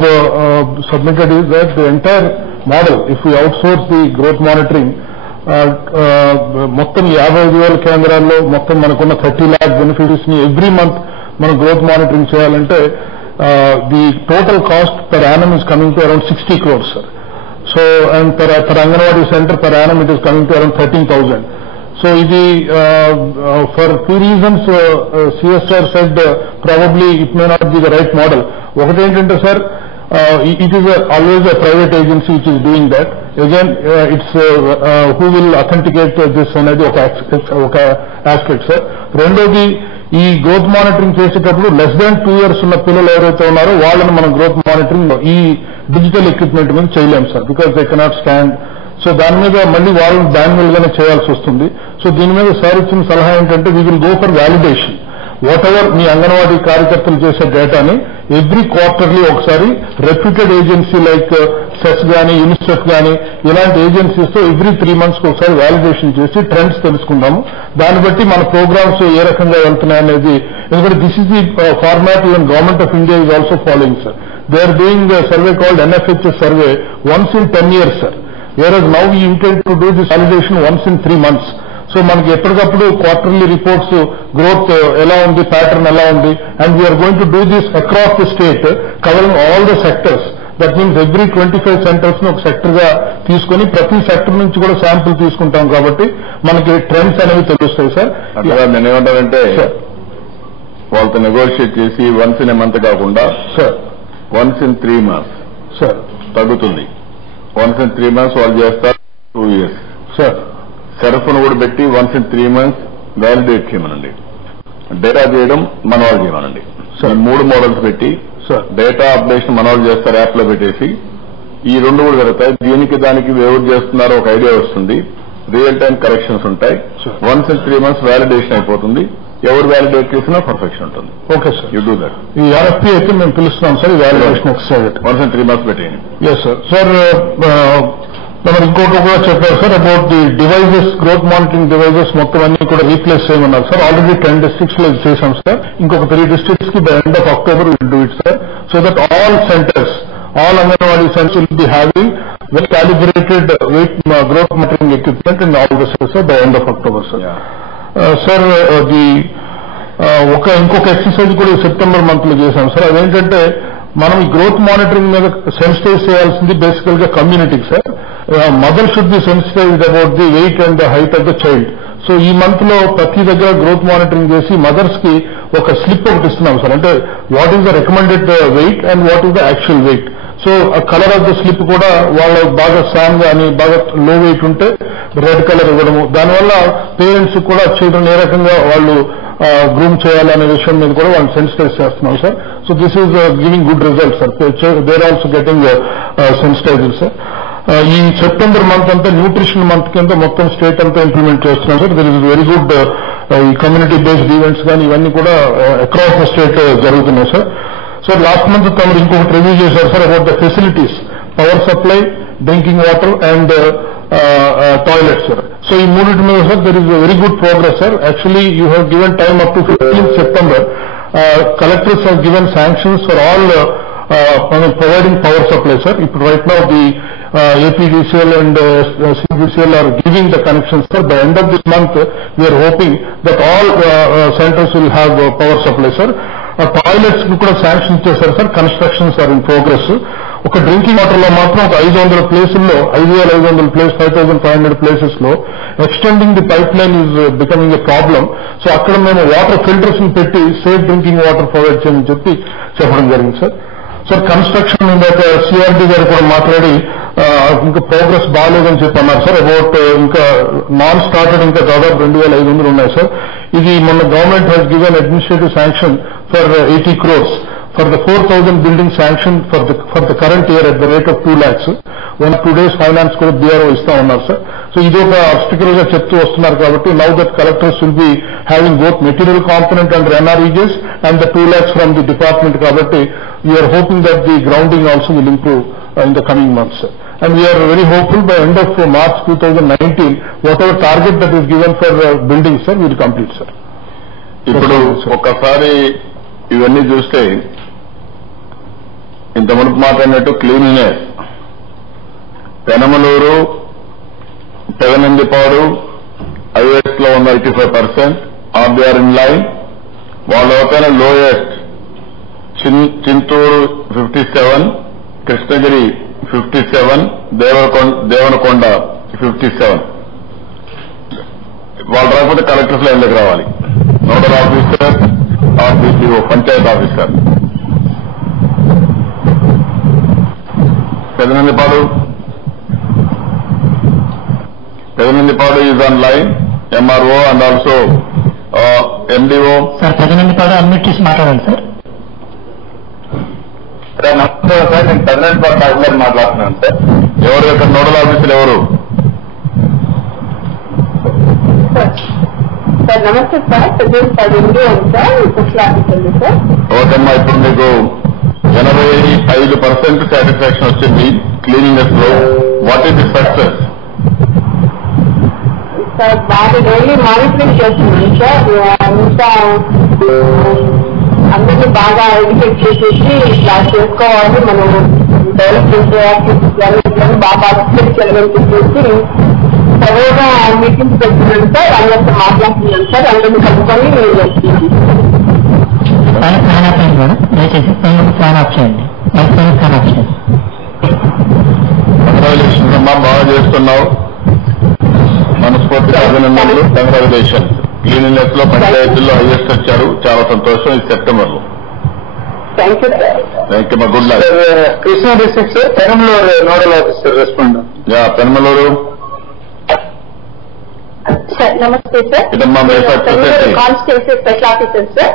submitted is that the entire model if you out source the growth monitoring మొత్తం 55,000 కేంద్రాల్లో మొత్తం మనకున్న 30 lakh beneficiaries ని every month మనం growth monitoring చేయాలంటే the total cost per annum is coming to around 60 crores sir. So and per anganwadi centre per annum it is coming to around 13,000. So ఇది for 2 reasons CSR said probably it may not be the right model. ఒకటి ఏంటంటే sir, it is always a private agency which is doing that. Again, it's who will authenticate this అనేది ఒక aspect sir. రెండోది, ఈ growth monitoring చేసేటప్పుడు less than 2 years ఉన్న పిల్లలు ఎవరైతే ఉన్నారో వాళ్ళని మనం గ్రోత్ మానిటరింగ్ ఈ డిజిటల్ ఎక్విప్మెంట్ మీద చేయలేం sir, because they cannot stand. So దాని మీద మళ్ళీ వాళ్ళు మాన్యువల్ గానే చేయాల్సి వస్తుంది. సో దీని మీద సార్ ఇచ్చిన సలహా ఏంటంటే we will go for validation. Whatever మీ అంగన్వాడీ కార్యకర్తలు చేసే డేటాని ఎవ్రీ క్వార్టర్లీ ఒకసారి రెప్యూటెడ్ ఏజెన్సీ లైక్ సెస్ గానీ, యూనిసెఫ్ గానీ ఇలాంటి ఏజెన్సీస్ తో ఎవ్రీ 3 months ఒకసారి వ్యాలిడేషన్ చేసి ట్రెండ్స్ తెలుసుకుందాము. దాన్ని బట్టి మన ప్రోగ్రామ్స్ ఏ రకంగా వెళ్తున్నాయనేది, ఎందుకంటే this is the format even government of India is also following sir. They are doing survey called NFHS survey once in 10 years sir. whereas now we intend to do this validation once in 3 months. So మనకి ఎప్పటికప్పుడు quarterly reports growth ఎలా ఉంది, pattern ఎలా ఉంది, and we're going to do this across the state covering all the sectors. That means every 25 centers ని ఒక sector గా తీసుకుని ప్రతి సెక్టర్ నుంచి కూడా శాంపుల్ తీసుకుంటాం కాబట్టి మనకి ట్రెండ్స్ అనేవి తెలుస్తాయి సార్. నేనేమంటానంటే వాళ్ళతో నెగోషియేట్ చేసి వన్స్ ఇన్ ఎ మంత్ కాకుండా sir once in 3 months sir తగ్గుతుంది. వన్స్ ఇన్ 3 months వాళ్ళు చేస్తారు 2 years సార్. సెరఫ్ను కూడా పెట్టి వన్స్ ఇన్ 3 months వ్యాలిడేట్ చేయమనండి. డేటా చేయడం మన వాళ్ళు చేయమనండి. 3 మోడల్స్ పెట్టి డేటా అప్డేషన్ మన వాళ్ళు చేస్తారు యాప్ లో పెట్టేసి. ఈ 2 కూడా జరుగుతాయి. దీనికి దానికి ఎవరు చేస్తున్నారో ఒక ఐడియా వస్తుంది. రియల్ టైం కరెక్షన్స్ ఉంటాయి. వన్స్ ఇన్ 3 months వ్యాలిడేషన్ అయిపోతుంది. ఎవరు వ్యాలిడేట్ చేసినా పర్ఫెక్షన్ ఉంటుంది. Okay sir, you do that. ఈ RFP అయితే మేము పిలుస్తున్నాం సార్, ఈ validation exercise once in 3 months పెట్టేయండి. Yes sir. సార్ మనం ఇంకోటి కూడా చెప్పారు sir about the devices, growth monitoring devices మొత్తం అన్ని కూడా రీప్లేస్ చేయమన్నారు సార్. ఆల్రెడీ 10 districts లో చేశాం సార్. ఇంకొక 3 districts కి by end of October will do it sir. So that all centres, all Anganwadi centers will be having well calibrated weight growth monitoring equipment in all the centers by end of October, sir. Sir, ఇంకొక exercise కూడా September month లో చేశాం sir. అదేంటంటే మనం ఈ growth monitoring మీద sensitise చేయాల్సింది బేసికల్ గా కమ్యూనిటీకి sir. Mother should be sensitised about the weight and the height of the child. So ఈ మంత్ లో ప్రతి దగ్గర గ్రోత్ మానిటరింగ్ చేసి మదర్స్ కి ఒక స్లిప్ ఒకటి ఇస్తున్నాం సార్. అంటే what is the recommended weight and what is the actual weight. So ఆ కలర్ ఆఫ్ ద స్లిప్ కూడా వాళ్ళ బాగా స్ట్రాంగ్ కానీ బాగా లో వెయిట్ ఉంటే రెడ్ కలర్ ఇవ్వడము, దానివల్ల పేరెంట్స్ కూడా చిల్డ్రన్ ఏ రకంగా వాళ్ళు గ్రూమ్ చేయాలనే విషయం మీద కూడా వాళ్ళు సెన్సిటైజ్ చేస్తున్నాం sir. So this is giving good result sir. They are also getting sensitised sir. ఈ సెప్టెంబర్ మంత్ అంతా న్యూట్రిషన్ మంత్ కింద మొత్తం స్టేట్ అంతా ఇంప్లిమెంట్ చేస్తున్నాం sir. There is very good ఈ కమ్యూనిటీ బేస్డ్ ఈవెంట్స్ కానీ ఇవన్నీ కూడా అక్రాస్ ద స్టేట్ జరుగుతున్నాయి సార్. సార్ లాస్ట్ మంత్ తమరు ఇంకొకటి రివ్యూ చేశారు sir about the facilities, power supply, drinking water and toilets sir. So ఈ మూడింటి మీద sir there is very good progress sir. Actually you have given time up to 15th September. Collectors have given sanctions for all providing power supply sir. Right now the APDCL and CBCL are giving the connections sir. By end of this month we are hoping that all centers will have power supply sir. Toilets కూడా sanction చేశారు sir. Constructions are in progress. ఒక drinking water లో మాత్రం ఒక 500 ప్లేసుల్లో 5,500 place 5,500 places లో extending the pipeline is becoming a problem. So అక్కడ మేము వాటర్ ఫిల్టర్స్ ని పెట్టి సేఫ్ డ్రింకింగ్ వాటర్ ప్రొవైడ్ చేయమని చెప్పడం జరిగింది సార్. సార్ కన్స్ట్రక్షన్ ఇందాక సిఆర్డి గారు కూడా మాట్లాడి ఇంకా ప్రోగ్రెస్ బాగాలేదని చెప్పి అన్నారు సార్. అబౌట్ ఇంకా నాన్ స్టార్టెడ్ ఇంకా దాదాపు 2,500 ఉన్నాయి సార్. ఇది మొన్న government has given administrative sanction for 80 crores for the 4,000 building sanction for the current year at the rate of 2 lakhs. 1-2 days finance కూడా BRO ఇస్తా ఉన్నారు సార్. సో ఇది ఒక ఆబ్స్టికల్ గా చెప్తూ వస్తున్నారు కాబట్టి now that collectors will be having both material component and NREGs and the 2 lakhs from the department కాబట్టి we are hoping that the grounding also will improve in the coming months sir. And we are very hopeful by end of March 2019 whatever target that is given for buildings sir we will complete sir. ఇప్పుడు ఒక్కసారి ఇవన్నీ చూస్తే ఇంత మునుపు మాట్లాడినట్టు cleanliness Penamaluru, Pedanandipadu highways లో ఉన్న 85% RBR in line. వాళ్ళ ఒకైనా లోయెస్ట్ చింతూరు 57, కృష్ణగిరి 57, దేవనకొండ 57. వాళ్ళు రాకపోతే కలెక్టర్స్ లైన్లోకి రావాలి. Nodal officer, RDPO, panchayat officer. Pedanandipadu is on line, MRO and also MDO. Sir Pedanandipadu అన్నిటిస్ మాట్లాడండి సార్. నమస్తే సార్, నేను పెదనందిపాడు తహసీల్దార్ మాట్లాడుతున్నాను సార్. ఎవరు యొక్క నోడల్ ఆఫీసర్ ఎవరు? సార్ నమస్తే సార్, ఓకేమ్మా. ఇప్పుడు మీకు 85% సాటిస్ఫాక్షన్ వచ్చింది క్లీనింగ్నెస్ లో. What is the success? Sir బాగా డైలీ మానిటరింగ్ చేస్తున్నాను సార్. ఇంకా అందరినీ బాగా ఎడ్యుకేట్ చేసేసి ఇలా చేసుకోవాలి, మనం డెవలప్ చేసే యాక్టివిటీస్ బాగా పార్టిసిపేట్ చేయాలని చెప్పేసి సరిగా మీటింగ్స్ పెడుతున్నాను సార్. అందరితో మాట్లాడుతున్నాను సార్. అందరినీ కలుపుకొని దయచేసి ఫ్యాన్ ఆఫ్ చేయండి. ఫ్యాన్ ఆఫ్ చేయండి. కంగ్రాచులేషన్స్ అమ్మా, బాగా చేస్తున్నావు. మనస్ఫూర్తిగా అభినందనలు, కంగ్రాచులేషన్స్. క్లీనింగ్నెస్ లో పంచాయతీల్లో హైయెస్ట్ వచ్చారు, చాలా సంతోషం. ఇది సెప్టెంబర్ లో. థ్యాంక్ యూ మా good luck. Krishna district sir, Penamaluru nodal officer respond. Penamaluru. Sir నమస్తే sir, constituency special officer sir.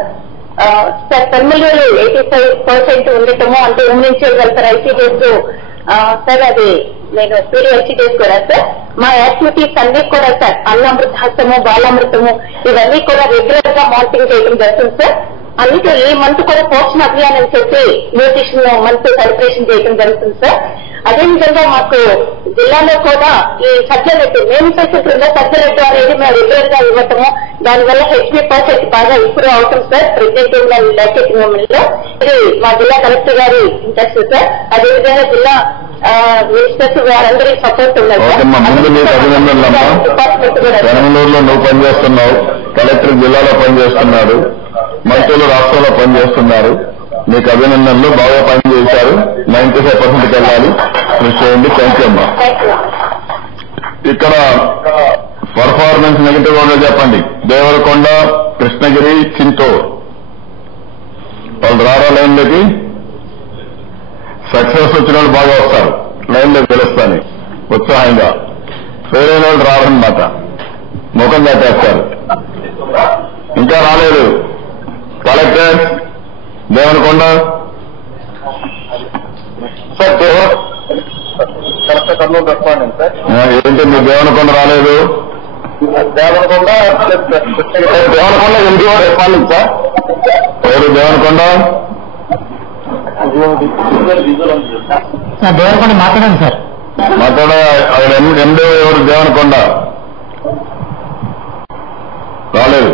Sir Penamaluru 85% ఉండటము అంటే ఉమెన్ వెల్ఫేర్ ఐసీడీస్ సార్. అది నేను పీడీ ఐసీడీస్ కూడా సార్. మా యాక్టివిటీస్ అన్ని కూడా సార్ అన్నామృతము, బాలామృతము ఇవన్నీ కూడా రెగ్యులర్ గా మానిటరింగ్ చేయడం జరుగుతుంది సార్. అందుకే ఈ మంత్ కూడా పోషణ అభియాన్ అని చెప్పి న్యూట్రిషన్ మంత్ సెలబ్రేషన్ చేయడం జరుగుతుంది సార్. అదేవిధంగా మాకు జిల్లాలో కూడా ఈ సబ్జెక్ట్ మేము చేసేట్లుగా సబ్జెక్ట్ అనేది మేము రెగ్యులర్ గా ఇవ్వటము, దానివల్ల HP% బాగా ఇంప్రూవ్ అవుతాం సార్. ప్రెసిడెంట్ లో ఇది మా జిల్లా కలెక్టర్ గారి ఇంట్రెస్ట్ సార్. అదేవిధంగా జిల్లా మినిస్టర్స్ వారందరి సపోర్ట్ ఉన్నారు. పెనమలూరులో నువ్వు పనిచేస్తున్నావు, కలెక్టర్ జిల్లాలో పనిచేస్తున్నాడు, మంత్రులు రాష్ట్రంలో పనిచేస్తున్నారు. మీకు అభినందనలు, బాగా పనిచేశారు. 95% వెళ్ళాలి, కృషి చేయండి. థ్యాంక్ యూ అమ్మా. ఇక్కడ పర్ఫార్మెన్స్ నెగిటివ్ గా చెప్పండి. దేవరకొండ, కృష్ణగిరి, చింతూరు వాళ్ళు రారా లైన్లోకి? సక్సెస్ వచ్చిన వాళ్ళు బాగా వస్తారు, లైన్లోకి గెలుస్తాను ఉత్సాహంగా. ఫెయిల్ అయిన వాళ్ళు రారన్నమాట, ముఖం కట్టేస్తారు. ఇంకా రాలేదు కలెక్టర్ దేవనకొండ. ఏంటి మీ దేవనకొండ రాలేదు? Devanakonda MP responding sir. ఎవరు దేవనకొండ? దేవనకొండ మాట్లాడండి సార్. ఎండో ఎవరు? దేవనకొండ రాలేదు.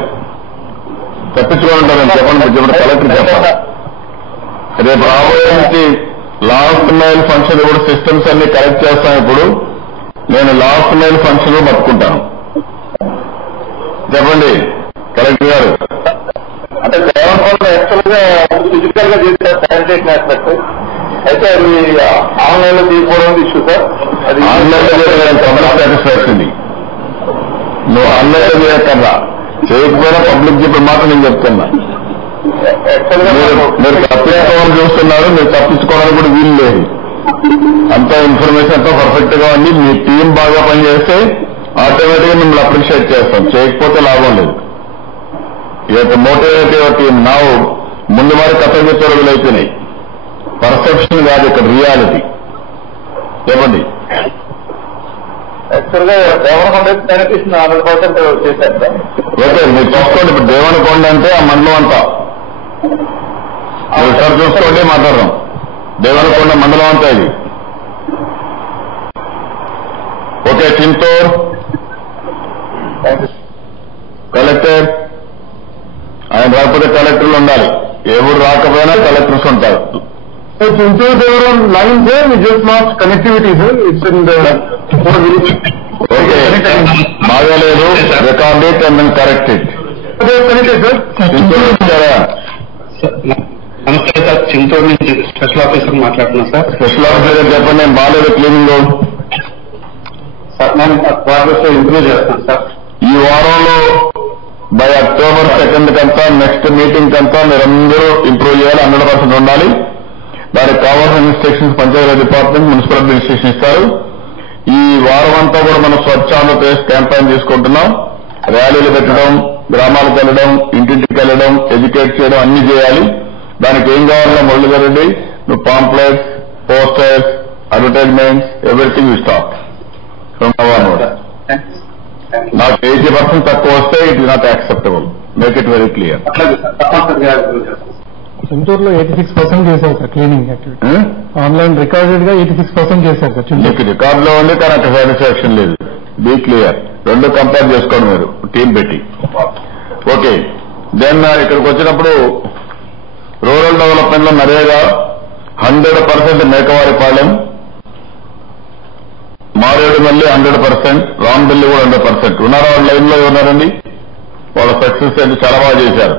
తప్పించుకోవాలంటారు. చెప్పండి, ఇప్పుడు కలెక్టర్ చెప్పండి. రేపు రాబోయే నుంచి లాస్ట్ మైల్ ఫంక్షన్ కూడా సిస్టమ్స్ అన్ని కరెక్ట్ చేస్తాను. ఇప్పుడు నేను లాస్ట్ మైల్ ఫంక్షన్ లో పట్టుకుంటాను. చెప్పండి కలెక్టర్ గారు. అంటే దేవనకొండ యాక్చువల్ గా ఫిజికల్ గా చేసే శానిటేషన్ ఆస్పెక్ట్ అయితే అది ఆన్లైన్ లో తీసుకోవడం ఇష్యూ సార్. అది ఆన్లైన్ లో సాటిస్ఫాక్షన్. నువ్వు ఆన్లైన్ లో చేయక్కర్లా, చేయకపోయినా పబ్లిక్ చెప్పి మాత్రం నేను చెప్తున్నా. మీరు తప్పించుకోవాలని చూస్తున్నారు, మీరు తప్పించుకోవడానికి కూడా వీలు లేదు. అంతా ఇన్ఫర్మేషన్ అంతా పర్ఫెక్ట్ గా ఉంది. మీ టీం బాగా పనిచేస్తే ఆటోమేటిక్ గా మిమ్మల్ని అప్రిషియేట్ చేస్తాం, చేయకపోతే లాభం లేదు. ఇక మోటివేట్ యువర్ టీం. నా ముందు వారి కథ అయిపోయినాయి. పర్సెప్షన్ కాదు, ఇక్కడ రియాలిటీ. చెప్పండి. యాక్చువల్ గా దేవనకొండ శానిటేషన్ 100% చేశారు సార్. ఓకే, మీరు చూసుకోండి. ఇప్పుడు దేవనకొండ అంటే ఆ మండలం అంతా సార్ చూసుకోండి, మాట్లాడదాం. దేవనకొండ మండలం అంతా ఇది. Okay, Chintur collector. ఆయన రాకపోతే కలెక్టర్లు ఉండాలి. ఎవరు రాకపోయినా కలెక్టర్స్ ఉంటారు. Since they were on line there, we just lost connectivity, sir. It's in the okay, బాగాలేదు. Record it and then correct it. నమస్తే సార్, చింతూరు నుంచి స్పెషల్ ఆఫీసర్ మాట్లాడుతున్నా సార్. స్పెషల్ ఆఫీసర్ చెప్పండి. నేను బాగాలేదు క్లీనింగ్ సార్. నేను ప్రోగ్రెస్ ఇంప్రూవ్ చేస్తాను sir. ఈ వారంలో బై October 2nd కంతా, నెక్స్ట్ మీటింగ్ కంతా మీరందరూ ఇంప్రూవ్ చేయాలి. 100% ఉండాలి. దానికి కావాల్సిన instructions panchayati department, municipal administration ఇస్తారు. ఈ వారం అంతా కూడా మనం స్వచ్ఛ ఆంధ్రప్రదేశ్ క్యాంపెయిన్ తీసుకుంటున్నాం. ర్యాలీలు పెట్టడం, గ్రామాలకు వెళ్ళడం, ఇంటింటికి వెళ్ళడం, ఎడ్యుకేట్ చేయడం అన్ని చేయాలి. దానికి ఏం కావాలన్నా మొదలుగారండి. నువ్వు pamphlets, posters, advertisements, everything you stop from now onward. నాకు 80% తక్కువ వస్తే it is not acceptable. Make it very clear. చింతూరులో 86% చేశారు sir cleaning activity. Online recorded గా 86% చేశారు సార్. మీకు రికార్డులో ఉంది కానీ అక్కడ సాటిస్ఫాక్షన్ లేదు. Be clear. రెండు కంపేర్ చేసుకోండి మీరు టీం పెట్టి. ఓకే, దెన్ ఇక్కడికి వచ్చినప్పుడు రూరల్ డెవలప్మెంట్ లో నరేగా 100% మేకవారిపాలెం, మారేడుమల్లి 100%, రాంబెల్లి కూడా 100%. ఉన్నారా వాళ్ళ లైన్ లో? ఉన్నారండి. వాళ్ళ సక్సెస్ అయితే చాలా బాగా చేశారు.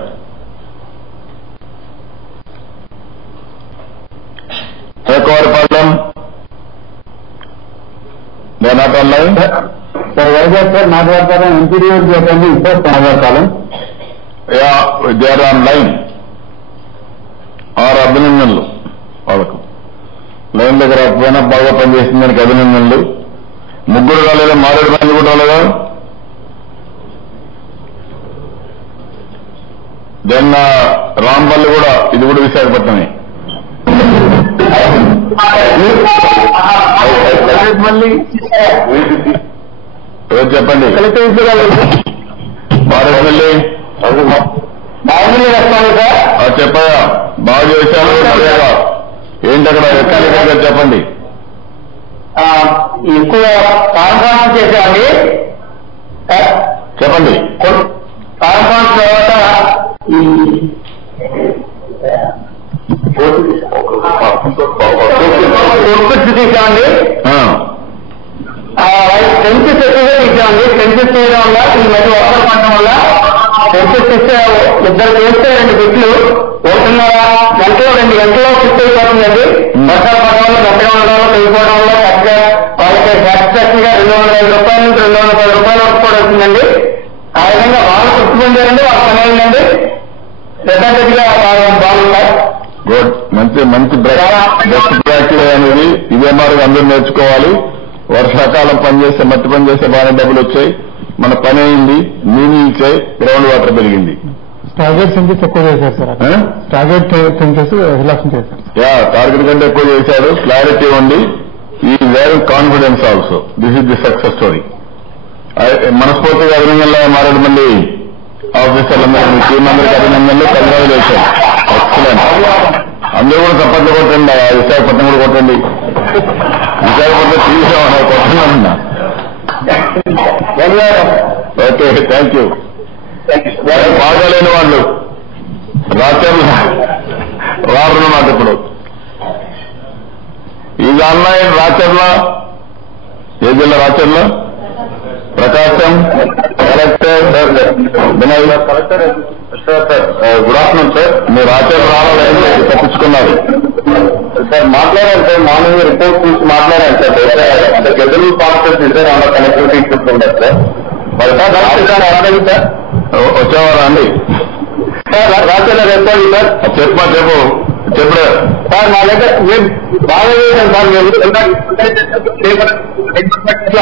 Mekavaripalem they not on line. Sir Vizag sir మాట్లాడతారా? ఎంపీడీ చెప్పండి సార్. మాట్లాడతాను. They are on line. 6 అభినందనలు వాళ్ళకు. లైన్ దగ్గర రాకపోయినా బాగా పనిచేసింది దానికి అభినందనలు. 3 రాలేదా? మారేడుమల్లి కూడా రాలేదా? దెన్ రాంపల్లి కూడా, ఇది కూడా విశాఖపట్నమే. మళ్ళీ ఎవరు చెప్పండి. మారేడుమల్లి చెప్పాయా? బాగా చేశారు. ఏంటి అక్కడ ఎక్కడ చెప్పండి. ఎక్కువ కాన్ఫరెన్స్ చేశామండి. చెప్పండి. కాన్ఫరెన్స్ తర్వాత తీసామండి. సెన్సెస్ ఎక్కువగా ఇచ్చామండి. సెన్సెస్ చేయడం వల్ల ఈ మధ్య వర్షాలు పడడం వల్ల సెన్సెస్ ఇస్తే 2 చేస్తే 2 బిట్లు 1.5 గంటలో 2 గంటల్లో ఫిక్స్ అయిపోతుందండి. వర్షాలు పడడం వల్ల గంటగా ఉండడం వల్ల పెరిగిపోవడం వల్ల కరెక్ట్గా వాళ్ళకి సాటిస్ఫాక్షన్ గా 250 రూపాయల నుంచి 210 రూపాయల వరకు కూడా వస్తుందండి. ఆ విధంగా వాళ్ళు తృప్తి పొందారండి. వాళ్ళ పని అయిందండి. గా బాగుంటారు. గుడ్. మంచి బెస్ట్ ప్రాక్టీస్ అనేది ఇదే మరి అందరూ నేర్చుకోవాలి. వర్షాకాలం పనిచేస్తే మట్టి పని చేస్తే బాగానే డబ్బులు వచ్చాయి, మన పని అయింది, నీళ్లు ఇచ్చాయి, గ్రౌండ్ వాటర్ పెరిగింది. టార్గెట్ సెంచెస్ ఎక్కువ చేశారు సార్, టార్గెట్ సెంచెస్ రిలాక్షన్ చేశారు. టార్గెట్ కంటే ఎక్కువ చేశాడు. క్లారిటీ ఉంది. ఈ వేర్ confidence also. This is the success story. మనస్ఫూర్తిగా అభినందనలు మారేడుమల్లి ఆఫీసర్లందరూ, మీ టీం అందరికీ అభినందనలు, కంగ్రాచులేషన్. ఎక్సలెంట్. అందరూ కూడా చప్పట్లు కొట్టండి. విశాఖపట్నం కూడా కొట్టండి. విశాఖపట్నం తీసామన్నా కొట్టండి. Okay, thank you. బాగాలేని వాళ్ళు రాత్రులు రారున్నమాట. ఇప్పుడు ఇది ఆన్లైన్ రాచర్ల, ఏ జిల్లా Racharla? Prakasam collector Vinay. Good afternoon sir. మీరు రాచర్ల రావాలని తప్పించుకున్నారు సార్. మాట్లాడారు సార్, మార్నింగ్ రిపోర్ట్ చూసి మాట్లాడారు సార్. గెదలు పార్సల్స్ సార్, అలా కనెక్టివిటీ ఇస్తుంటారు సార్. మరి సార్ వచ్చేవారా అండి? Racharla respond sir. చెప్పు చెప్పు సార్. మా దగ్గర మేము బాగా చేశాం సార్. మేము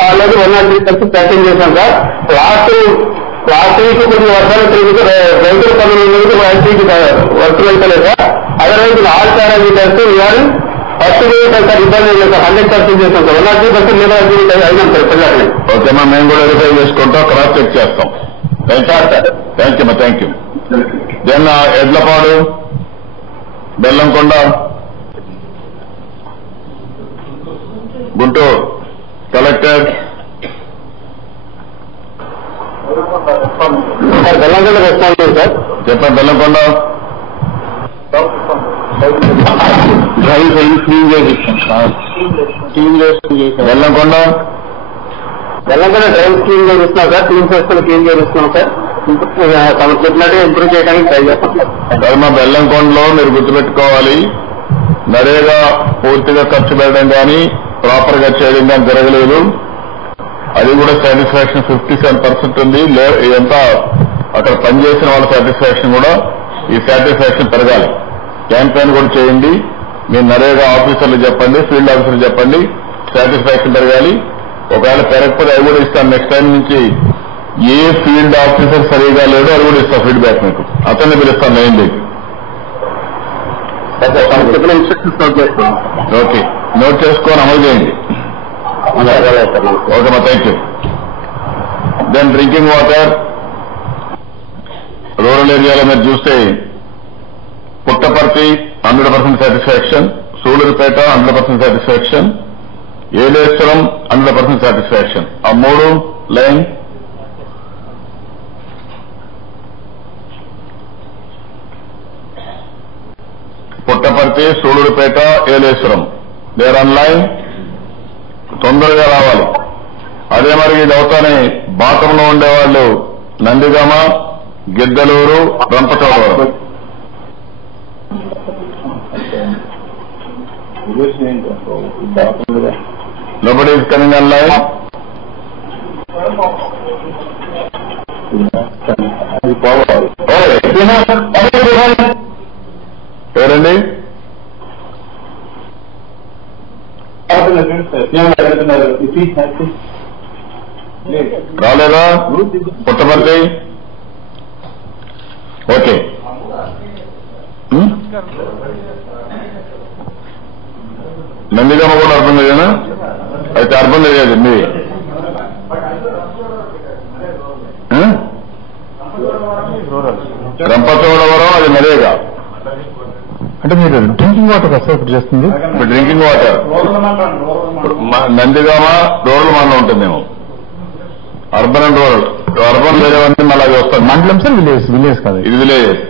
ఆల్రెడీ 103 కలిసి ప్యాకింగ్ చేశాం సార్. లాస్ట్ వీక్ కొన్ని వర్షాలు తిరిగి రైతుల పనులు వర్క్ వెళ్తలేదు సార్. అదర్వైజ్ ఆల్ పారామీటర్స్ ఇవాళ ఫస్ట్ సార్ ఇబ్బంది లేదు సార్. 100% చేస్తాం సార్. 103% లేదా అయినాం సార్ పిల్లల్ని. ఓకేమ్మా, మేము కూడా వెరిఫై చేసుకుంటాం, క్రాస్ చెక్ చేస్తాం. థ్యాంక్ యూ అమ్మా, thank you. Then Edlapadu, Bellamkonda, Guntur collector. Bellamkonda response sir. చెప్పండి. బెల్లంకొండ డ్రైవ్ క్లీన్ చేసిస్తాం. బెల్లంకొండ డ్రైవ్ క్లీన్ చేస్తున్నాం సార్. క్లీన్ చేసుకుని క్లీన్ చేస్తున్నాం సార్. చెప్పినట్టుగా ఇంప్రూవ్ చేయడానికి ట్రై చేస్తాం సార్. మా బెల్లంకొండలో మీరు గుర్తుపెట్టుకోవాలి, నరేగా పూర్తిగా ఖర్చు పెట్టడం కానీ ప్రాపర్ గా చేయడం కానీ జరగలేదు. అది కూడా సాటిస్ఫాక్షన్ 57% ఉంది. ఇదంతా అక్కడ పనిచేసిన వాళ్ళ సాటిస్ఫాక్షన్ కూడా, ఈ సాటిస్ఫాక్షన్ పెరగాలి. క్యాంపెయిన్ కూడా చేయండి. మీ నరేగా ఆఫీసర్లు చెప్పండి, ఫీల్డ్ ఆఫీసర్లు చెప్పండి, సాటిస్ఫాక్షన్ పెరగాలి. ఒకవేళ పెరగకపోతే అది కూడా ఇస్తాను. నెక్స్ట్ టైం నుంచి ఏ ఫీల్డ్ ఆఫీసర్ సరిగా లేదో అది కూడా ఇస్తాం ఫీడ్బ్యాక్. మీకు అతన్ని పిలుస్తాను లైన్ దగ్గర. ఓకే, నోట్ చేసుకొని అమలు చేయండి. ఓకే మా, thank you. Then drinking water rural ఏరియాలో మీరు చూస్తే Puttaparthi 100% satisfaction, Sullurpeta 100% satisfaction, Yeleswaram 100% satisfaction. ఆ 3 line Puttaparthi, Sullurpeta, Yeleswaram, they're on line. తొందరగా రావాలి. అదే మరి ఇది అవుతానే బాటంలో ఉండేవాళ్ళు Nandigama, Giddalur, Rampachodavaram. Nobody is coming online. ఎవరండి? రాలేదా పుట్టపర్తి? ఓకే, నందిగామ కూడా అర్బన్ ఏరియానా? అయితే అర్బన్ ఏరియా అండి. రంపచోడవరం అది నరేగా. అంటే మీరు డ్రింకింగ్ వాటర్ కదా ఇప్పుడు చేస్తుంది? ఇప్పుడు డ్రింకింగ్ వాటర్ నందిగామ రూరల్ మండలం ఉంటుందేమో. Urban and rural. అర్బన్ లేవన్నీ మళ్ళీ అది వస్తుంది. మండలం సార్, విలేజ్ కాదు ఇది, villages.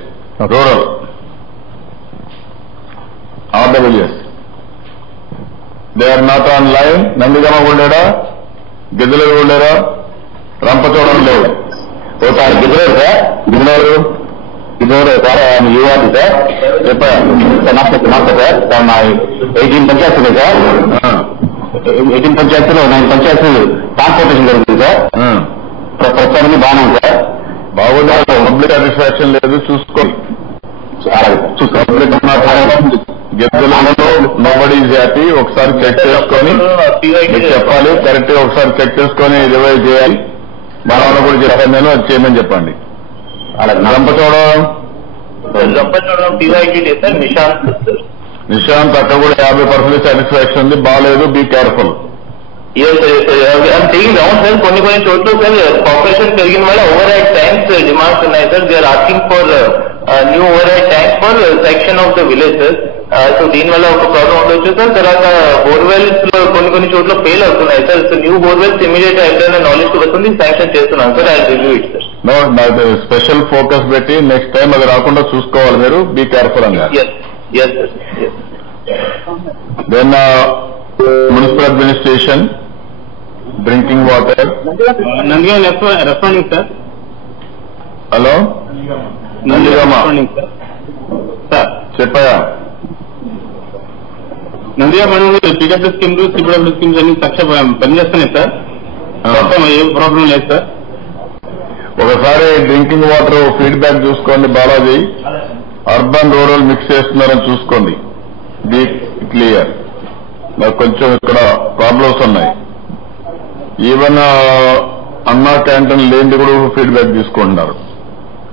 Rural are the villages. They are not on line. Nandigama ఉండేడా, గిద్దలూరు ఉండేరా, రంపచోడవరం లేవు. ఒకసారి గిద్దలూరు సార్, గిద్దలూరు సార్ యువతి సార్ చెప్పారు. నమస్తే సార్. మా 18 పంచాయతీలు సార్. 18 పంచాయతీలో 9 పంచాయతీలు ట్రాన్స్పోర్టేషన్ జరుగుతుంది సార్. ప్రస్తుతానికి బాగానే ఉంది సార్. బాగుంది. పబ్లిక్ సాటిస్ఫాక్షన్ లేదు, చూసుకోండి. గెద్దలలో నోబడీ ఈజ్ హ్యాపీ. ఒకసారి చెక్ చేసుకొని మీకు చెప్పాలి, కరెక్ట్ గా ఒకసారి చెక్ చేసుకొని రివైజ్ చేయాలి. మనం కూడా చెప్పాను నేను, అది చేయమని చెప్పండి. రంపచోడవరం నిశాంత్ అక్కడ కూడా 50% సాటిస్ఫాక్షన్ ఉంది, బాగాలేదు, బీ కేర్ఫుల్. కొన్ని చోట్ల సార్ పాపులేషన్ పెరిగిన వల్ల ఓవర్ హెడ్ ట్యాంక్స్ డిమాండ్స్ ఉన్నాయి sir. They are asking for new overhead tanks for section of the villages. So దీనివల్ల ఒక ప్రాబ్లం ఉండొచ్చు సార్. తర్వాత బోర్వెల్స్ లో కొన్ని చోట్ల ఫెయిల్ అవుతున్నాయి sir. So new borewells immediate ఎప్పుడైనా నాలెడ్జ్ వస్తుంది శాంక్షన్ చేస్తున్నాను sir. I review it sir. నాకు స్పెషల్ ఫోకస్ పెట్టి నెక్స్ట్ టైం అది రాకుండా చూసుకోవాలి మీరు, బీ కేర్ఫుల్ అని. Then municipal administration, drinking water. Responding sir. Hello Nandigama చెప్పయా. నందిగామ పికప్ స్కీమ్లు, సిపిడబ్ల్యూ స్కీమ్స్ అన్ని పనిచేస్తున్నాయి సార్. ఏం ప్రాబ్లం లేదు సార్. ఒకసారి డ్రింకింగ్ వాటర్ ఫీడ్బ్యాక్ చూసుకోండి బాలాజీ. అర్బన్ రూరల్ మిక్స్ చేస్తున్నారని చూసుకోండి, బీ క్లియర్. నాకు కొంచెం ఇక్కడ ప్రాబ్లమ్స్ ఉన్నాయి. ఈవెన్ అన్నా క్యాంటీన్ లేనిది కూడా ఫీడ్బ్యాక్ తీసుకుంటున్నారు.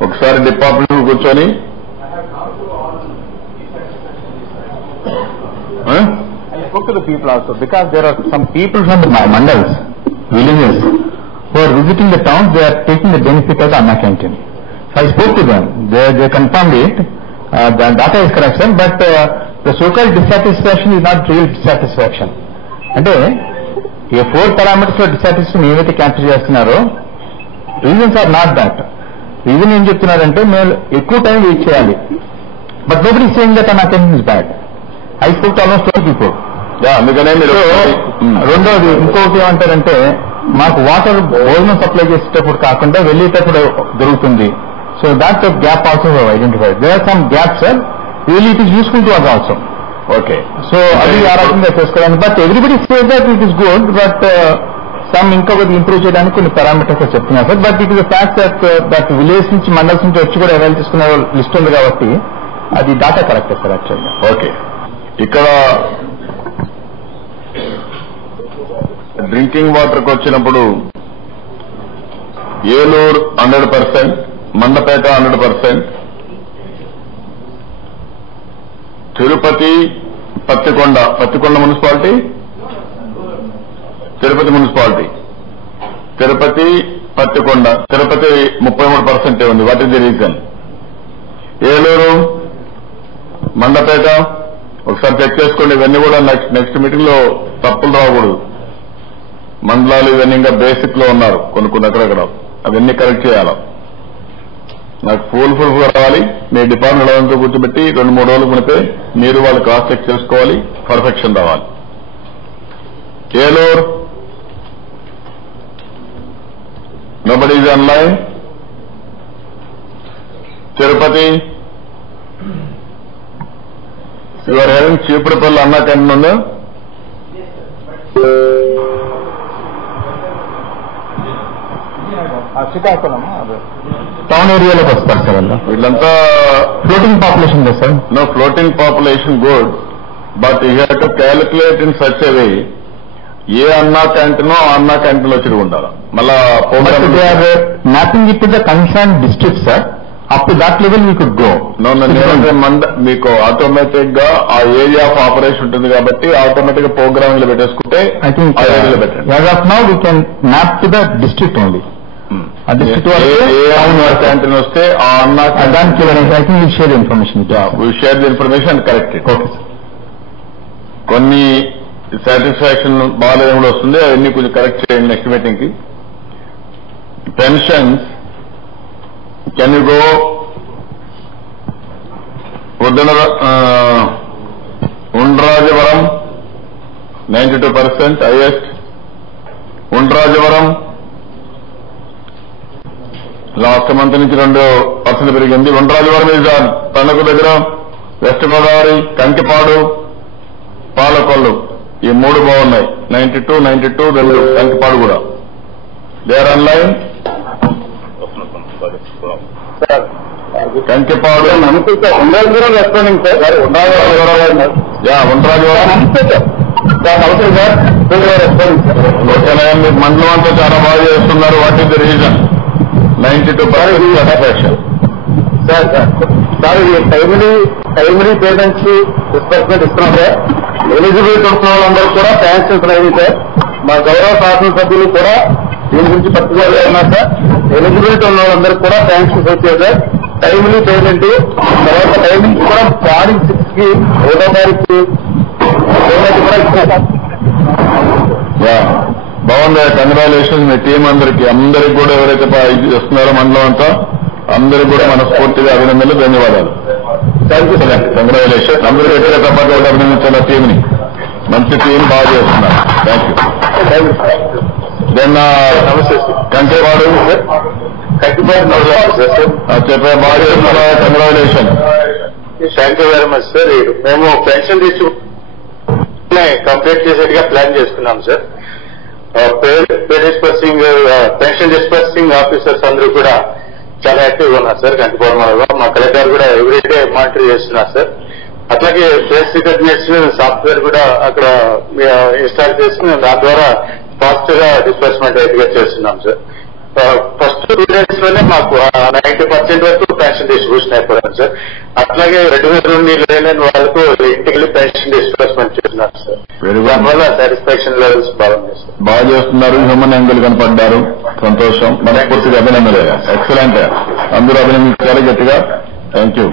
ఒకసారి డిపార్ట్మెంట్ కూర్చొని I spoke to the people also, because there are some people from the mandals, villages, who are visiting the towns. They are taking the benefit of the Anna canteen. So I spoke to them. They confirmed it. The data is correct, sir, but the so-called dissatisfaction is not real dissatisfaction. అంటే ఈ 4 parameters లో dissatisfaction ఏవైతే capture చేస్తున్నారో, reasons are not that. Reason ఏం చెప్తున్నారంటే మేము ఎక్కువ time wait చేయాలి. But nobody saying that Anna canteen is bad. I spoke to almost 12 people. అందుకనే మీరు రెండోది ఇంకొకటి ఏమంటారంటే, మాకు వాటర్ భోజనం సప్లై చేసేటప్పుడు కాకుండా వెళ్ళేటప్పుడు దొరుకుతుంది. So that gap also identified. There are some gaps sir. Really it is useful to us also. Okay, so అది ఆ రకంగా చేసుకోవడానికి. But everybody says that it is good, but some ఇంకొకటి ఇంప్రూవ్ చేయడానికి కొన్ని పారామీటర్స్ చెప్తున్నారు sir. But it is fact that village నుంచి మండల్స్ నుంచి వచ్చి కూడా ఎవరైనా తీసుకునే లిస్ట్ ఉంది కాబట్టి అది డాటా కరెక్ట్ సార్ యాక్చువల్గా. ఓకే, ఇక్కడ డ్రింకింగ్ వాటర్కి వచ్చినప్పుడు ఏలూరు 100%, మండపేట 100%, తిరుపతి, పత్తికొండ మున్సిపాలిటీ, తిరుపతి మున్సిపాలిటీ, తిరుపతి, పత్తికొండ. తిరుపతి 33% ఉంది. What is the reason? Eluru, Mandapeta ఒకసారి చెక్ చేసుకోండి. ఇవన్నీ కూడా నెక్స్ట్ మీటింగ్ లో తప్పులు రాకూడదు. మండలాలు ఇవన్నీ ఇంకా బేసిక్ లో ఉన్నారు కొన్ని అక్కడక్కడ, అవన్నీ కరెక్ట్ చేయాలి. నాకు ఫుల్ గా రావాలి. మీ డిపార్ట్మెంట్ వాళ్ళంతా కూర్చోబెట్టి 2-3 రోజులు పడితే మీరు వాళ్ళు క్రాస్ చెక్ చేసుకోవాలి, పర్ఫెక్షన్ రావాలి. Eluru nobody is online. Tirupati you are having Cheepudupalli Anna canteen ఉందా? శ్రీకాకుళం టౌన్ ఏరియాలోకి వస్తారు సార్. వీళ్ళంతా ఫ్లోటింగ్ పాపులేషన్ కదా sir? No, floating population good, but you have to calculate in such a way. ఏ అన్నా క్యాంటీనో ఆ అన్నా క్యాంటీన్ లో తిరిగి ఉండాలి. మళ్ళా mapping it to the concern district sir. Up to that level we could go. మీకు automatic గా ఆ ఏరియా ఆఫ్ ఆపరేషన్ ఉంటుంది కాబట్టి ఆటోమేటిక్ గా ప్రోగ్రామింగ్ లో పెట్టేసుకుంటే I think as of now we can map to the district only. ఆ district canteen వస్తే ఆ అన్నా దానికి I think we share information. We share the information correct. Okay sir. కొన్ని సాటిస్ఫాక్షన్ బాగాలేదు కూడా వస్తుంది, అవన్నీ కొంచెం కరెక్ట్ చేయండి నెక్స్ట్ మీటింగ్ కి. Pensions can you go Undrajavaram 92% highest. Undrajavaram last month నుంచి 2% పెరిగింది. ఉండ్రాజవరం ఈజ్ తణుకు దగ్గర, వెస్ట్ గోదావరి, కంకిపాడు, పాలకొల్లు ఈ 3 బాగున్నాయి. 92, 2 కంకిపాడు కూడా. They are online. Sir Kankipadu ఉండాలి రెస్పాండింగ్ సార్ ఉండరాజు అవసరం సార్ రెస్పాండింగ్ సార్. ఓకేనా, మీరు మండలం అంతా చాలా బాగా చేస్తున్నారు. What is the reason? 92% satisfaction. Sir ఇది టైమ్లీ పేమెంట్స్ డిస్బర్స్మెంట్ ఇస్తున్నాం సార్. ఎలిజిబిలిటీ ఉన్న వాళ్ళందరూ కూడా శాంక్షన్స్ అయింది సార్. మా గౌరవ శాసనసభ్యులు కూడా దీని గురించి పట్టుదలగా ఉన్నారు సార్. ఎలిజిబిలిటీ ఉన్న వాళ్ళందరూ కూడా శాంక్షన్స్ వచ్చాయి సార్. టైమ్లీ పేమెంట్ తర్వాత టైమింగ్ కూడా మార్నింగ్ 6 కి 1వ తారీఖు పేమెంట్ కూడా ఇస్తున్నారు సార్. బాగుంది. కంగ్రాచులేషన్స్ మీ టీం అందరికి కూడా ఎవరైతే ఇది చేస్తున్నారో మండలం అంతా అందరికి కూడా మనస్ఫూర్తిగా అభినందనలు, ధన్యవాదాలు. Thank you sir. కంగ్రాచులేషన్. అందరూ ఎక్కడ తప్పక అభినందించాలి టీంని. మంచి టీం బాగా చేస్తున్నారు. Thank you. దెన్ కంకిపాడు చెప్పే బాగా చేస్తున్నా. Congratulation. Thank you very much sir. మేము పెన్షన్ కంప్లీట్ చేసేట్టుగా ప్లాన్ చేసుకున్నాం సార్. పెన్షన్ డిస్పర్సింగ్ ఆఫీసర్స్ అందరూ కూడా చాలా యాక్టివ్ గా ఉన్నారు సార్. కంకిపాడు మా కలెక్టర్ కూడా ఎవ్రీడే మానిటర్ చేస్తున్నారు సార్. అట్లాగే ఫేస్ రికగ్నిషన్ సాఫ్ట్వేర్ కూడా అక్కడ ఇన్స్టాల్ చేసుకుని దాని ద్వారా ఫాస్ట్ గా డిస్బర్స్మెంట్ గా చేస్తున్నాం సార్. ఫస్ట్ 2 days లోనే మాకు 90% వరకు పెన్షన్ డిస్ట్రిబ్యూషన్ అయిపోయింది సార్. అట్లాగే 2,000 నుండి లేని వాళ్ళకు ఇంటికి వెళ్ళి పెన్షన్ డిస్బర్స్మెంట్ చేస్తున్నారు సార్. దానివల్ల సాటిస్ఫాక్షన్ లెవెల్స్ బాగున్నాయి సార్. బాగా చేస్తున్నారు. హ్యూమన్ యాంగిల్ కనపడ్డారు. సంతోషం. మనస్ఫూర్తిగా అభినందనలు. ఎక్సలెంట్. అందరూ అభినందించాలి గట్టిగా. Thank you.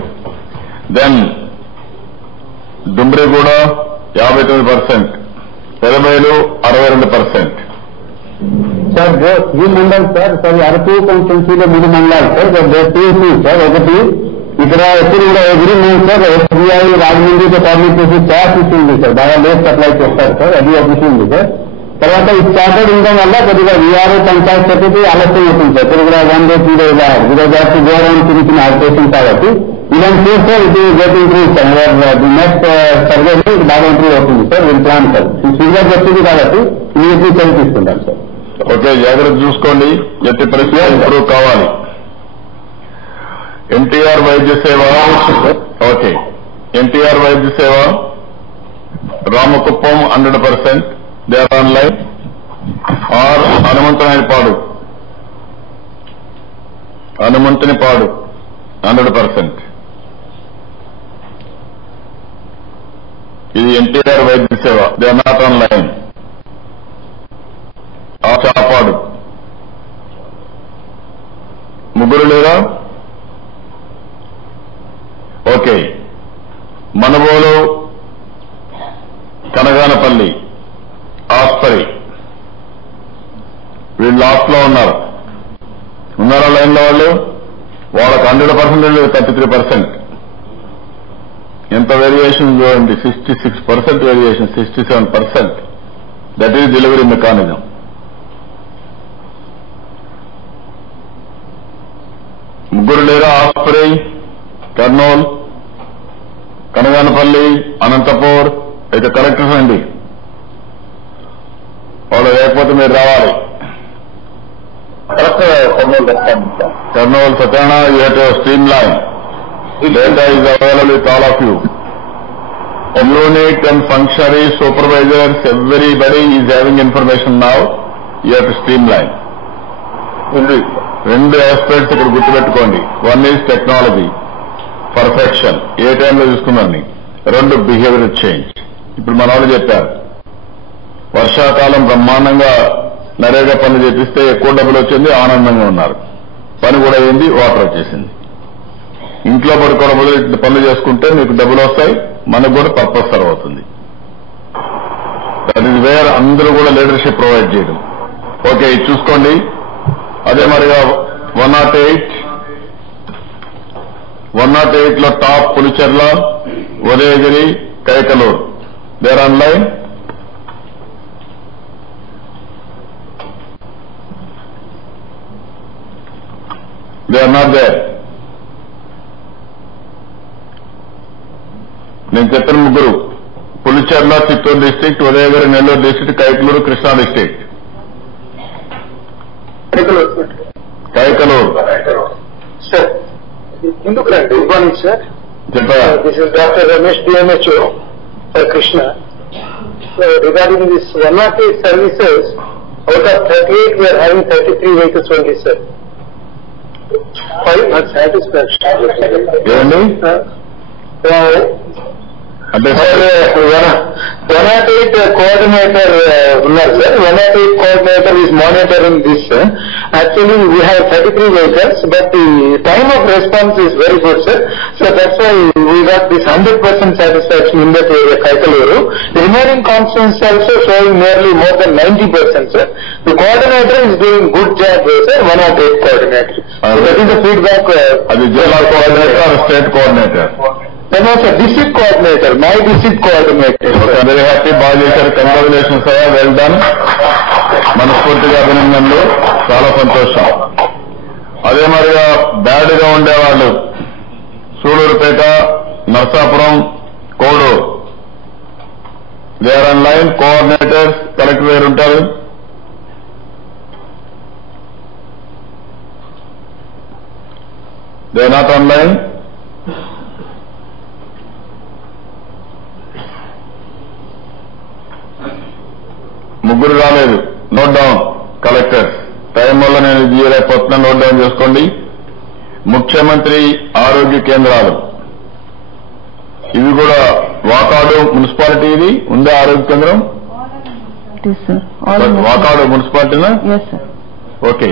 Then Dumriguda 59%, Pedabayalu 62%. Sir ఈ మండలం సార్ అరకు కాన్స్టిట్యున్సీలో 3 మండలాలు సార్. ఒకటి ఇక్కడ ఎప్పుడు కూడా ఎవ్రీ మంత్ సార్ ఎస్బీఐ రాజమండ్రితో కోఆర్డినేట్ చేసి ట్యాక్స్ ఇస్తుంది సార్. బాగా లేట్ సప్లై చేస్తారు సార్. అది ఒక విషయం ఉంది సార్. తర్వాత ఈ స్టార్టెడ్ ఉండడం వల్ల కొద్దిగా వీఆర్ఓ పంచాయత్ సెక్రటరీ ఆలస్యం అవుతుంది సార్. కొద్దిగా 1 day 2 days బికాజ్ గోడౌన్ చిన్న ఆపరేషన్ కాబట్టి ఇలాంటి చూస్తే ఇది get improve sir. The next survey ఇది బాగా ఇంప్రూవ్ అవుతుంది సార్. వీళ్ళు ప్లాన్ సార్ ఫీడ్బ్యాక్ వచ్చింది కాబట్టి ఇమీడియట్లీ చర్య తీసుకుంటాం సార్. ఓకే, జాగ్రత్త చూసుకోండి. ఎట్టి పరిస్థితి ఇంప్రూవ్ కావాలి. ఎన్టీఆర్ వైద్య సేవ. Okay, NTR Vaidya Seva Ramakuppam 100%. They are online. Are Hanumanthunipadu 100%. ఇది NTR Vaidya Seva. They are not online. Chapadu 3 లేరా? ఓకే. మనబోలు, కనగానపల్లి, ఆస్పరి వీళ్ళు లాస్ట్ లో ఉన్నారా లైన్ లో? వాళ్ళకి 100%, 33%. ఎంత వేరియేషన్ చూడండి. 66% variation, 67%. That is delivery mechanism. ముగ్గురు లేరా? ఆస్పరి, కర్నూలు, కనగానపల్లి, అనంతపూర్. అయితే కలెక్టర్స్ అండి. వాళ్ళు లేకపోతే మీరు రావాలి. Kurnool Satyanarayana, you have to stream line. Data is available with all of you. Unit and functionary supervisors, everybody is having information now. You have to streamline. రెండు aspects ఇక్కడ గుర్తుపెట్టుకోండి. 1 is టెక్నాలజీ పర్ఫెక్షన్, ఏ టైంలో చూసుకున్నాను. 2 బిహేవియర్ చేంజ్. ఇప్పుడు మన వాళ్ళు చెప్పారు వర్షాకాలం బ్రహ్మాండంగా నరేగా పనులు చేపిస్తే ఎక్కువ డబ్బులు వచ్చింది, ఆనందంగా ఉన్నారు. పని కూడా అయింది, వాటర్ వచ్చేసింది. ఇంట్లో పడుకోవడం బదులు పనులు చేసుకుంటే మీకు డబ్బులు వస్తాయి, మనకు కూడా పర్పస్ సర్వ్ అవుతుంది. దట్ ఈజ్ వేర్ అందరూ కూడా లీడర్షిప్ ప్రొవైడ్ చేయడం. ఓకే, ఇది చూసుకోండి. అదే మరిగా 108 లో top Pulicherla, Udayagiri, Kaikaluru. They're online. They are not there. నేను చెప్పిన ముగ్గురు Pulicherla Chittoor district, Udayagiri Nellore district, Kaikaluru Krishna district. Kaikaluru ఎందుకు రండి గుడ్ మార్నింగ్ సార్ చెప్పగా this is doctor Ramesh DMHO for Krishna regarding this 108 services out of 38 we are having 33 vehicles only sir 5 not satisfaction ఏమండి అంటే 108 coordinator ఉన్నారు sir 108 coordinator is monitoring this actually we have 33 vehicles but the time of response is very good sir so that's why we got this 100% satisfaction in that area Kaikaluru. The remaining constants also showing nearly more than 90% sir. The coordinator is doing good job sir 108 coordinator. So that is the feedback. అది జిల్లా coordinator state coordinator Then also district coordinator, my district coordinator. Very happy బాగా చేశారు congratulations well done మనస్ఫూర్తిగా అభినందనలు చాలా సంతోషం అదే మరిగా బ్యాడ్ గా ఉండేవాళ్ళు Sullurpeta Narsapuram Koduru they are on line coordinators collector garu ఉంటారు they are not on line ముగ్గురు రాలేదు నోట్ డౌన్ కలెక్టర్స్ టైం వల్ల నేను జీయలేకపోతున్నా నోట్ డౌన్ చేసుకోండి ముఖ్యమంత్రి ఆరోగ్య కేంద్రాలు ఇవి కూడా వాకాడు మున్సిపాలిటీ ఇది ఉందా ఆరోగ్య కేంద్రం వాకాడు మున్సిపాలిటీనా okay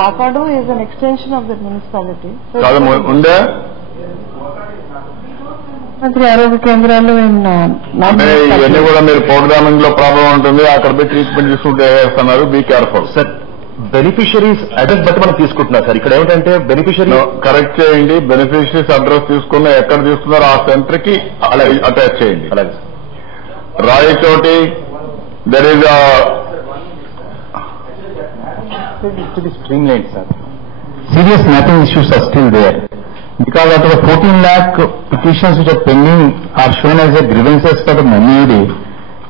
Vakadu is an extension of the municipality. కాదు ఉందా ఆరోగ్య కేంద్రాలు అంటే ఇవన్నీ కూడా మీరు ప్రోగ్రామింగ్ లో ప్రాబ్లం ఉంటుంది అక్కడ పోయి ట్రీట్మెంట్ తీసుకుంటే వేస్తున్నారు be careful sir beneficiaries address బట్టి మనం తీసుకుంటున్నారు సార్ ఇక్కడ ఏమిటంటే బెనిఫిషరీ కరెక్ట్ చేయండి బెనిఫిషరీస్ అడ్రస్ తీసుకున్న ఎక్కడ తీసుకున్నారో ఆ సెంటర్ కి అటాచ్ చేయండి అలాగే Rayachoti there is stream line sir serious mapping issues are still there. Because out of the 14 lakh petitions which are pending are shown as a grievances for the MUD,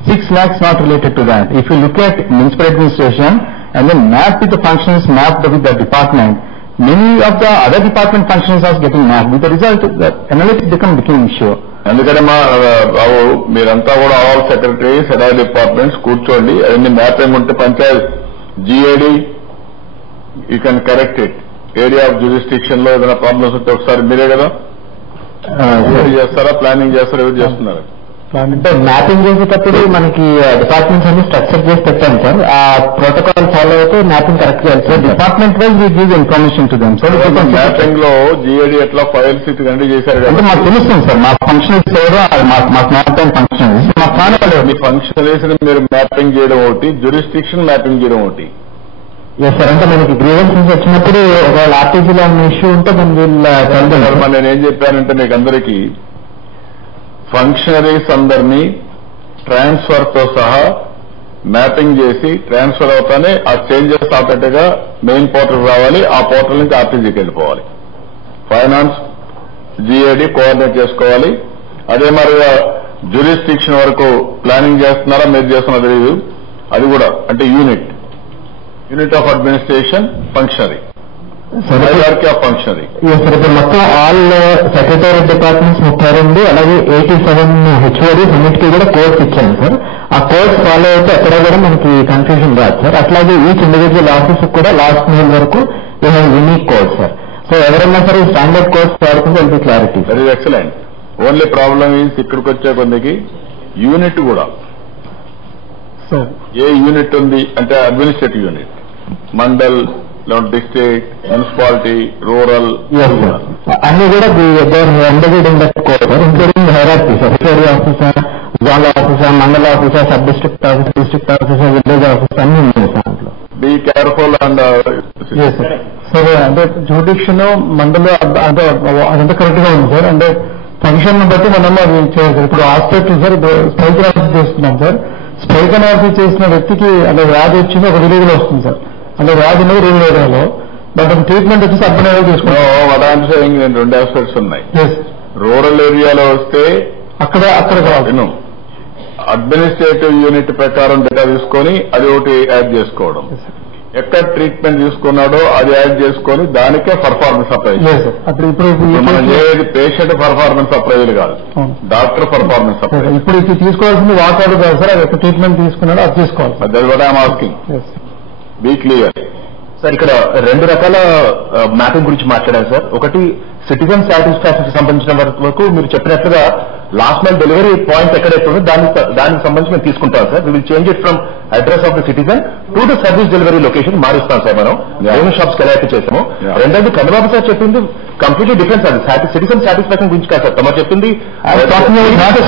6 lakhs not related to that. If you look at municipal administration and then map with the functions mapped with the department, many of the other department functions are getting mapped. With the result, the analytics become issue. ఎందుకంటే మా బాబు మీరంతా కూడా all secretaries head of departments కూర్చోండి అవన్నీ mapping ఉంటే Panchayat GAD you can correct it area of jurisdiction లో ఏదైనా problems ఉంటే ఒకసారి మీరే కదా చేస్తారా ప్లానింగ్ చేస్తారా ఎవరు చేస్తున్నారు అంటే మ్యాపింగ్ చేసేటప్పుడు మనకి డిపార్ట్మెంట్స్ అన్ని స్ట్రక్చర్ చేసి పెట్టాం సార్ ఆ ప్రోటోకాల్ ఫాలో అయితే మ్యాపింగ్ కరెక్ట్ చేయాలి sir department wise we give information to them sir mapping లో GAD ఎట్లా ఫైల్స్ ఇది కండి చేశారు అంటే మాకు తెలుస్తుంది సార్ మా ఫంక్షనరీస్ ఎవరో మాకు మ్యాప్ ఫంక్షనరీస్ మాకు కావాలి మీ ఫంక్షనరీస్ మీరు మ్యాపింగ్ చేయడం ఒకటి జ్యూరిస్డిక్షన్ మ్యాపింగ్ చేయడం ఒకటి ఎస్ సార్ అంటే మనకి గ్రీవెన్సెస్ వచ్చినప్పుడు ఒకవేళ ఆర్టీసీలో ఉన్న ఇష్యూ ఉంటే నేను నేనేం చెప్పానంటే మీకు అందరికీ ఫంక్షనరీస్ అందరినీ ట్రాన్స్ఫర్ తో సహా మ్యాపింగ్ చేసి ట్రాన్స్ఫర్ అవుతానే ఆ చేంజెస్ ఆటోమేటిక్ గా మెయిన్ పోర్టల్ రావాలి ఆ పోర్టల్ నుంచి ఆర్టీజీకి వెళ్ళిపోవాలి ఫైనాన్స్ GAD కోఆర్డినేట్ చేసుకోవాలి అదే మరిగా జ్యూరిస్డిక్షన్ వరకు ప్లానింగ్ చేస్తున్నారా మీరు చేస్తున్నారో తెలియదు అది కూడా అంటే unit of administration functionary functionary మొత్తం ఆల్ సెక్రటరీ డిపార్ట్మెంట్స్ 32 అలాగే 87 HODs అన్నిటికీ కూడా కోడ్స్ ఇచ్చాను సార్ ఆ కోడ్స్ ఫాలో అయితే ఎక్కడ కూడా మనకి కన్ఫ్యూజన్ రాదు సార్ అట్లాగే ఈచ్ ఇండివిజువల్ ఆఫీస్ కూడా లాస్ట్ మినిట్ వరకు యూనిక్ కోడ్ సార్ సో ఎవరైనా సరే స్టాండర్డ్ కోడ్స్ వాడుకుంటే వెళ్తే clarity very excellent only problem is ఇక్కడికి వచ్చే కొందికి యూనిట్ కూడా ఏ యూనిట్ ఉంది అంటే administrative unit mandal district municipality rural అన్ని కూడా embedded in that code including hierarchy sir HOD officer zonal officer mandal officer sub district officer district officer village officer అన్ని ఉన్నాయి దాంట్లో బీ కేర్ఫుల్ అండ్ సార్ అంటే జ్యూరిడిక్షన్ మండలి అంటే అదంతా కరెక్ట్ గా ఉంది సార్ అంటే ఫంక్షన్ బట్టి మనం అది చేయాలి సార్ ఇప్పుడు హాస్పిటల్ సార్ స్పైక్ అనాలిసిస్ చేస్తున్నాం సార్ స్పైక్ అనాలిసిస్ చేసిన వ్యక్తికి అంటే వ్యాధి వచ్చింది ఒక విలేజ్ లో వస్తుంది సార్ అంటే వ్యాధి ఉన్నది రూరల్ ఏరియాలో బట్ ట్రీట్మెంట్ వచ్చేసి అర్బన్ ఏరియా తీసుకున్నాం నేను 2 ఆస్పెక్ట్స్ ఉన్నాయి రూరల్ ఏరియాలో వస్తే అక్కడ కావాలి అడ్మినిస్ట్రేటివ్ యూనిట్ ప్రకారం డేటా తీసుకొని అది ఒకటి యాడ్ చేసుకోవడం ఎక్కడ ట్రీట్మెంట్ తీసుకున్నాడో అది యాడ్ చేసుకొని దానికే పర్ఫార్మెన్స్ అప్రైజ్. అప్పుడు ఇప్పుడు మనం ఏది పేషెంట్ పర్ఫార్మెన్స్ అప్రైజ్ కాదు, డాక్టర్ పర్ఫార్మెన్స్ అప్రైజ్. ఇప్పుడు ఇది తీసుకోవాల్సింది వాకాడు కాదు సార్, అది ట్రీట్మెంట్ తీసుకున్నాడో అది తీసుకోవాలి. That what I'm asking, be clear. Sir ఇక్కడ 2 రకాల మ్యాపింగ్ గురించి మాట్లాడారు సార్. ఒకటి సిటిజన్ సాటిస్ఫాక్షన్ సంబంధించిన వరకు మీరు చెప్పినట్లుగా లాస్ట్ మైల్ డెలివరీ పాయింట్ ఎక్కడైతే ఉందో దానికి సంబంధించి మేము తీసుకుంటాం sir. Will change it from address of the citizen to the service delivery location మారుస్తాం సార్ మనం రెవెన్యూ షాప్స్ ఎలా అయితే చేసాము. రెండోది కన్నబాబు సార్ చెప్పింది కంప్లీట్లీ డిఫరెన్స్. అది సిటిజన్ సాటిస్ఫాక్షన్ గురించి కాదు సార్, తమ చెప్పింది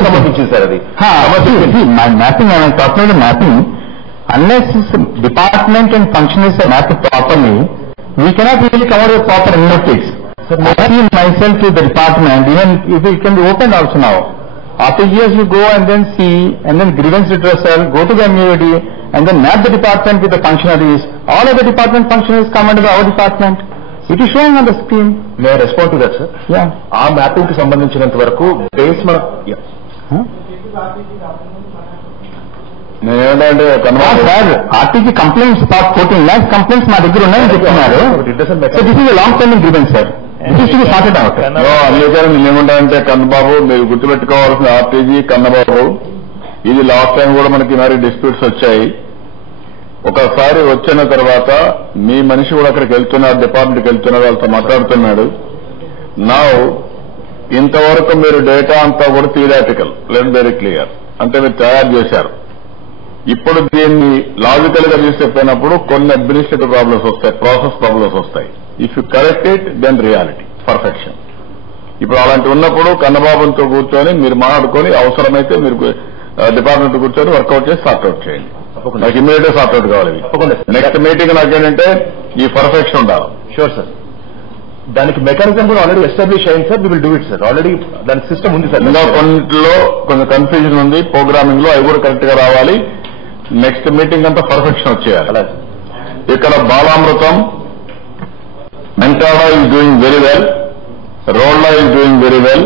సంబంధించింది సార్. అది mapping mapping unless department and function is mapped properly, we cannot really cover with proper analytics. So I feel myself to the department, even if it can be opened also now. After years you go and then see, and then grievance redressal, go to the MUAD, and then map the department with the functionaries. All of the department functionaries come under our department. It is showing on the screen. May I respond to that, sir? Yeah. Our mapping ki sambandhinchinanta varaku base mana నేనేంటంటే sir RTC complaints 14 lakhs complaints మా దగ్గర ఉన్నాయని చెప్తున్నారు. So this is long term grievance sir, this is sorted out. అందుకని నేనేమంటానంటే కన్నబాబు మీరు గుర్తుపెట్టుకోవాల్సిన RTG Kannababu, ఇది లాస్ట్ టైం కూడా మనకి మరి డిస్ప్యూట్స్ వచ్చాయి. ఒకసారి వచ్చిన తర్వాత మీ మనిషి కూడా అక్కడికి వెళ్తున్నారు, డిపార్ట్మెంట్కి వెళ్తున్నారు, వాళ్ళతో మాట్లాడుతున్నాడు. నా ఇంతవరకు మీరు డేటా అంతా కూడా థియరాటికల్, లెట్ వెరీ క్లియర్ అంటే మీరు తయారు చేశారు. ఇప్పుడు దీన్ని లాజికల్ గా తీసుకెళ్ళినప్పుడు కొన్ని అడ్మినిస్ట్రేటివ్ ప్రాబ్లమ్స్ వస్తాయి, ప్రాసెస్ ప్రాబ్లమ్స్ వస్తాయి. If you correct it then reality perfection. ఇప్పుడు అలాంటి ఉన్నప్పుడు కన్నబాబుతో కూర్చొని మీరు మాట్లాడుకొని అవసరమైతే మీరు డిపార్ట్మెంట్ కూర్చొని వర్కౌట్ చేసి సార్ట్అవుట్ చేయండి. నాకు ఇమీడియట్ గా సార్ట్అవుట్ కావాలి. నెక్స్ట్ మీటింగ్ నాకేంటంటే ఈ పర్ఫెక్షన్ ఉండాలి. షూర్ సార్, దానికి మెకానిజం కూడా ఆల్రెడీ ఎస్టాబ్లిష్ అయింది sir. We will do it sir. Already దానికి సిస్టమ్ ఉంది సార్. ఇంకా కొన్నిలో కొంచెం కన్ఫ్యూజన్ ఉంది ప్రోగ్రామింగ్ లో, అవి కూడా కరెక్ట్ గా రావాలి. నెక్స్ట్ మీటింగ్ అంతా పర్ఫెక్షన్ వచ్చేయాలి. ఇక్కడ Balamrutham Mentada is doing very well, Rodla is doing very well,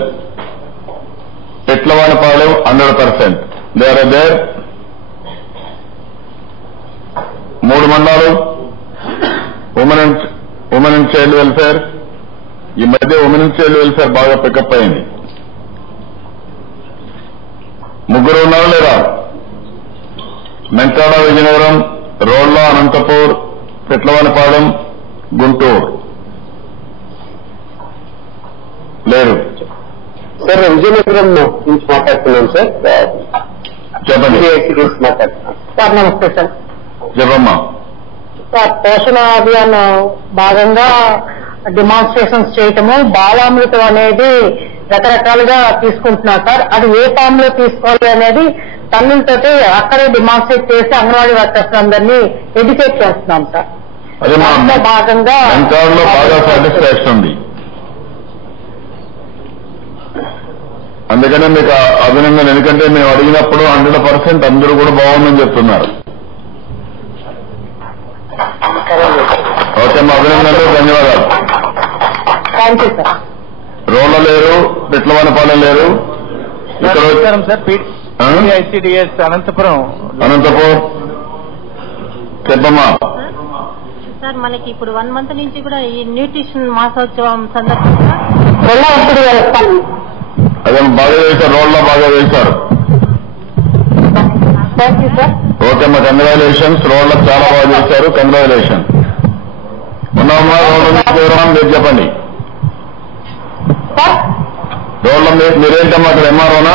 Petlavanipalem 100%. They are there. 3 మండలాలు ఉమెన్ అండ్ చైల్డ్ వెల్ఫేర్. ఈ మధ్య ఉమెన్ అండ్ చైల్డ్ వెల్ఫేర్ బాగా పికప్ అయింది. 3 ఉన్నారా లేదా? మెంటాడ విజయనగరం, రోడ్ల అనంతపూర్, పెట్లవానిపాలెం, గుంటూరు లేరు. సార్ విజయనగరం నుంచి మాట్లాడుతున్నాం సార్. చెప్పండి సార్. నమస్తే సార్. చెప్పమ్మా. సార్ పోషణ అభియాన్ భాగంగా డిమాన్స్ట్రేషన్స్ చేయటము, బాలామృతం అనేది రకరకాలుగా తీసుకుంటున్నారు సార్. అది ఏ ఫామ్ లో తీసుకోవాలి అనేది తల్లులతో అక్కడే డిమాన్స్ట్రేట్ చేసి అంగన్వాడీ వర్కర్స్ అందరినీ ఎడ్యుకేట్ చేస్తున్నాం సార్. దాంట్లో భాగంగా బాగా సాటిస్ఫాక్షన్ ఉంది. అందుకనే మీకు అభినందన. ఎందుకంటే మేము అడిగినప్పుడు 100% అందరూ కూడా బాగుందని చెప్తున్నారు. ఓకే మా అభినందనలు, ధన్యవాదాలు. Thank you sir. రోడ్ల లేరు, పెట్లవానిపాలెం లేరు. ఇక్కడ అనంతపురం చెప్పమ్మా. సార్ మనకి ఇప్పుడు 1 month నుంచి కూడా ఈ న్యూట్రిషన్ మాసోత్సవం సందర్భంగా అదే బాగా చేశారు, రోడ్లో బాగా చేశారు. ఓకే అమ్మా, కంగ్రాచులేషన్స్. రోడ్లో చాలా బాగా చేశారు, కంగ్రాచులేషన్. ఉన్నామా రోడ్ల మీరు చెప్పండి. రోడ్ల మీరేంటమ్మా అక్కడ ఎంఆర్ఓనా?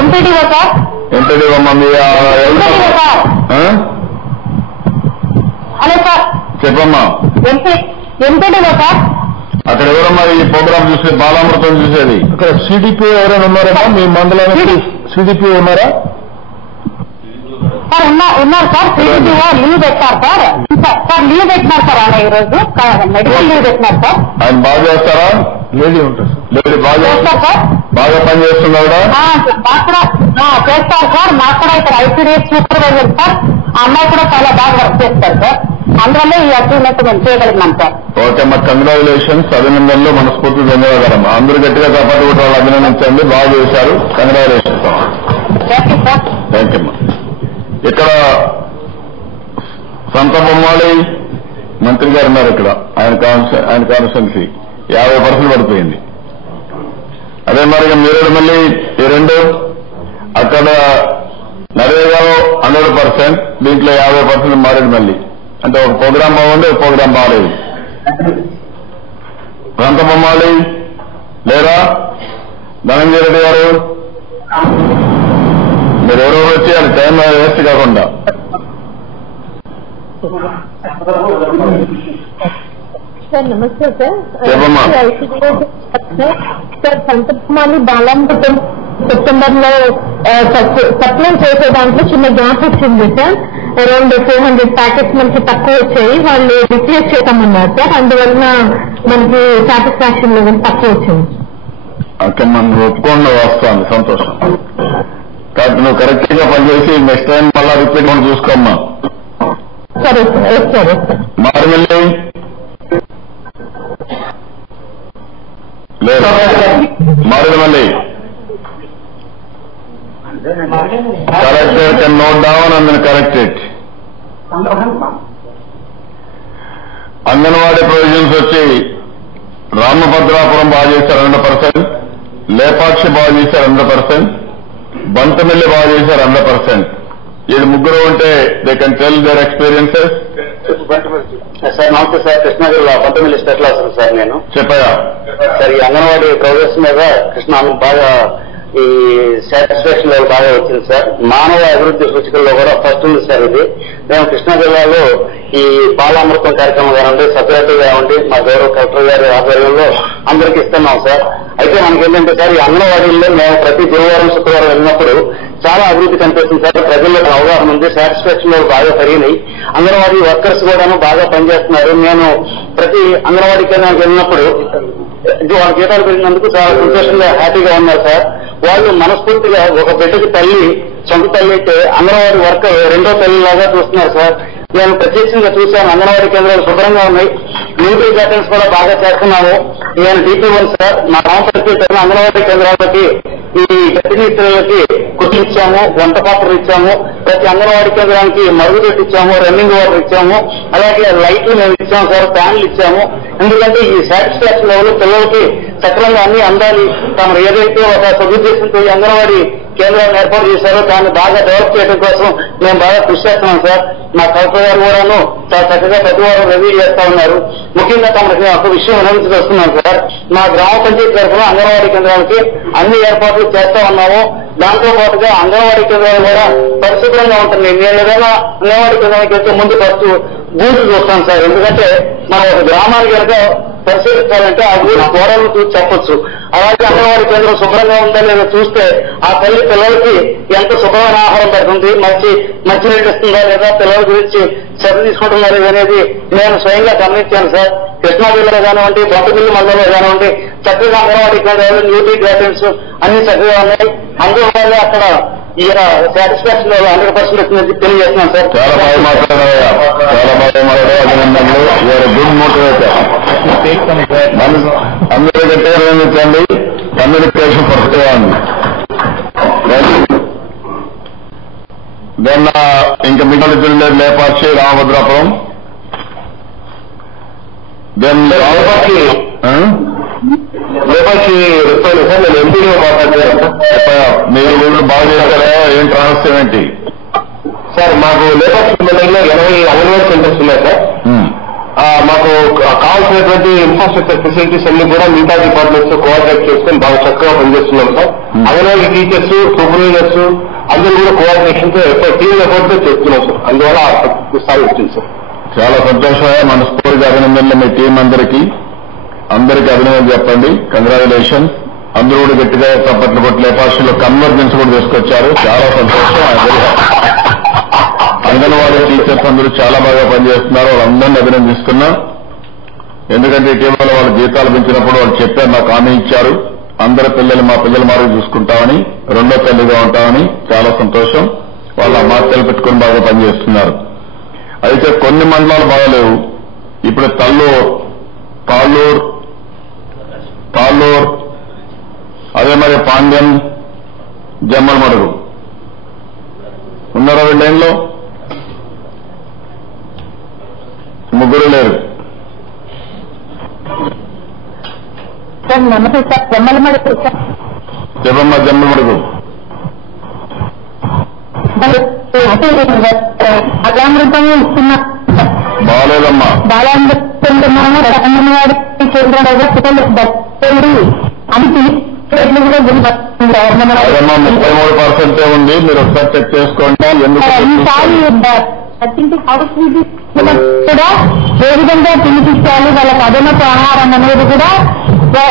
MPDO sir. ఎంపీడీఓ అమ్మా. మీ హలో సార్ చెప్పమ్మా. MPDO sir. అక్కడ ఎవరమ్మా ఈ ప్రోగ్రామ్ చూసేది, బాలామృతం చూసేది? అక్కడ సిడిపిఓ ఎవరైనా ఉన్నారమ్మా మీ మండలానికి? సిడిపిఓ ఉన్నారా? సార్ ఉన్నారు సార్. సిడిపిఓ లీవ్ పెట్టారు సార్. సార్ లీవ్ పెట్టినారు సార్. ఆయన ఈరోజు మెడికల్ లీవ్ పెట్టినారు సార్. ఆయన బాగా చేస్తారా? లేడీ ఉంటారు సార్. లేడీ బాగా బాగా పని చేస్తున్నారా? చేస్తారు సార్. మాకు కూడా ఇక్కడ ఐసీడీఎస్ సూపర్వైజర్ సార్. ఆ అమ్మాయి కూడా చాలా బాగా వర్క్ చేస్తారు సార్. అందువల్ల ఈ అచీవ్మెంట్ మేము చేయగలిగినాం సార్. ఓకే అమ్మా, కంగ్రాచులేషన్స్. అభినందనలు, మనస్ఫూర్తి ధన్యవాదాలమ్మా. అందరూ గట్టిగా కాపాడు కూడా వాళ్ళు అభినందించండి. బాగా చేశారు, కంగ్రాచులేషన్స్ అమ్మా. థ్యాంక్ యూ అమ్మా. ఇక్కడ సంత మంత్రి గారు ఉన్నారు ఇక్కడ, ఆయన కాన్స్టిట్యున్సీ 50% పడిపోయింది. అదే మరి మీరు మళ్ళీ ఈ రెండు అక్కడ నరేగాలో 100%, దీంట్లో 50% మారేడు మళ్ళీ. అంటే ఒక ప్రోగ్రాం బాగుంది, ఒక ప్రోగ్రాం బాగాలేదు. ఎంత బొమ్మాలి లేదా ధనంజయ రెడ్డి గారు, మీరు ఎవరో వచ్చి అది టైం వేస్ట్ కాకుండా. సార్ నమస్తే సార్. చెప్పమ్మా. సార్ సంతమాలి బాలాంపతం సెప్టెంబర్ లో సప్లై చేసే దాంట్లో చిన్న గ్యాప్ వచ్చింది సార్. అరౌండ్ 400 ప్యాకెట్స్ మనకి తక్కువ వచ్చాయి, వాళ్ళు రిప్లేస్ చేస్తామన్నారు సార్. అందువలన మనకి సాటిస్ఫాక్షన్ లెవెల్ తక్కువ వచ్చింది. అక్కడ మనం ఒప్పుకోండి, వస్తాను, సంతోషం. కాబట్టి నువ్వు కరెక్ట్ గా పనిచేసి నెక్స్ట్ టైం మళ్ళా రిపీట్ మనం చూసుకోమ్మా. సరే సార్, సరే సార్. మారిమల్లి లేదు, Marimalli corrected can note down and then corrected. Anganwadi provisions వచ్చి రామభద్రాపురం బాగా చేశారు 100%, లేపాక్షి బాగా చేశారు 100%, బంతమిల్లి బాగా చేశారు 100%. వీళ్ళు ముగ్గురు ఉంటే they can tell their experiences. Sir నమస్తే సార్, కృష్ణా జిల్లా బంతమిల్లి స్పెషల్ ఆఫీసర్ సార్ నేను. చెప్పయా సార్, ఈ అంగన్వాడీ ప్రోగ్రెస్ మీద కృష్ణా బాగా ఈ సాటిస్ఫాక్షన్ లెవెల్ బాగా వచ్చింది సార్. మానవ అభివృద్ధి సూచికల్లో కూడా ఫస్ట్ ఉంది సార్ ఇది. మేము కృష్ణా జిల్లాలో ఈ బాలామృతం కార్యక్రమం కానివ్వండి, సెక్రటరీ కానివ్వండి, మా గౌరవ కలెక్టర్ గారి ఆధ్వర్యంలో అందరికీ ఇస్తున్నాం సార్. అయితే మనకేంటంటే సార్, ఈ అంగన్వాడీల్లో మేము ప్రతి గురువారం శుక్రవారం వెళ్ళినప్పుడు చాలా అభివృద్ధి కనిపిస్తుంది సార్. ప్రజల్లో అవగాహన ఉంది, సాటిస్ఫాక్షన్ లెవెల్ బాగా పెరిగినాయి. అంగన్వాడీ వర్కర్స్ కూడాను బాగా పనిచేస్తున్నారు. నేను ప్రతి అంగన్వాడీ కేంద్రానికి వెళ్ళినప్పుడు వాళ్ళ జీతాలు పెరిగినందుకు చాలా సంతోషంగా హ్యాపీగా ఉన్నారు సార్. వాళ్ళు మనస్ఫూర్తిగా ఒక బిడ్డకి తల్లి సొంత తల్లి అయితే అంగన్వాడీ వర్కర్ రెండో తల్లిలాగా చూస్తున్నారు సార్. నేను ప్రత్యక్షంగా చూశాను, అంగన్వాడీ కేంద్రాలు శుభ్రంగా ఉన్నాయి, న్యూట్రీ ప్యాటర్న్స్ కూడా బాగా చేస్తున్నాము. నేను DP1 సార్. మా రామపల్లి అంగన్వాడీ కేంద్రాలకి ఈ గర్భిణీ పిల్లలకి కుట్లు ఇచ్చాము, వంట పాత్రలు ఇచ్చాము, ప్రతి అంగన్వాడీ కేంద్రానికి మరుగుదొడ్డి ఇచ్చాము, రన్నింగ్ వాటర్ ఇచ్చాము, అలాగే లైట్లు మేము ఇచ్చాము సార్, ఫ్యాన్లు ఇచ్చాము. ఎందుకంటే ఈ సాటిస్ఫాక్షన్ లెవెల్ పిల్లలకి సక్రమంగా అన్ని అందాలి. తమరు ఏదైతే ఒక సదుద్దేశంతో ఈ అంగన్వాడీ కేంద్రాలను ఏర్పాటు చేశారో దాన్ని బాగా డెవలప్ చేయడం కోసం మేము బాగా కృషి చేస్తున్నాం సార్. మా కలెక్టర్ గారు కూడాను చాలా చక్కగా ప్రతి వారం రివ్యూ చేస్తా ఉన్నారు. ముఖ్యంగా తమకు ఒక విషయం వినవించి వస్తున్నాం సార్. మా గ్రామ పంచాయతీ తరఫున అంగన్వాడీ కేంద్రాలకి అన్ని ఏర్పాట్లు చేస్తా ఉన్నాము. దాంతో పాటుగా అంగన్వాడీ కేంద్రాలు కూడా పరిశుభ్రంగా ఉంటుంది. నేను ఏదైనా అంగన్వాడీ కేంద్రానికి వెళ్తే ముందు ఫస్ట్ బూజు చూస్తాం సార్. ఎందుకంటే మనం ఒక గ్రామానికి కనుక పరిశీలించాలంటే ఆ ఊరు గోడలను చూసి చెప్పొచ్చు. అలాగే అంగన్వాడీ కేంద్రం శుభ్రంగా ఉందా లేదా చూస్తే ఆ తల్లి పిల్లలకి ఎంత శుభ్రమైన ఆహారం పెడుతుంది, మంచినీళ్ళు ఇస్తుందా లేదా, పిల్లల గురించి శ్రద్ధ తీసుకుంటుందా లేదనేది నేను స్వయంగా గమనించాను సార్. కృష్ణా జిల్లాలో కానివ్వండి, బంతమిల్లి మండలంలో కానివ్వండి, చక్కగా అంగన్వాడీ కేంద్రాలు న్యూట్రీ గ్రాఫిన్స్ అన్ని చక్కగా ఉన్నాయి. అందువల్ల అక్కడ ఈ సాటిస్ఫాక్షన్ 100% తెలియజేస్తున్నాను సార్. చాలా బాగా మాట్లాడారు, చాలా బాగా మాట్లాడారు. అభినందనలు. You're good motivator. అందరూ గట్టించండి. కమ్యూనికేషన్ పర్ఫెక్ట్ గా ఉంది. దెన్ ఇంకా మిగతా జిల్లా లేపాక్షి, రామభద్రాపురం, దెన్ లేపాక్షి సార్. నేను ఎంపీగా మాట్లాడుతున్నాను. మీరు ఊళ్ళో బాగా చేస్తారా? ఏంటి రహస్యం ఏంటి సార్? మాకు లేపాక్షి మండలంలో 80 అంగన్వాడీ సెంటర్స్ ఉన్నాయి సార్. మాకు కావాల్సినటువంటి ఇన్ఫ్రాస్ట్రక్చర్ ఫెసిలిటీస్ అన్ని కూడా మిగతా డిపార్ట్మెంట్స్ కోఆర్డినేట్ చేసుకుని బాగా చక్కగా పనిచేస్తున్నాం సార్. అంగన్వాడీ టీచర్స్, సూపర్వైజర్స్ అందరూ కూడా కోఆర్డినేషన్ తో టీమ్ ఎఫర్ట్ తో చేస్తున్నాం సార్. అందువల్ల స్థాయి వచ్చింది సార్. చాలా సంతోషమే. మనస్ఫూర్తిగా అభినందనలు మీ టీం అందరికీ అభినందనలు చెప్పండి. కంగ్రాచులేషన్. అందరూ కూడా గట్టిగా చప్పట్లు కొట్టి లేపాక్షిలో కన్వర్జెన్స్ కూడా తీసుకొచ్చారు. చాలా సంతోషం. అంగన్వాడీ టీచర్స్ అందరూ చాలా బాగా పనిచేస్తున్నారు. వాళ్ళందరినీ అభినందిస్తున్నా. ఎందుకంటే ఇటీవల వాళ్ళ జీతాలు పెంచినప్పుడు వాళ్ళు చెప్పారు, నాకు హామీ ఇచ్చారు, అందరి పిల్లలు మా పిల్లల మారి చూసుకుంటామని, రెండో తల్లిగా ఉంటామని. చాలా సంతోషం. వాళ్ళ బాధ్యతలు పెట్టుకుని బాగా పనిచేస్తున్నారు. అయితే కొన్ని మండలాలు బాగాలేవు. ఇప్పుడు తాళ్ళూరు, అదే మరి పాండ్యం, జమ్మలమడుగు ఉన్నారా? 2 లైన్లో ముగ్గురు లేరు. నమస్తే సార్. జమ్మలమడి చెప్పమ్మా జమ్మలమడుగు. బాలామృతం ఇస్తున్నా. బాగాలేదమ్మా. బాలామృతం అంగన్వాడీ కేంద్రాలు అని అదమ్మా 33% ఉంది. మీరు ఒకసారి చెక్ చేసుకోండి. ఎందుకు కూడా ఏ విధంగా తినిపించాలి, వాళ్ళకి అదనపు ఆహారం అనేది కూడా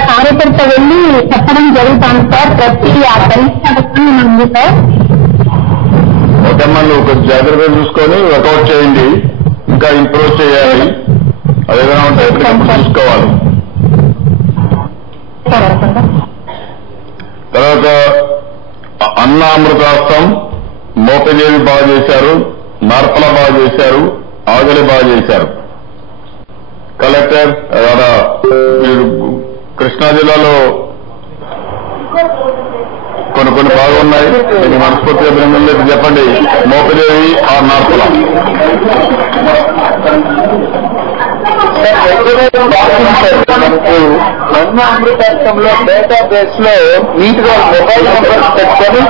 కార్యకర్త వెళ్ళి చెప్పడం జరుగుతాను సార్. ప్రతి ఆ పరీక్ష ఉంది సార్. ఓకేమ్మా, నువ్వు కొంచెం జాగ్రత్తగా చూసుకొని వర్కౌట్ చేయండి. ఇంకా ఇంప్రూవ్ చేయాలి. అదేదైనా ఉంటే ఎప్పటికప్పుడు చూసుకోవాలి. తర్వాత అన్న అమృతాస్తం, మోపిదేవి బాగా చేశారు, నార్పల బాగా చేశారు, ఆగలి బాగా చేశారు. కలెక్టర్ మీరు కృష్ణా జిల్లాలో కొన్ని బాగున్నాయి. దీన్ని మనస్ఫూర్తిగా అభినందనలు చెప్పండి. మోపిదేవి ఆ నార్పల అన్న అమృతాస్తంలో డేటాబేస్ లో నీట్ గా మొబైల్ నెంబర్స్ పెట్టుకొని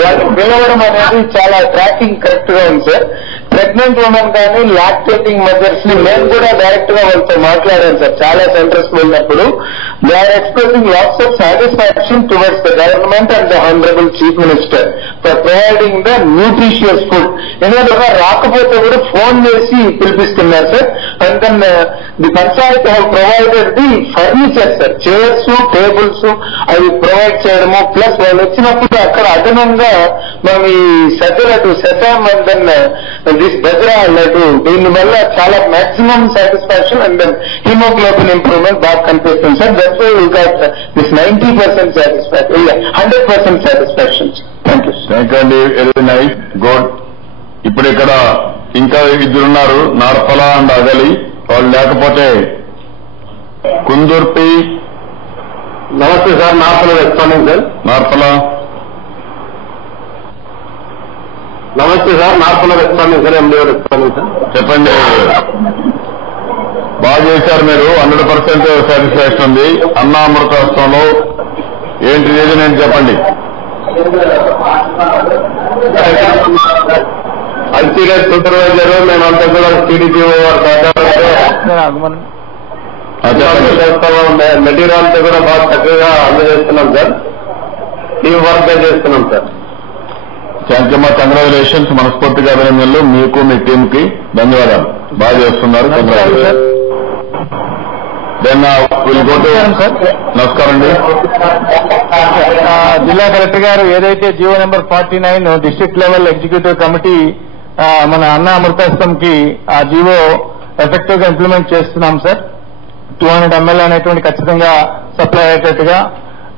వాళ్ళని పిలవడం అనేది చాలా ట్రాకింగ్ కరెక్ట్ గా ఉంది సార్. ప్రెగ్నెంట్ ఉమెన్ కానీ లాక్టేటింగ్ మదర్స్ ని మేము కూడా డైరెక్ట్ గా వాళ్ళతో మాట్లాడాను సార్. చాలా సెంటర్స్ వెళ్ళినప్పుడు they are expressing lots of satisfaction towards the government and the honourable chief minister for providing the nutritious food. ఎందుకంటే రాకపోతే కూడా ఫోన్ చేసి పిలిపిస్తున్నారు sir. And then the panchayat have provided the furniture sir, chairs, tables అవి provide చేయడము. Plus వాళ్ళు వచ్చినప్పుడు అక్కడ అదనంగా మనం ఈ సజ్జలటు sesame and then this bajra laddu, దీని వల్ల చాలా maximum satisfaction and then haemoglobin improvement బాగా కనిపిస్తుంది sir. That's why we got this 90% satisfaction, 100% satisfaction. Thank you. Thank you అండి. Very nice, good. ఇప్పుడు ఇక్కడ ఇంకా ఇద్దరున్నారు, నార్పల అండ్ అగలి. వాళ్ళు లేకపోతే కుందుర్పి. నమస్తే sir, Narpala responding sir. Narpala. నమస్తే sir, Narpala responding sir. MDO responding sir. చెప్పండి. బాగా చేశారు మీరు, 100% సాటిస్ఫాక్షన్ ఉంది. అన్న అమృతాస్తంలో ఏంటి రీజన్ ఏంటి చెప్పండి. అల్టీరేట్ సూపర్వైజర్ మేమంతా కూడా టీడీపీఓ మెటీరియల్ అంతా కూడా బాగా చక్కగా అందజేస్తున్నాం సార్. టీం వర్క్ గా చేస్తున్నాం సార్. Thank you. మా కంగ్రాచులేషన్స్, మనస్ఫూర్తిగా అభినందనలు మీకు, మీ టీం కి ధన్యవాదాలు. బాగా చేస్తున్నారు. నమస్కారం అండి. జిల్లా కలెక్టర్ గారు ఏదైతే GO number 49 district level executive committee మన అన్న అమృతాస్తంకి ఆ జీవో ఎఫెక్టివ్ గా ఇంప్లిమెంట్ చేస్తున్నాం సార్. 200 ml అనేటువంటి ఖచ్చితంగా సప్లై అయ్యేటట్టుగా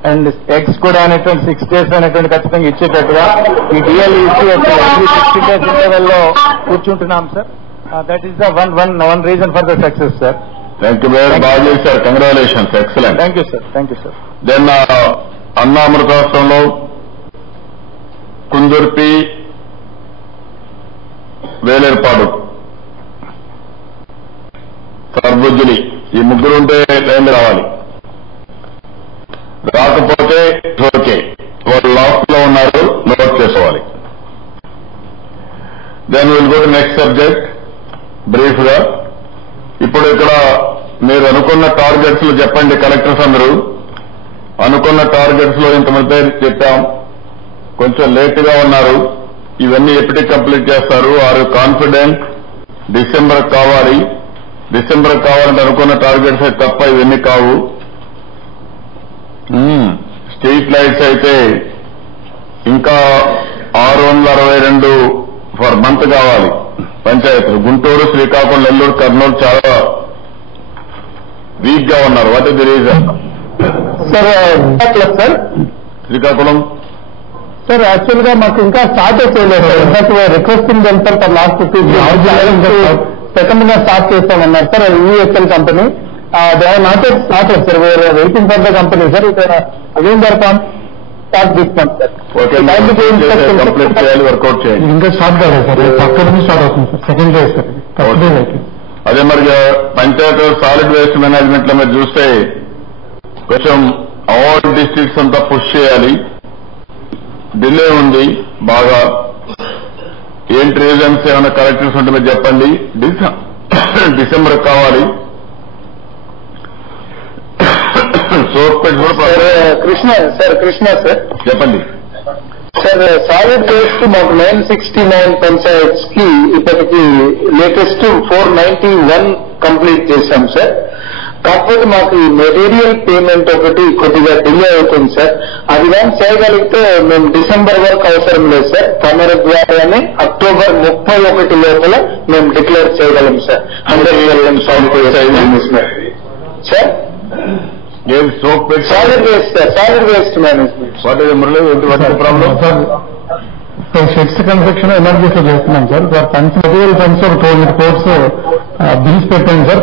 అండ్ ఎగ్స్ కూడా అనేటువంటి 6 days అనేటువంటి ఖచ్చితంగా ఇచ్చేటట్టుగా ఈ డిఎల్ ఇష్యూ 60 days ఇంటర్వెల్ లో కూర్చుంటున్నాం sir. That is the one reason for the success sir. Thank you. బాగా చేశారు. Congratulations. Excellent. Thank you sir. Thank you sir. Then Anna అమృతాస్తంలో కుందుర్పి, వేలేర్పాడు, సర్బుజ్జులి ఈ ముగ్గురు ఉంటే లైన్లు రావాలి. రాకపోతే ఓకే, వాళ్ళు లాస్ట్ లో ఉన్నారు, నోట్ చేసుకోవాలి. Then will go to next subject brief గా. ఇప్పుడు ఇక్కడ మీరు అనుకున్న టార్గెట్స్ లో చెప్పండి. కలెక్టర్స్ అందరూ అనుకున్న టార్గెట్స్ లో ఇంతమంది పేరు చెప్పాం, కొంచెం లేట్ గా ఉన్నారు. ఇవన్నీ ఎప్పటికి కంప్లీట్ చేస్తారు? ఆర్ కాన్ఫిడెంట్ డిసెంబర్ కావాలి? డిసెంబర్ కావాలంటే అనుకున్న టార్గెట్స్ అయితే తప్ప ఇవన్నీ కావు. స్ట్రీట్ లైట్స్ అయితే ఇంకా 662 ఫర్ మంత్ కావాలి. పంచాయతీలు గుంటూరు, శ్రీకాకుళం, నెల్లూరు, కర్నూలు చాలా వీక్ గా ఉన్నారు. What is the reason? Sir Srikakulam sir actual గా మాకు ఇంకా స్టార్ట్ చేయలేదు sir. In fact requesting them sir for last second గా స్టార్ట్ చేస్తామన్నారు sir. USL company they have not yet started sir. We're waiting for the company sir. Again there can start this month sir. Complete చేయాలి, work out చేయాలి. ఇంకా start కాలేదు sir. అక్కడ నుంచి start అవుతుంది sir. Second day sir. అదే మరి panchayat solid waste management లో మీరు చూస్తే కొంచెం ఆల్ డిస్ట్రిక్ట్స్ అంతా పుష్ చేయాలి. డిలే ఉంది బాగా. ఏంటి రీజన్స్ ఏమైనా కరెక్టర్స్ ఉంటే మీరు చెప్పండి. డిసెంబర్ కావాలి. కృష్ణ సార్ చెప్పండి సార్. సాలిడ్ వేస్ట్ మాకు 969 పంచాయత్స్ కి ఇప్పటికి లేటెస్ట్ 491 కంప్లీట్ చేశాం సార్. కాకపోతే మాకు ఈ మెటీరియల్ పేమెంట్ ఒకటి కొద్దిగా డిలే అవుతుంది సార్. అది కానీ చేయగలిగితే మేము డిసెంబర్ వరకు అవసరం లేదు సార్. తమరి ద్వారానే అక్టోబర్ 31 లోపల మేము డిక్లేర్ చేయగలం sir. 100 sir. Solid waste sir, solid waste management. Problem sheds construction emergency చేస్తున్నాం సార్. ఫండ్స్ మెటీరియల్ ఫండ్స్ ఒక 200 crores బిల్స్ పెట్టాం సార్.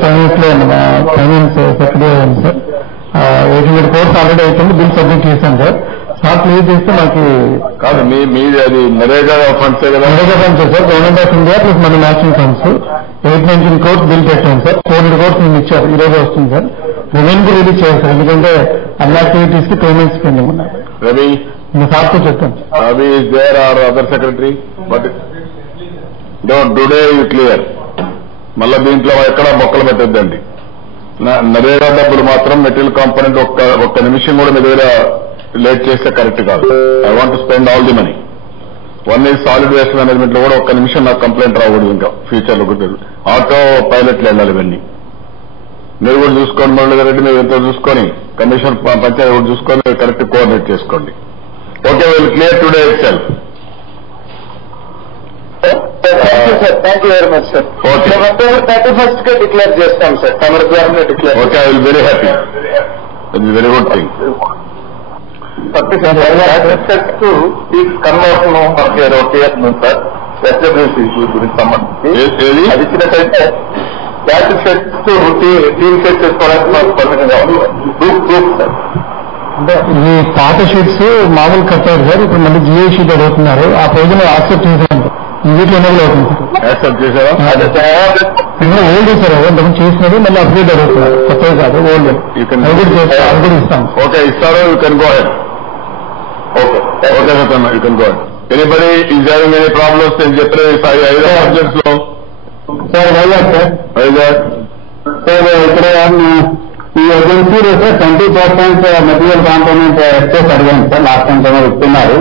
ఫైనాన్స్ సెక్రటరీ అయింది సార్. 800 crores ఆల్రెడీ అయిపోయింది. బిల్ సబ్మిట్ చేశాం సార్. సార్ క్లియర్ చేస్తే మాకు కాదు మీది అది నరేగా ఫండ్స్ కదా. NREGA funds sir. Government of India plus మన నేషనల్ ఫండ్స్ 819 crores బిల్ పెట్టాం సార్. 400 crores మేము ఇచ్చారు. ఈ రోజు వస్తుంది సార్. రిమైనింగ్ రిలీజ్ చేయాలి సార్. ఎందుకంటే అన్ని యాక్టివిటీస్ కి పేమెంట్స్ పెండింగ్ ఉన్నాయి. రవి సార్తో చెప్తాను. Ravi is there are other secretary but today you clear. మళ్ళా దీంట్లో ఎక్కడా మొక్కలు పెట్టద్దండి. నరేగా డబ్బులు మాత్రం మెటీరియల్ కాంపోనెంట్ ఒక్క నిమిషం కూడా మీ దగ్గర లేట్ చేస్తే కరెక్ట్ కాదు. I want to spend all the money. One is solid waste management లో కూడా ఒక్క నిమిషం నాకు కంప్లైంట్ రాకూడదు. ఇంకా ఫ్యూచర్ లో ఆటో పైలట్లు వెళ్ళాలి. ఇవన్నీ మీరు కూడా చూసుకోండి. మురళీధర్ మీరు ఎంతో చూసుకొని కమిషనర్ పంచాయతీ కూడా చూసుకొని కరెక్ట్ కోఆర్డినేట్ చేసుకోండి. Okay will clear today it self. Thank you very much sir. October 31st K declare చేస్తాం సార్. తమరి ద్వారా declare. Okay I will very happy. It very good thing. Conversion sir SWC గురించి సంబంధించి అది ఇచ్చినట్టయితే back sets team set చేసుకోవడానికి మాకు permission కావాలి. Group sir. అంటే ఈ పాత షీట్స్ మామూలు కట్టారు సార్. ఇప్పుడు మళ్ళీ జిఐ షీట్ అడుగుతున్నారు. ఆ ప్రయోజనం యాక్సెప్ట్ చేశాను. ఈ వీటిలో ఎన్నో అవుతుంది సార్. యాక్సెప్ట్ చేశారా? Old sir. ఇంతకు చేసినది మళ్ళీ అప్డేట్ అడుగుతున్నారు. కొత్తది కాదు ఓల్డ్. అది కూడా ఇస్తాం. ఓకే ఇస్తారు. You can go head. Okay okay sir you can go head. Anybody is having any problems నేను చెప్పలేదు 5 సబ్జెక్ట్స్ లో. Sir Vizag sir. Vizag sir ఇక్కడ ఈ ఏజెన్సీలో సార్ 20% మెటీరియల్ కాంపోనెంట్ ఎక్సెస్ అడిగాను సార్. లాస్ట్ టైం కూడా ఇస్తున్నారు.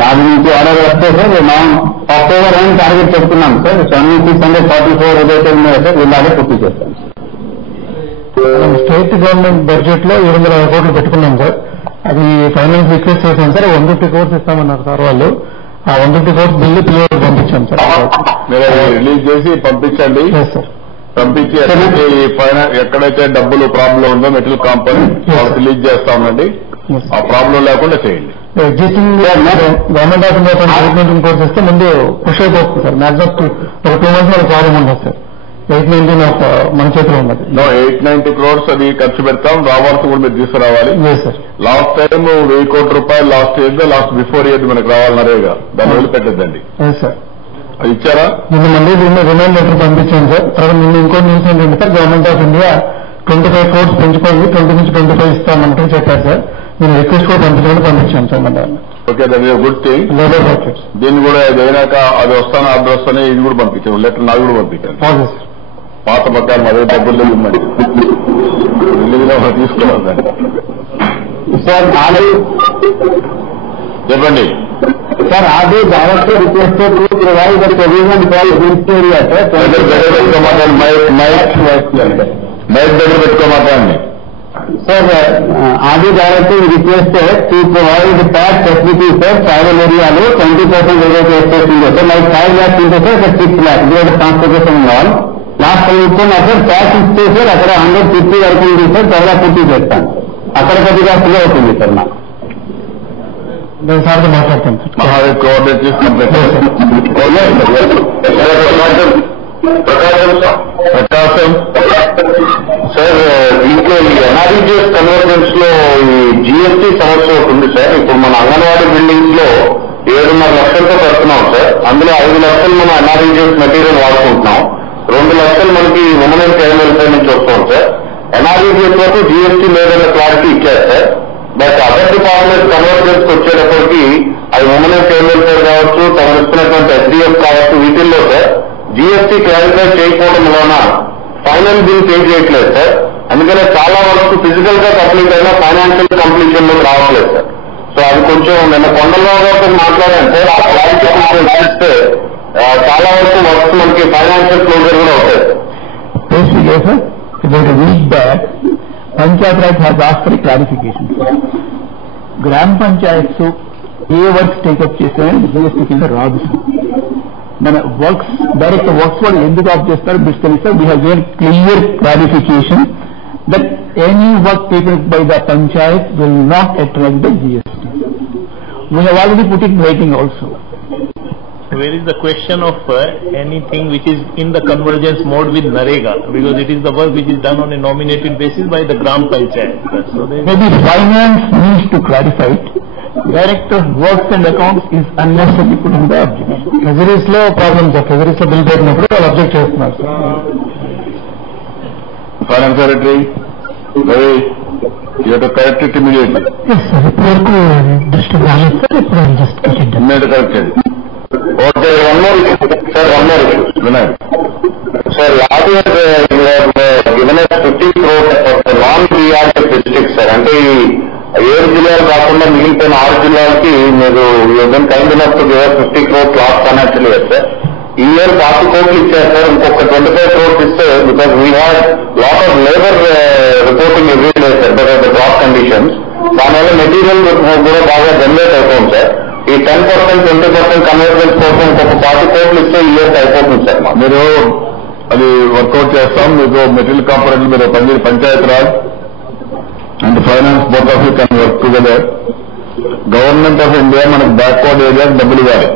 దాని నుంచి ఆర్డర్ వస్తే సార్ మనం అక్టోబర్ 1 టార్గెట్ చెప్తున్నాం సార్. 7644 ఏదైతే ఉన్నాయో సార్ ఇలాగే పూర్తి చేస్తాం సార్. స్టేట్ గవర్నమెంట్ బడ్జెట్ లో 700 crores పెట్టుకున్నాం సార్. అది ఫైనాన్స్ రిక్వెస్ట్ చేశాం సార్. 150 crores ఇస్తామన్నారు సార్ వాళ్ళు. ఆ 150 crores బిల్లు పిల్లలు పంపించాం సార్. మీరు రిలీజ్ చేసి పంపించండి. సార్ పంపించి ఎక్కడైతే డబ్బులు ప్రాబ్లం ఉందో మెటీరియల్ కాంపోనెంట్ రిలీజ్ చేస్తామండి. ఆ ప్రాబ్లం లేకుండా చేయండి. Existing government of India fund 819 crores ఇస్తే ముందు పుష్ అయిపోతుంది సార్. మ్యాక్సిమం ఒక 2 months మనకు ప్రాబ్లం ఉండదు సార్. 819 మన చేతిలో ఉన్నది. 890 crores అది ఖర్చు పెడతాం. రావాల్సి కూడా మీరు తీసుకురావాలి. Last time 1000 crores last year last before year మనకు రావాలన్నారేగా. దాన్ని వదిలిపెట్టద్దండి. సార్ అది ఇచ్చారా? నిన్న మళ్ళీ రిమైండ్ లెటర్ పంపించాను సార్. తర్వాత నిన్న ఇంకో న్యూస్ ఏంటంటే sir government of India 25 crores పెంచుకోండి 20 నుంచి 25 ఇస్తామంటే చెప్పారు సార్. నేను రిక్వెస్ట్ కూడా పంపించాను సార్. మన okay that is good thing. Labour projects దీన్ని కూడా అయినాక అది వస్తాను ఆర్డర్ వస్తానే ఇది కూడా పంపించాను. లెటర్ నాకు కూడా పంపించాను. Okay sir. పాత ప్రకారం అదే డబ్బులు ఇవ్వండి. తీసుకోవాలి దాన్ని. సార్ చెప్పండి సార్. అది direct request provide the provision for hills area sir. Mike దగ్గర పెట్టుకోమాకండి సార్. అది direct request to provide tax facility sir. Tribal ఏరియాలో 20% ఏదైతే ఎక్స్పెక్ట్ సార్ లైక్ 5 lakhs ఉంటే సార్ 6 lakhs ఇది ట్రాన్స్పోర్టేషన్ కావాలి. లాస్ట్ టైం ఇస్తున్నా సార్. ట్యాక్స్ ఇస్తే సార్ అక్కడ 150 వరకు ఉంది సార్. త్వరగా పూర్తి చేస్తాను. అక్కడ కొద్దిగా ఫ్లో అవుతుంది సార్. నాకు నేను సార్తో మాట్లాడతాను సార్. కోఆర్డినేట్ చేసి ప్రకాశం సార్ దీంట్లో ఈ ఎన్ఆర్ఈజీఎస్ కన్వర్జెన్స్ లో ఈ జిఎస్టీ సమస్య ఒకటి ఉంది సార్. ఇప్పుడు మన అంగన్వాడీ బిల్డింగ్స్ లో 7.5 లక్షలతో కడుతున్నాం సార్. అందులో 5 లక్షలు మనం ఎన్ఆర్ఈజీఎస్ మెటీరియల్ వాడుకుంటున్నాం. 2 లక్షలు మనకి ఉమెన్ అండ్ చైల్డ్ వెల్ఫేర్ నుంచి వస్తాం సార్. ఎన్ఆర్ఈజీఎస్ వరకు జిఎస్టీ లేదన్న క్లారిటీ ఇచ్చారు sir. But other department convergence వచ్చేటప్పటికి అది ఉమెన్ అండ్ చైల్డ్ వెల్ఫేర్ కావచ్చు, తను ఇస్తున్నటువంటి ఎస్డిఎఫ్ కావచ్చు, వీటిల్లో సార్ జిఎస్టీ క్లారిఫై చేయకపోవడం వలన ఫైనల్ బిల్ పే చేయట్లేదు సార్. అందుకనే చాలా వరకు ఫిజికల్ గా కంప్లీట్ అయినా ఫైనాన్షియల్ కంప్లీషన్ లోకి రావట్లేదు సార్. సో అది కొంచెం నిన్న కొండలరావు గారితో మాట్లాడాను సార్. ఆ క్లారిటీ కొంచెం ఇస్తే చాలా వరకు వర్క్స్ మనకి ఫైనాన్షియల్ క్లోజర్ కూడా అవుతాయి sir. Basically, sir, about a week back, Panchayat Raj has asked for a clarification. Gram Panchayats A works take up చేస్తారని జిఎస్టీ కింద రాదు సార్. మన వర్క్స్ డైరెక్ట్ వర్క్స్ వాళ్ళు ఎందుకు ఆఫ్ చేస్తారు bills sir. We have given clear clarification that any work taken by the Panchayat will not attract the GST. We have already put it writing also. Where is the question of anything which is in the convergence mode with NREGA, because it is the work which is done on a nominated basis by the Gram Panchayat. So maybe finance needs to clarify it. Director of Works and Accounts is unnecessarily put in the objection. Treasuries లో problem sir. Treasuries లో bill పెట్టినప్పుడు వాళ్ళు object చేస్తున్నారు sir. Finance secretary you have to correct it immediately. Yes sir. ఇప్పటివరకు దృష్టి రాలేదు sir. ఇప్పుడు just immediately correct it. Okay, one more issue. Vinay. Sir, last year you have given us 50 crores for the non-reactive districts, sir. అంటే ఈ 7 జిల్లాలు కాకుండా మిగిలిపోయిన 6 జిల్లాలకి మీరు kind enough to give 50 crores last financial year sir. ఈ year 40 కోట్లు ఇచ్చారు సార్. ఇంకొక 25 crores ఇస్తే because we have lot of labour reporting every day sir because of the drop conditions. దానివల్ల మెటీరియల్ కూడా బాగా జనరేట్ అవుతుంది సార్. ఈ 10%, 20% కన్వర్జెన్స్ కోసం ఇంకొక 40 కోట్లు ఇస్తే ఈ ఇయర్ అయిపోతుంది సార్. మీరు అది వర్కౌట్ చేస్తాం. మీకు మెటీరియల్ కాంపొనెంట్ మీరు Panchayat Raj and finance both of you can work together. Government of India మనకు బ్యాక్వర్డ్ ఏరియా డబ్బులు ఇవ్వాలి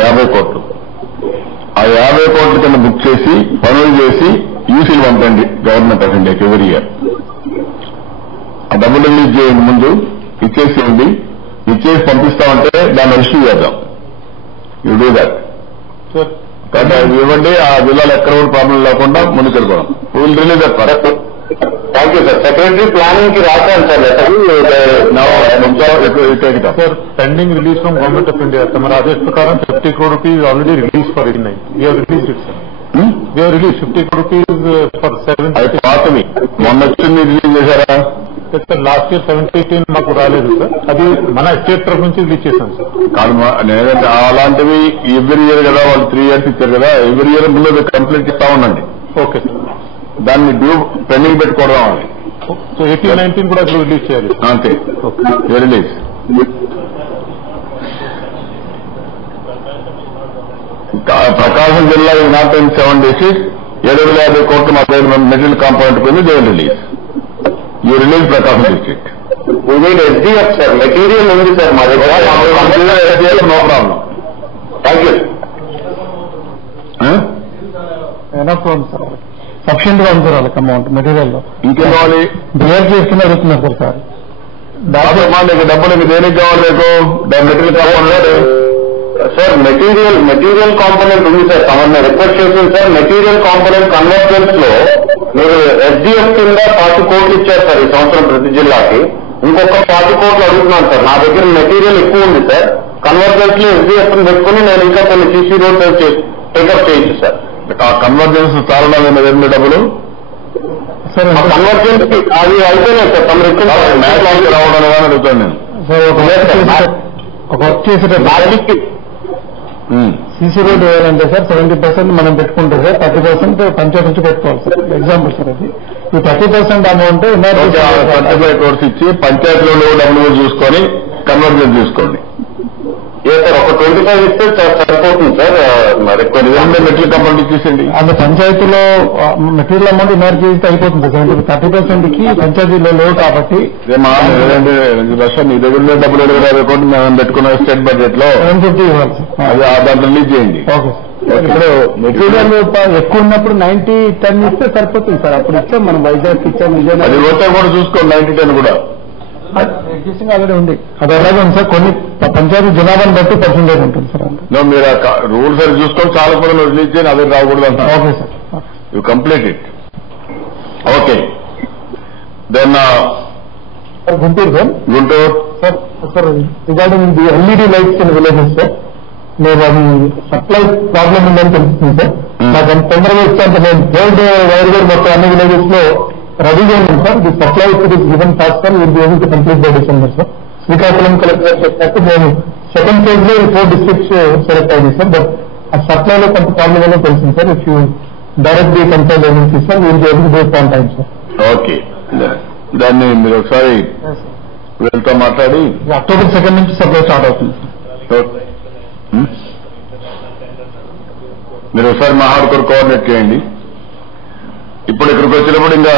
50 కోట్లు. ఆ 50 కోట్ల కింద బుక్ చేసి పనులు చేసి యూసీలు పంపండి గవర్నమెంట్ ఆఫ్ ఇండియాకి ఎవరి ఇయర్. ఆ డబ్బులు రిలీజ్ చేయండి, ముందు ఇచ్చేసేయండి. ఇచ్చేసి పంపిస్తామంటే దాన్ని ఇష్యూ చేద్దాం. You do that. కానీ అవి ఇవ్వండి. ఆ జిల్లాలో ఎక్కడ కూడా ప్రాబ్లం లేకుండా ముందుకెళ్ళిపోదాం. Will release that for. Thank you sir. Secretary planning కి రాశాను sir letter. sir, pending release from Government of India. తమ ఆదేశ ప్రకారం 50 crore rupees already released for 89. We have released it, sir. We have released 50 crore rupees for 7. అది పాతవి. మొన్న వచ్చింది release చేశారా? సార్ లాస్ట్ ఇయర్ 17 మాకు రాలేదు సార్. అది మన స్టేట్ తరఫు నుంచి రిలీజ్ చేశాం సార్. కాదు నేనంటే అలాంటివి ఎవ్రీ ఇయర్ కదా, వాళ్ళు 3 years ఇచ్చారు కదా, ఎవ్రీ ఇయర్ ముందు కంప్లీట్ ఇస్తా ఉండండి. Okay sir. దాన్ని డ్యూ పెండింగ్ పెట్టుకోవడం అని. సో 18, 19 కూడా రిలీజ్ చేయాలి అంతే. రిలీజ్. ప్రకాశం జిల్లా ఈ నాట్ ఇన్ 7 days 750 కోట్లు మా మెటీరియల్ కాంపౌండ్ పోయింది. They release. You release Prakasam district. SDF sir material ఉంది సార్ మా దగ్గర. No problem. Thank you. Sufficient గా ఉంది సార్ వాళ్ళకి అమౌంట్ మెటీరియల్ లో. ఇంకేం కావాలి? బిహేవ్ చేస్తున్నా అడుగుతున్నారు సార్. సార్ మీకు డబ్బులు మీకు దేనికి కావాలి? మీకు material compound sir material component ఉంది సార్. తమని రిక్వెస్ట్ చేసింది సార్. మెటీరియల్ కాంపోనెంట్ కన్వర్జెన్స్ లో మీరు ఎస్డిఎఫ్ కింద 40 కోట్లు ఇచ్చారు సార్ ఈ సంవత్సరం ప్రతి జిల్లాకి. ఇంకొక 40 కోట్లు అడుగుతున్నాను సార్. నా దగ్గర మెటీరియల్ ఎక్కువ ఉంది సార్. కన్వర్జెన్స్ లో ఎస్డిఎఫ్ పెట్టుకుని నేను ఇంకా కొన్ని సీసీ రోడ్స్ టేకప్ చేయొచ్చు సార్. ఆ కన్వర్జెన్స్ చాలా డబ్బులు సార్ కన్వర్జెన్స్ అది అయిపోయినాయి సార్. తమ రిక్వెస్ట్ రావడం అని అడుగుతాను నేను. ఒక వర్క్ చేసేటప్పుడు సీసీ రోడ్ వేయాలంటే సార్ 70% మనం పెట్టుకుంటే సార్ 30% పంచాయతీ నుంచి పెట్టుకోవాలి సార్. ఎగ్జాంపుల్ సార్ అది. ఈ 30% అమౌంట్ 35 crores ఇచ్చి పంచాయతీలో డబ్బులు చూసుకొని కన్వర్జెన్స్ చూసుకోండి. ఏ సార్ ఒక 25 ఇస్తే సరిపోతుంది సార్. మరి మెటీరియల్ కంపౌండ్ ఇచ్చేసండి. అది పంచాయతీలో మెటీరియల్ అమౌంట్ ఎనర్జీ చేస్తే అయిపోతుంది సార్. 30% కి పంచాయతీలో లేవు కాబట్టి లక్ష నీ దగ్గర డబ్బులు 20 కోట్లు మేము పెట్టుకున్న స్టేట్ బడ్జెట్ లో 750 ఇవ్వాలి సార్. అది దాంట్లో రిలీజ్ చేయండి. Okay sir. ఇప్పుడు మెటీరియల్ ఎక్కువ ఉన్నప్పుడు 90-10 ఇస్తే సరిపోతుంది సార్. అప్పుడు ఇచ్చాం మనం వైజాగ్ ఇచ్చాం, విజయనగరం. అది పోతే కూడా చూసుకోండి 90-10 కూడా ఎగ్జిస్టింగ్ ఆల్రెడీ ఉంది. అది అలాగే ఉంది సార్. కొన్ని పంచాయతీ జనాభాను బట్టి పర్సెంటేజ్ ఉంటుంది సార్. మీరు రూల్స్ అది చూసుకొని చాలా పనులు రిలీజ్ చేయండి. అదే రాకూడదు అంట. Okay sir. You complete it. Okay then Guntur, sir. Guntur. Sir, regarding the LED lights in villages, sir, మేము అది సప్లై ప్రాబ్లం ఉందని తెలుస్తుంది సార్. నాకు అంత తొందరగా ఇచ్చాక నేను థర్డ్ వైర్ గా మొత్తం అన్ని విలేజెస్ లో రెడీగా ఉంది sir. The supply it is given fast sir, will be able to complete by December sir. Srikakulam collector చెప్పినట్టు మేము సెకండ్ ఫేజ్ లో 4 డిస్ట్రిక్ట్స్ సెలెక్ట్ అయింది సార్. బట్ ఆ సప్లైలో కొంత ప్రాబ్లం అనేది తెలిసింది sir. If you direct the consult agency sir, will be able to do it on time sir. Okay, దాన్ని మీరు ఒకసారి వీళ్ళతో మాట్లాడి అక్టోబర్ 2 నుంచి సప్లై స్టార్ట్ అవుతుంది. మీరు ఒకసారి మహాడుకోరు కోఆర్డినేట్ చేయండి. ఇప్పుడు ఇక్కడికి వచ్చినప్పుడు ఇంకా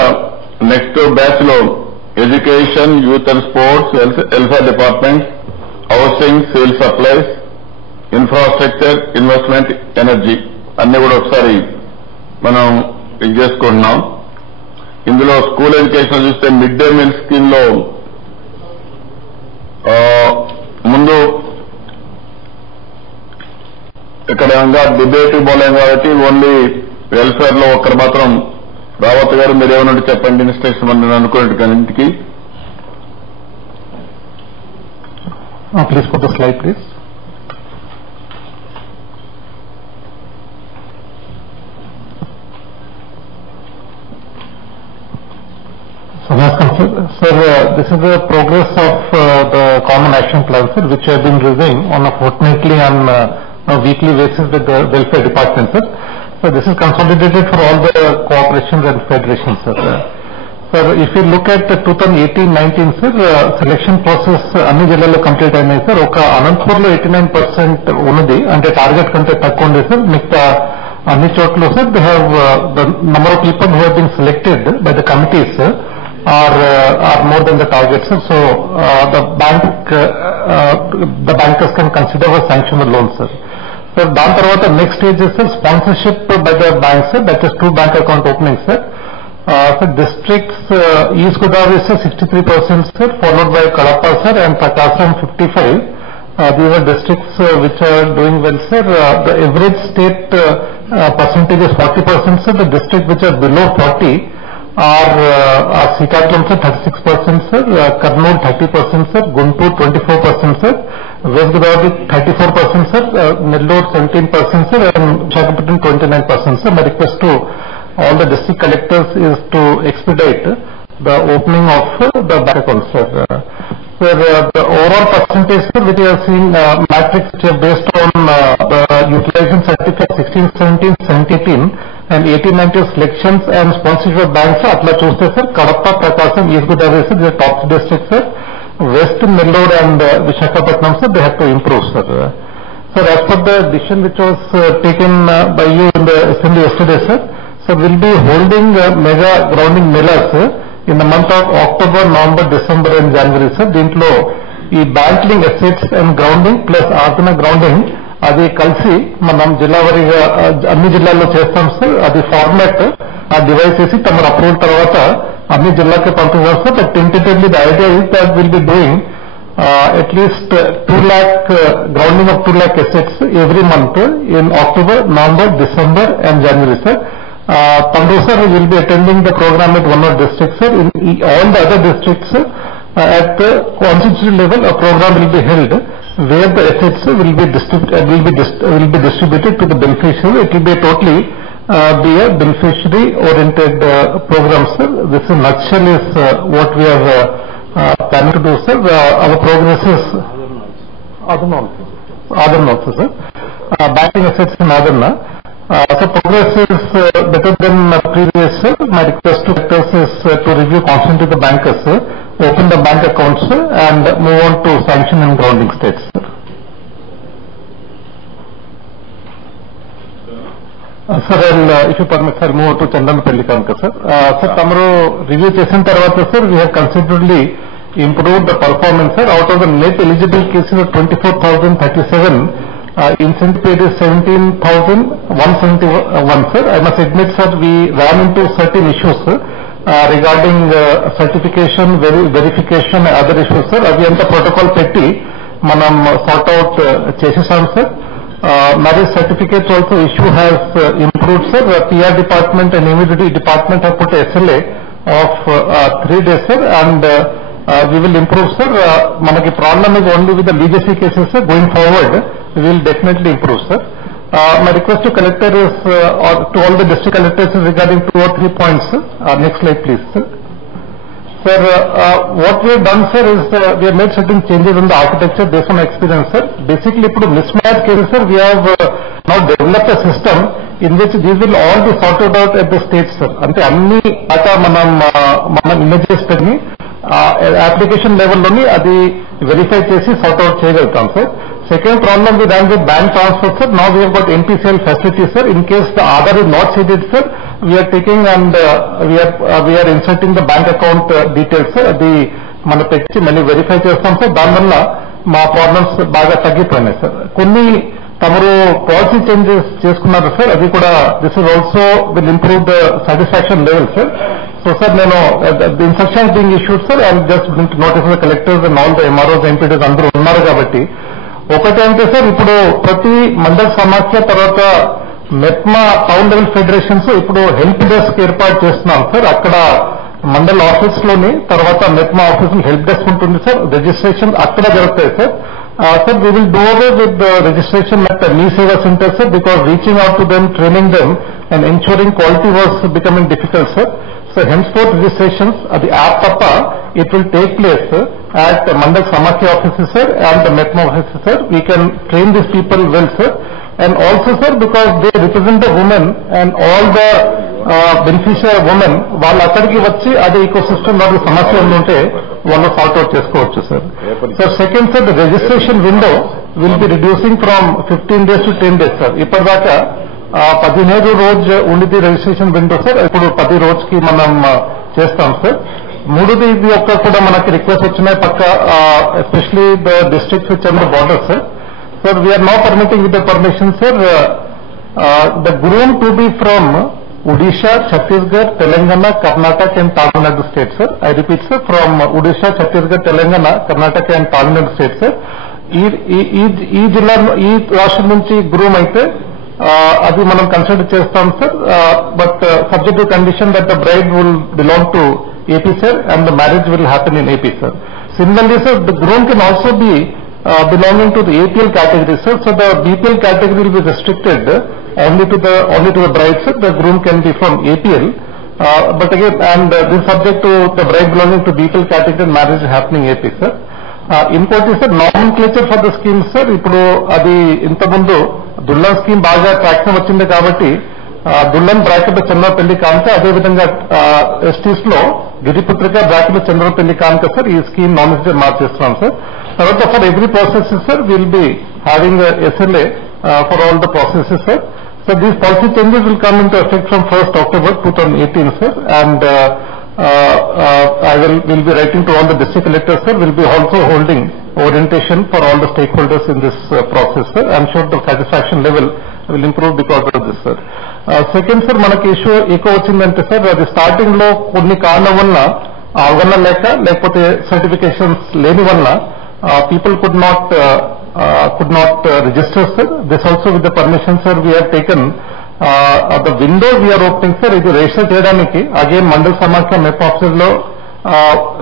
నెక్స్ట్ బ్యాచ్ లో education, youth and sports, welfare department, housing, civil supplies, infrastructure, investment, energy అన్ని కూడా ఒకసారి మనం ఇది చేసుకుంటున్నాం. ఇందులో స్కూల్ ఎడ్యుకేషన్ చూస్తే మిడ్ డే మీల్ స్కీమ్ లో ముందు ఇక్కడ ఇంకా డిబేట్ పోలేం కాబట్టి ఓన్లీ వెల్ఫేర్ లో ఒక్కరు మాత్రం రావత్ గారు మీరేమన్నట్టు చెప్పండి. ఇన్స్ట్రక్షన్ మనం అనుకునేటికి please for the slide please. Sir, this is the progress of the Common Action Plan, sir, which have been reviewing on a fortnightly and weekly basis with the Welfare Department, sir. So this is consolidated for all the cooperations and federations, sir. Sir, if you look at 2018-19, sir, selection process అన్ని జిల్లాల్లో complete అయినాయి sir. ఒక అనంతపూర్లో 89% ఉన్నది, అంటే target కంటే తక్కువ ఉంది సార్. మిగతా అన్ని చోట్ల sir they have the number of people who have been selected by the committees are more than the target, sir. So the bankers can consider a sanction the loan, sir. So దాని తర్వాత next stage sir sponsorship by the bank sir, that is 2 bank account openings, sir. So districts East Godavari sir 63% sir, followed by Kadapa sir and Prakasam 55. These are districts which are doing well, sir. The average state percentage is 40%, sir. The districts which are below 40 are Srikakulam sir 36%, sir, Kurnool 30%, sir, Guntur 24%, sir, West Godavari 34%, sir, Nellore 17%, sir, and Visakhapatnam 29%, sir. My request to all the district collectors is to expedite the opening of the bank accounts, sir. Sir, the overall percentage, sir, which we have seen matrix which are based on the utilization certificate 16-17, 17-18 and 18-19 selections and sponsorship of banks, atla chuste sir, Kadapa, Prakasam, East Godavari, sir, the top districts, sir. West Nellore and Visakhapatnam, sir, they have to improve, sir. Sir, as per the decision which was taken by you in the assembly yesterday, sir, so we'll be holding mega grounding melas in the month of October, November, December and January, sir. Dintlo ఈ banking assets and grounding plus ఆర్గన grounding అది కలిసి మనం జిల్లావారీగా అన్ని జిల్లాల్లో చేస్తాం sir. అది format ఆ డివైస్ చేసి తమ అప్రూవల్ తర్వాత అన్ని జిల్లాకి పంపిస్తాం sir. But tentatively the idea is that will be doing at least 2 lakh grounding of 2 lakh assets every month in October, November, December and January, sir. Pandru sir will be attending the program at one of districts, sir. In all the other districts, at the constituency level, a program will be held where the assets will be distributed to the beneficiary. It will be totally be a beneficiary oriented program, sir. This in nutshell is what we are planning to do, sir. Our progress is Adarna also, sir. Banking assets in Adarna. So progress is better than previous, sir. My request to sectors is to review constantly the bankers, sir, open the bank accounts, sir, and move on to sanction and grounding states, sir. Sir, if you permit, sir, move to Chandanapalli Kanka, sir. Sir, Tamaru review chesin tarvata, sir, we have considerably improved the performance, sir. Out of the net eligible cases of 24,037, incentive paid is 17,171, sir. I must admit, sir, we ran into certain issues, sir, regarding certification, verification and other issues, sir. Avi anta protocol petti manam sort out chesesam, sir. Marriage certificates also issue has improved, sir. PR department and immediate department have put SLA of 3 days, sir, and we will improve, sir. Manaki problem is only with the legacy cases, sir. Going forward, we will definitely improve, sir. My request to collector is, or to all the district collectors is regarding 2 or 3 points, sir. Next slide, please, sir. Sir, what we have done, sir, is we have made certain changes in the architecture based on experience, sir. Basically, for mismatch cases, sir, we have now developed a system in which these will all be sorted out at the stage, sir. Ante anni data manam images penni application level loni adi verify chesi sort out cheyagaltam, sir. Second problem we ran with bank transfer, sir. Now we have got NPCL facility, sir. In case the Aadhaar is not seated, sir, we are taking and we are inserting the bank account details, sir. Adi mana petti many verify chestam, sir. Danvalla ma problems baga taggipoyinayi, sir. Konni తమరు policy changes చేసుకున్నారు, sir. అది కూడా this is also will improve the satisfaction level, sir. So sir, నేను the instructions being issued, sir, and just notice the collectors and all the MROs, MPDs అందరూ ఉన్నారు కాబట్టి ఒకటంటే, sir, ఇప్పుడు ప్రతి మండల సమాఖ్య తర్వాత మెప్మా టౌన్ లెవెల్ ఫెడరేషన్స్ ఇప్పుడు హెల్ప్ డెస్క్ ఏర్పాటు చేస్తున్నాం, సార్. అక్కడ మండల ఆఫీస్ లోని తర్వాత మెప్మా ఆఫీస్ హెల్ప్ డెస్క్ ఉంటుంది, సార్. రిజిస్ట్రేషన్ అక్కడ జరుగుతాయి, sir. Sir, we will do away with the registration at the Seva Center, sir, because reaching out to them, training them, and ensuring quality was becoming difficult, sir. So henceforth registrations at the app Papa, it will take place, sir, at the Mandal Samakya offices, sir, and the METMA offices, sir. We can train these people well, sir. And also, sir, because they represent the women and all the beneficiary women, వాళ్ళు అక్కడికి వచ్చి అదే ecosystem వారి సమస్య ఉంటే వాళ్ళు sort out చేసుకోవచ్చు, sir. So second, sir, the registration window will be reducing from 15 days to 10 days, sir. ఇప్పటిదాకా 15 రోజు ఉండిది రిజిస్ట్రేషన్ విండో, సార్. ఇప్పుడు 10 రోజుకి మనం చేస్తాం, సార్. మూడోది ఇది ఒక్క కూడా మనకి రిక్వెస్ట్ వచ్చినాయి పక్క, especially the districts which are the border, sir. Sir, we are now permitting with the permission, sir, the groom to be from Odisha, Chhattisgarh, Telangana, Karnataka and Tamil Nadu state, sir. I repeat, sir, from Odisha, Chhattisgarh, Telangana, Karnataka and Tamil Nadu state, sir. ఈ జిల్లా ఈ రాష్ట్రం నుంచి groom అయితే అది మనం consider చేస్తాం, sir. But subject to condition that the bride will belong to AP, sir, and the marriage will happen in AP, sir. Similarly, sir, the groom can also be belonging to the APL category, sir. So the BPL category will be restricted only to the bride, sir. The groom can be from APL, but again, and this is subject to the bride belonging to BPL category and marriage happening AP, sir. Incoటి, sir, nomenclature for the scheme, sir. ఇప్పుడు అది ఇంతకుముందు Dulhan scheme బాగా traction వచ్చింది కాబట్టి Dulhan bracket Chandrapalli కానుక, అదేవిధంగా ఎస్టీస్ లో Giriputrika bracket Chandrapalli కానుక, సార్, ఈ స్కీమ్ నామినేషన్ మార్చేస్తున్నాం, సార్. తర్వాత for every processes, sir, will be having SLA for all the processes, sir. So these policy changes will come into effect from 1st October 2018, sir, and I will be writing to all the district collectors, sir. Will be also holding orientation for all the stakeholders in this process, sir. I'm sure the satisfaction level will improve because of this, sir. Second, sir, మనకి issue ఎక్కువ వచ్చిందంటే, sir, అది starting లో కొన్ని కారణం వల్ల అవగాహన లేకపోతే సర్టిఫికేషన్స్ లేని వల్ల people could not register, sir. This also with the permission, sir, we have taken the window we are opening, sir. ఇది రిజిస్టర్ చేయడానికి అగైన్ మండల సమాఖ్య మెప్ ఆఫీస్ లో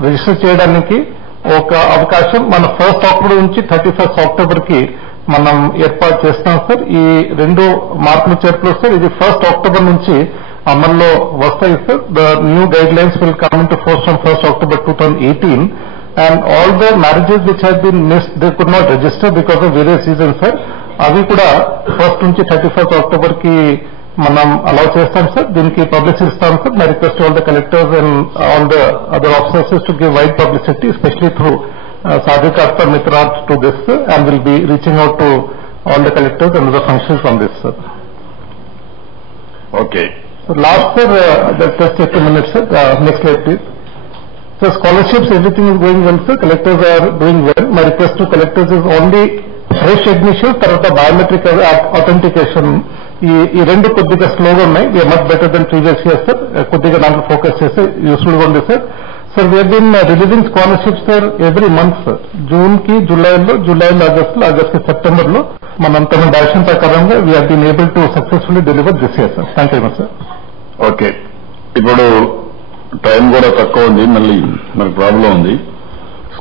రిజిస్టర్ చేయడానికి ఒక అవకాశం మన 1st October నుంచి 31st October కి మనం ఏర్పాటు చేస్తాం, సార్. ఈ రెండు మార్పులు చేర్పులు, సార్, ఇది 1st October నుంచి అమల్లో వస్తాయి, sir. The new guide lines will come into force from 1st October 2018. And all the marriages which have been missed, they could not register because of various reasons, sir. అవి కూడా 1st నుంచి 31st October కి మనం allow చేస్తాం, sir. దీనికి publicity ఇస్తాం, sir. My request all the collectors and all the other officers to give wide publicity, especially through Sadhika Mitrat to this, and will be reaching out to all the collectors and the functions on this, sir. Okay. So last, sir, just take a minute, sir. Next slide, please. So scholarships, everything is going well, sir. Collectors are doing well. My request to collectors is only fresh admissions, తర్వాత biometric authentication. ఈ రెండు కొద్దిగా స్లోగా ఉన్నాయి. We are much better than previous years, sir. కొద్దిగా దాంట్లో focus చేస్తే useful గా ఉంది, sir. Sir, we have been releasing scholarships, sir, every month, sir. June ki July August ki September lo mananta direction prakaramga we have been able to successfully deliver this year, sir. Thank you very much, sir. Okay. ఇప్పుడు time కూడా తక్కువ ఉంది, మళ్ళీ మనకు problem ఉంది.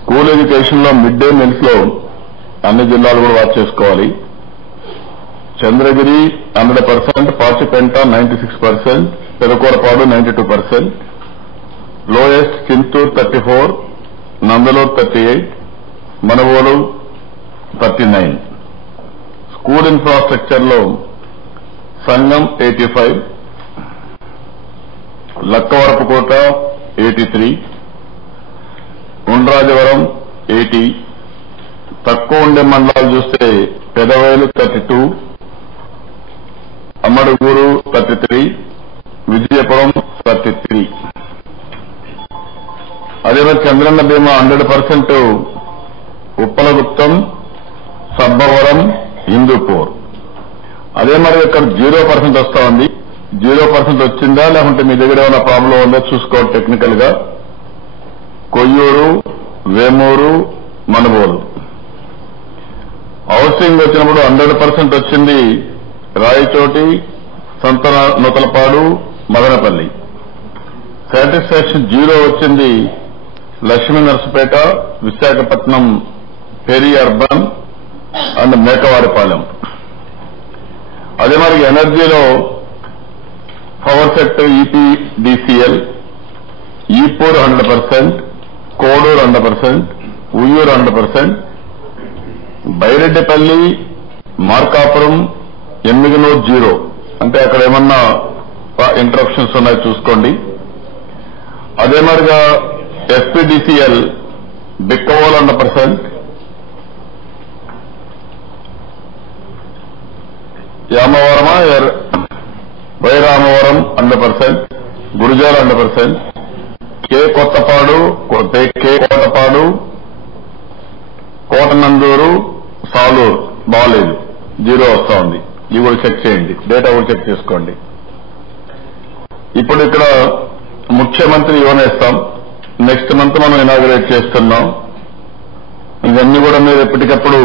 School education లో mid day meals లో అన్ని జిల్లాలు కూడా వాచ్ చేసుకోవాలి. Chandragiri 100%, Pachipenta 96%, Pedakurapadu 92%, lowest Chintur 34, Nandalur 38, Manavolu 39. School infrastructure లో సంగం 85, లక్కవరపుకోట 83, ఉండ్రాజవరం 80, తక్కువ ఉండే మండలాలు చూస్తే పెదవేలు 32, అమ్మడుగూరు 33, విజయపురం 33. అదే మరి చంద్రన్న బీమా 100% ఉప్పలగుప్తం, సబ్బవరం, హిందూపూర్. అదే మరి ఇక్కడ 0% వస్తా ఉంది. 0% వచ్చిందా లేకుంటే మీ దగ్గర ఏమైనా ప్రాబ్లం ఉందో చూసుకోవాలి టెక్నికల్ గా. కొయ్యూరు, వేమూరు, మనుబోలు. హౌసింగ్ వచ్చినప్పుడు 100% వచ్చింది రాయచోటి, సంతన నూతలపాడు, మదనపల్లి. సాటిస్ఫాక్షన్ 0 వచ్చింది Lakshmi Narsupeta, Visakhapatnam, peri urban and Mekavaripalem. అదే మరి ఎనర్జీలో power sector EPDCL, Eepur 100%, Koduru 100%, Uyyuru 100%, Byreddipalli, Markapuram, Emmiganur 0. అంటే అక్కడ ఏమన్నా ఇంటరప్షన్స్ ఉన్నాయో చూసుకోండి. అదే మరిగా ఎస్పీడీసీఎల్ బిక్కవోలు 100%, యామవరమ వైరామవరం 100%, గురుజాల 100%, కే కోటపాడు, కోటనందూరు, సాలూరు బాలేదు, 0 వస్తా ఉంది. ఇవి కూడా చెక్ చేయండి, డేటా కూడా చెక్ చేసుకోండి. ఇప్పుడు ఇక్కడ ముఖ్యమంత్రి యువనేస్తాం నెక్స్ట్ మంత్ మనం ఇనాగ్రేట్ చేస్తున్నాం. ఇవన్నీ కూడా మీరు ఎప్పటికప్పుడు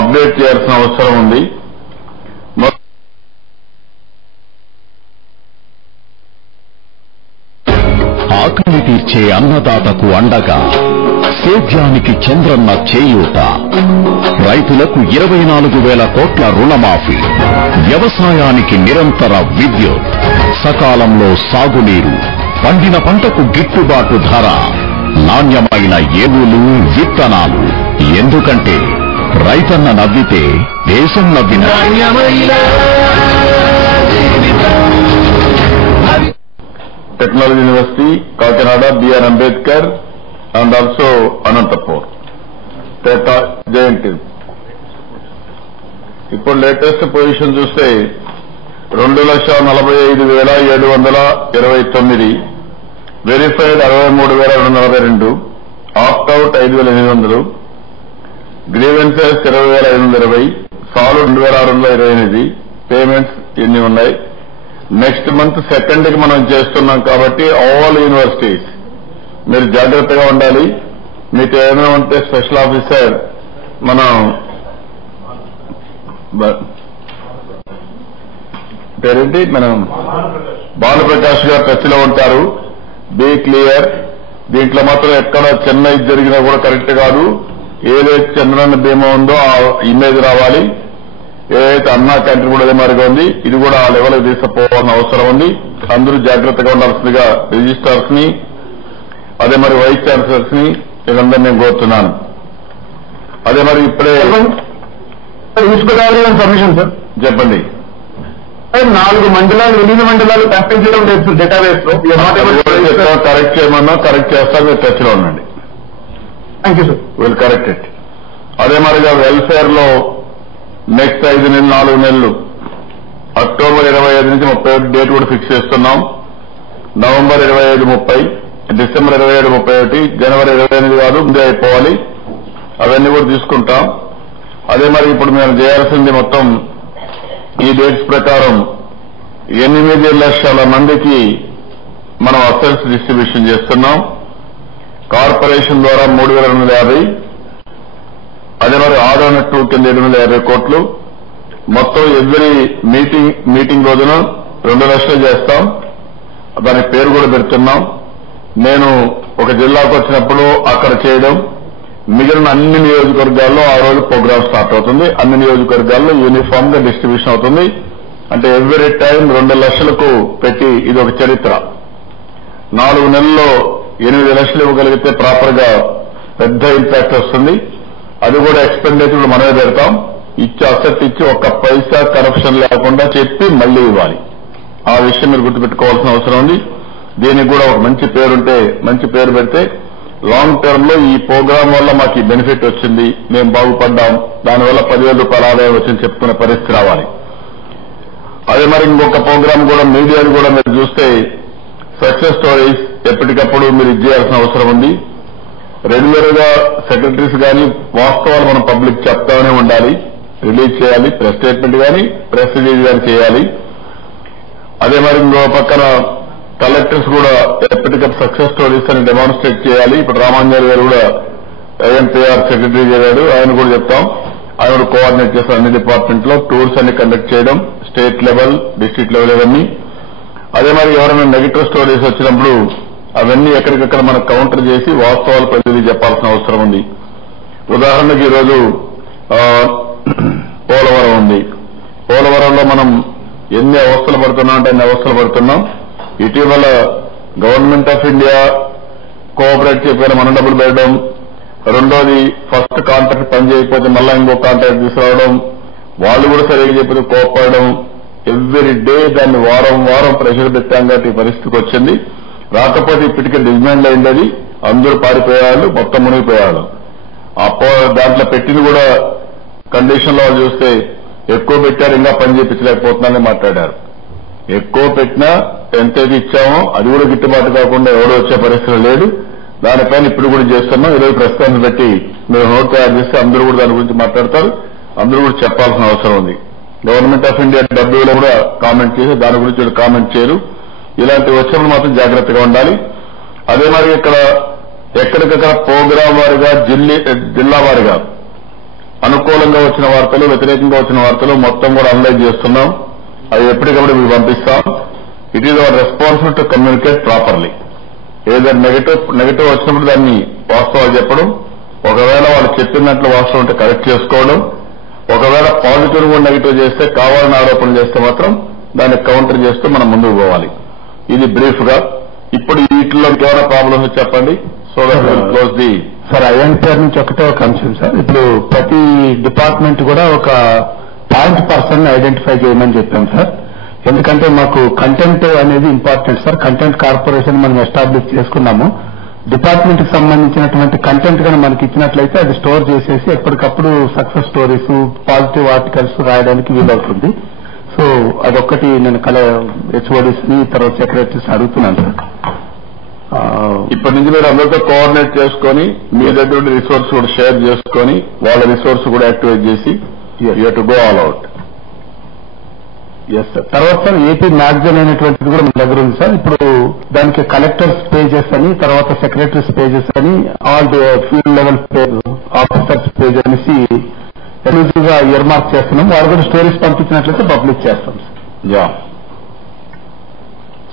అప్డేట్ చేయాల్సిన అవసరం ఉంది. ఆకలి తీర్చే అన్నదాతకు అండగా సేద్యానికి చంద్రన్న చేయూత, రైతులకు 24,000 కోట్ల రుణమాఫీ, వ్యవసాయానికి నిరంతర విద్యుత్, సకాలంలో సాగునీరు, పండిన పంటకు గిట్టుబాటు ధర, నాణ్యమైన ఎరువులు, విత్తనాలు. ఎందుకంటే రైతన్న నవ్వితే దేశం నవ్విన. Technology university, Kakinada, BR Ambedkar and also Anantapur, టేటా జేఎన్టీ. ఇప్పుడు లేటెస్ట్ పొజిషన్ చూస్తే 2,45,729, verified 63,242, opt out 5,800, grievances 20,520, solve 2,628, payments ఎన్ని ఉన్నాయి. నెక్స్ట్ మంత్ 2nd మనం చేస్తున్నాం కాబట్టి ఆల్ యూనివర్సిటీస్ మీరు జాగ్రత్తగా ఉండాలి. మీకు ఏమైనా ఉంటే స్పెషల్ ఆఫీసర్ మనం పేరేంటి మనం భానుప్రకాష్ గారు టచ్లో ఉంటారు. Be clear. దీంట్లో మాత్రం ఎక్కడ చెన్నై జరిగినా కూడా కరెక్ట్ కాదు. ఏదైతే చంద్రన్న బీమా ఉందో ఆ ఇమేజ్ రావాలి. ఏదైతే అన్నా క్యాంటీన్ కూడా అదే మాదిరిగా ఉంది, ఇది కూడా ఆ లెవెల్కి తీసుకుపోవాల్సిన అవసరం ఉంది. అందరూ జాగ్రత్తగా ఉండాల్సిందిగా రిజిస్ట్రార్స్ ని, అదే మరి వైస్ ఛాన్సలర్స్ ని వీళ్ళందరూ నేను కోరుతున్నాను. అదే మరి ఇప్పుడే ఈస్ట్ గోదావరి పర్మిషన్ సార్ చెప్పండి. 4 మండలాలు, 8 మండలాలు పంపించడం లేదు డేటాబేస్ లో. కరెక్ట్ చేయమన్నా కరెక్ట్ చేస్తాం, మీరు టచ్ లో ఉండండి. Thank you sir. Will correct it. అదే మరిగా వెల్ఫేర్ లో నెక్స్ట్ 5 నెలలు 4 నెలలు అక్టోబర్ 25 నుంచి 31 డేట్ కూడా ఫిక్స్ చేస్తున్నాం. నవంబర్ 25, 30, డిసెంబర్ 27, 31, జనవరి 28 కాదు, ముందే అయిపోవాలి. అవన్నీ కూడా తీసుకుంటాం. అదే మరి ఇప్పుడు మేము చేయాల్సింది మొత్తం ఈ డేట్స్ ప్రకారం 8 లక్షల మందికి మనం అసెట్స్ డిస్ట్రిబ్యూషన్ చేస్తున్నాం. కార్పొరేషన్ ద్వారా 3,250, అదే మరి ఆదోనట్టు కింద 750 కోట్లు. మొత్తం ఎవ్రీ మీటింగ్ రోజున 2 లక్షలు చేస్తాం. దానికి పేరు కూడా పెడుతున్నాం. నేను ఒక జిల్లాకు వచ్చినప్పుడు అక్కడ చేయడం, మిగిలిన అన్ని నియోజకవర్గాల్లో ఆ రోజు ప్రోగ్రామ్ స్టార్ట్ అవుతుంది. అన్ని నియోజకవర్గాల్లో యూనిఫామ్ గా డిస్ట్రిబ్యూషన్ అవుతుంది. అంటే ఎవ్రీ టైం 2 లక్షలకు పెట్టి ఇది ఒక చరిత్ర. 4 నెలల్లో 8 లక్షలు ఇవ్వగలిగితే ప్రాపర్ గా పెద్ద ఇంపాక్ట్ వస్తుంది. అది కూడా ఎక్స్పెండిచర్ మనమే పెడతాం. ఇచ్చి అసెట్ ఇచ్చి ఒక్క పైసా కరప్షన్ లేకుండా చెప్పి మళ్లీ ఇవ్వాలి. ఆ విషయం మీరు గుర్తుపెట్టుకోవాల్సిన అవసరం ఉంది. దీనికి కూడా ఒక మంచి పేరుంటే, మంచి పేరు పెడితే లాంగ్ టర్మ్ లో ఈ ప్రోగ్రామ్ వల్ల మాకు ఈ బెనిఫిట్ వచ్చింది, మేము బాగుపడ్డాం, దానివల్ల 10,000 రూపాయల ఆదాయం వచ్చింది చెప్పుకునే పరిస్థితి రావాలి. అదే మరి ఇంకొక ప్రోగ్రామ్ కూడా మీడియాను కూడా మీరు చూస్తే సక్సెస్ స్టోరీస్ ఎప్పటికప్పుడు మీరు ఇచ్చేయాల్సిన అవసరం ఉంది. రెగ్యులర్ గా సెక్రటరీస్ కానీ వాస్తవాలు మనం పబ్లిక్ చెప్తానే ఉండాలి, రిలీజ్ చేయాలి. ప్రెస్ స్టేట్మెంట్ కానీ ప్రెస్ రిలీజ్ కానీ చేయాలి. అదే మరి ఇంకో పక్కన కలెక్టర్స్ కూడా ఎప్పటికప్పుడు సక్సెస్ స్టోరీస్ అని డెమాన్స్ట్రేట్ చేయాలి. ఇప్పుడు రామాంజన్ గారు కూడా ఐఎంపీఆర్ సెక్రటరీ చేశాడు, ఆయన కూడా చెప్తాం. ఆయన కోఆర్డినేట్ చేస్తారు అన్ని డిపార్ట్మెంట్ లో టూర్స్ అన్ని కండక్ట్ చేయడం, స్టేట్ లెవెల్, డిస్ట్రిక్ట్ లెవెల్ ఇవన్నీ. అదే మరి ఎవరైనా నెగిటివ్ స్టోరీస్ వచ్చినప్పుడు అవన్నీ ఎక్కడికక్కడ మనం కౌంటర్ చేసి వాస్తవాలు ప్రజలు చెప్పాల్సిన అవసరం ఉంది. ఉదాహరణకి ఈరోజు పోలవరం ఉంది. పోలవరంలో మనం ఎన్ని అవస్థలు పడుతున్నాం అంటే అన్ని అవస్థలు పడుతున్నాం. ఇటీవల గవర్నమెంట్ ఆఫ్ ఇండియా కోఆపరేట్ చెప్పిన మన డబ్బులు పెట్టడం, రెండోది ఫస్ట్ కాంట్రాక్ట్ పని చేయకపోతే మళ్ళా ఇంకో కాంట్రాక్ట్ తీసుకురావడం, వాళ్ళు కూడా సరిగ్గా చెప్పి కోపడడం, ఎవ్రీ డే దాన్ని వారం వారం ప్రెషర్ పెట్టాం కాబట్టి పరిస్థితికి వచ్చింది. రాకపోతే ఇప్పటికే డిమాండ్ అయింది, అందరూ పారిపోయేవాళ్ళు, మొత్తం మునిగిపోయేవాళ్ళు. దాంట్లో పెట్టింది కూడా కండిషన్ లో చూస్తే ఎక్కువ పెట్టారు, ఇంకా పని చేయించలేకపోతున్నారని మాట్లాడారు. ఎక్కువ పెట్టినా ఎంతైతే ఇచ్చామో అది కూడా గిట్టుబాటు కాకుండా ఎవడో వచ్చే పరిస్థితి లేదు. దానిపైన ఇప్పుడు కూడా చేస్తున్నాం. ఈరోజు ప్రస్తుతాన్ని పెట్టి మీరు నోట్ తయారు చేస్తే అందరూ కూడా దాని గురించి మాట్లాడతారు, అందరూ కూడా చెప్పాల్సిన అవసరం ఉంది. గవర్నమెంట్ ఆఫ్ ఇండియా డబ్బులు కూడా కామెంట్ చేసి దాని గురించి కామెంట్ చేయరు. ఇలాంటి వచ్చినప్పుడు మాత్రం జాగ్రత్తగా ఉండాలి. అదే మరి ఇక్కడ ఎక్కడికక్కడ ప్రోగ్రాం వారిగా జిల్లా వారిగా అనుకూలంగా వచ్చిన వార్తలు, వ్యతిరేకంగా వచ్చిన వార్తలు మొత్తం కూడా అనలైజ్ చేస్తున్నాం. అవి ఎప్పటికప్పుడు మీకు పంపిస్తాం. It is our responsibility to communicate properly. ఏదైనా నెగటివ్ వచ్చినప్పుడు దాన్ని వాస్తవాలు చెప్పడం, ఒకవేళ వాళ్ళు చెప్పినట్లు వాస్తవం ఉంటే కరెక్ట్ చేసుకోవడం, ఒకవేళ పాజిటివ్ కూడా నెగిటివ్ చేస్తే కావాలని ఆరోపణలు చేస్తే మాత్రం దాన్ని కౌంటర్ చేస్తూ మనం ముందుకు పోవాలి. ఇది బ్రీఫ్ గా. ఇప్పుడు వీటిలో ఏమైనా ప్రాబ్లమ్స్ చెప్పండి. So that close the sir INTR నుంచి ఒకటే ఒక అంశం సార్. ఇప్పుడు ప్రతి డిపార్ట్మెంట్ కూడా ఒక పాయింట్ పర్సన్ ఐడెంటిఫై చేయమని చెప్పాం సార్. ఎందుకంటే మాకు కంటెంట్ అనేది ఇంపార్టెంట్ సార్. కంటెంట్ కార్పొరేషన్ మనం ఎస్టాబ్లిష్ చేసుకున్నాము. డిపార్ట్మెంట్ కి సంబంధించినటువంటి కంటెంట్ కానీ మనకి ఇచ్చినట్లయితే అది స్టోర్ చేసేసి ఎప్పటికప్పుడు సక్సెస్ స్టోరీస్, పాజిటివ్ ఆర్టికల్స్ రాయడానికి వీలవుతుంది. సో అదొక్కటి నేను హెచ్ఓడీస్ ని తర్వాత సెక్రటరీస్ అడుగుతున్నాను సార్. ఇప్పటి నుంచి మీరు అందరితో కోఆర్డినేట్ చేసుకొని మీ దగ్గర రిసోర్స్ కూడా షేర్ చేసుకొని వాళ్ళ రిసోర్స్ కూడా యాక్టివేట్ చేసి you have to go all out. Yes sir. తర్వాత సార్ ఏపీ మ్యాగజైన్ అనేటువంటిది కూడా మన దగ్గర ఉంది సార్. ఇప్పుడు దానికి కలెక్టర్స్ పేజెస్ అని, తర్వాత సెక్రటరీస్ పేజెస్ అని, all field level page, officers page అనేసి ఎక్స్క్లూజివ్ గా ఇయర్ మార్క్ చేస్తున్నాం. వాళ్ళు కూడా స్టోరీస్ పంపించినట్లయితే పబ్లిష్ చేస్తాం సార్.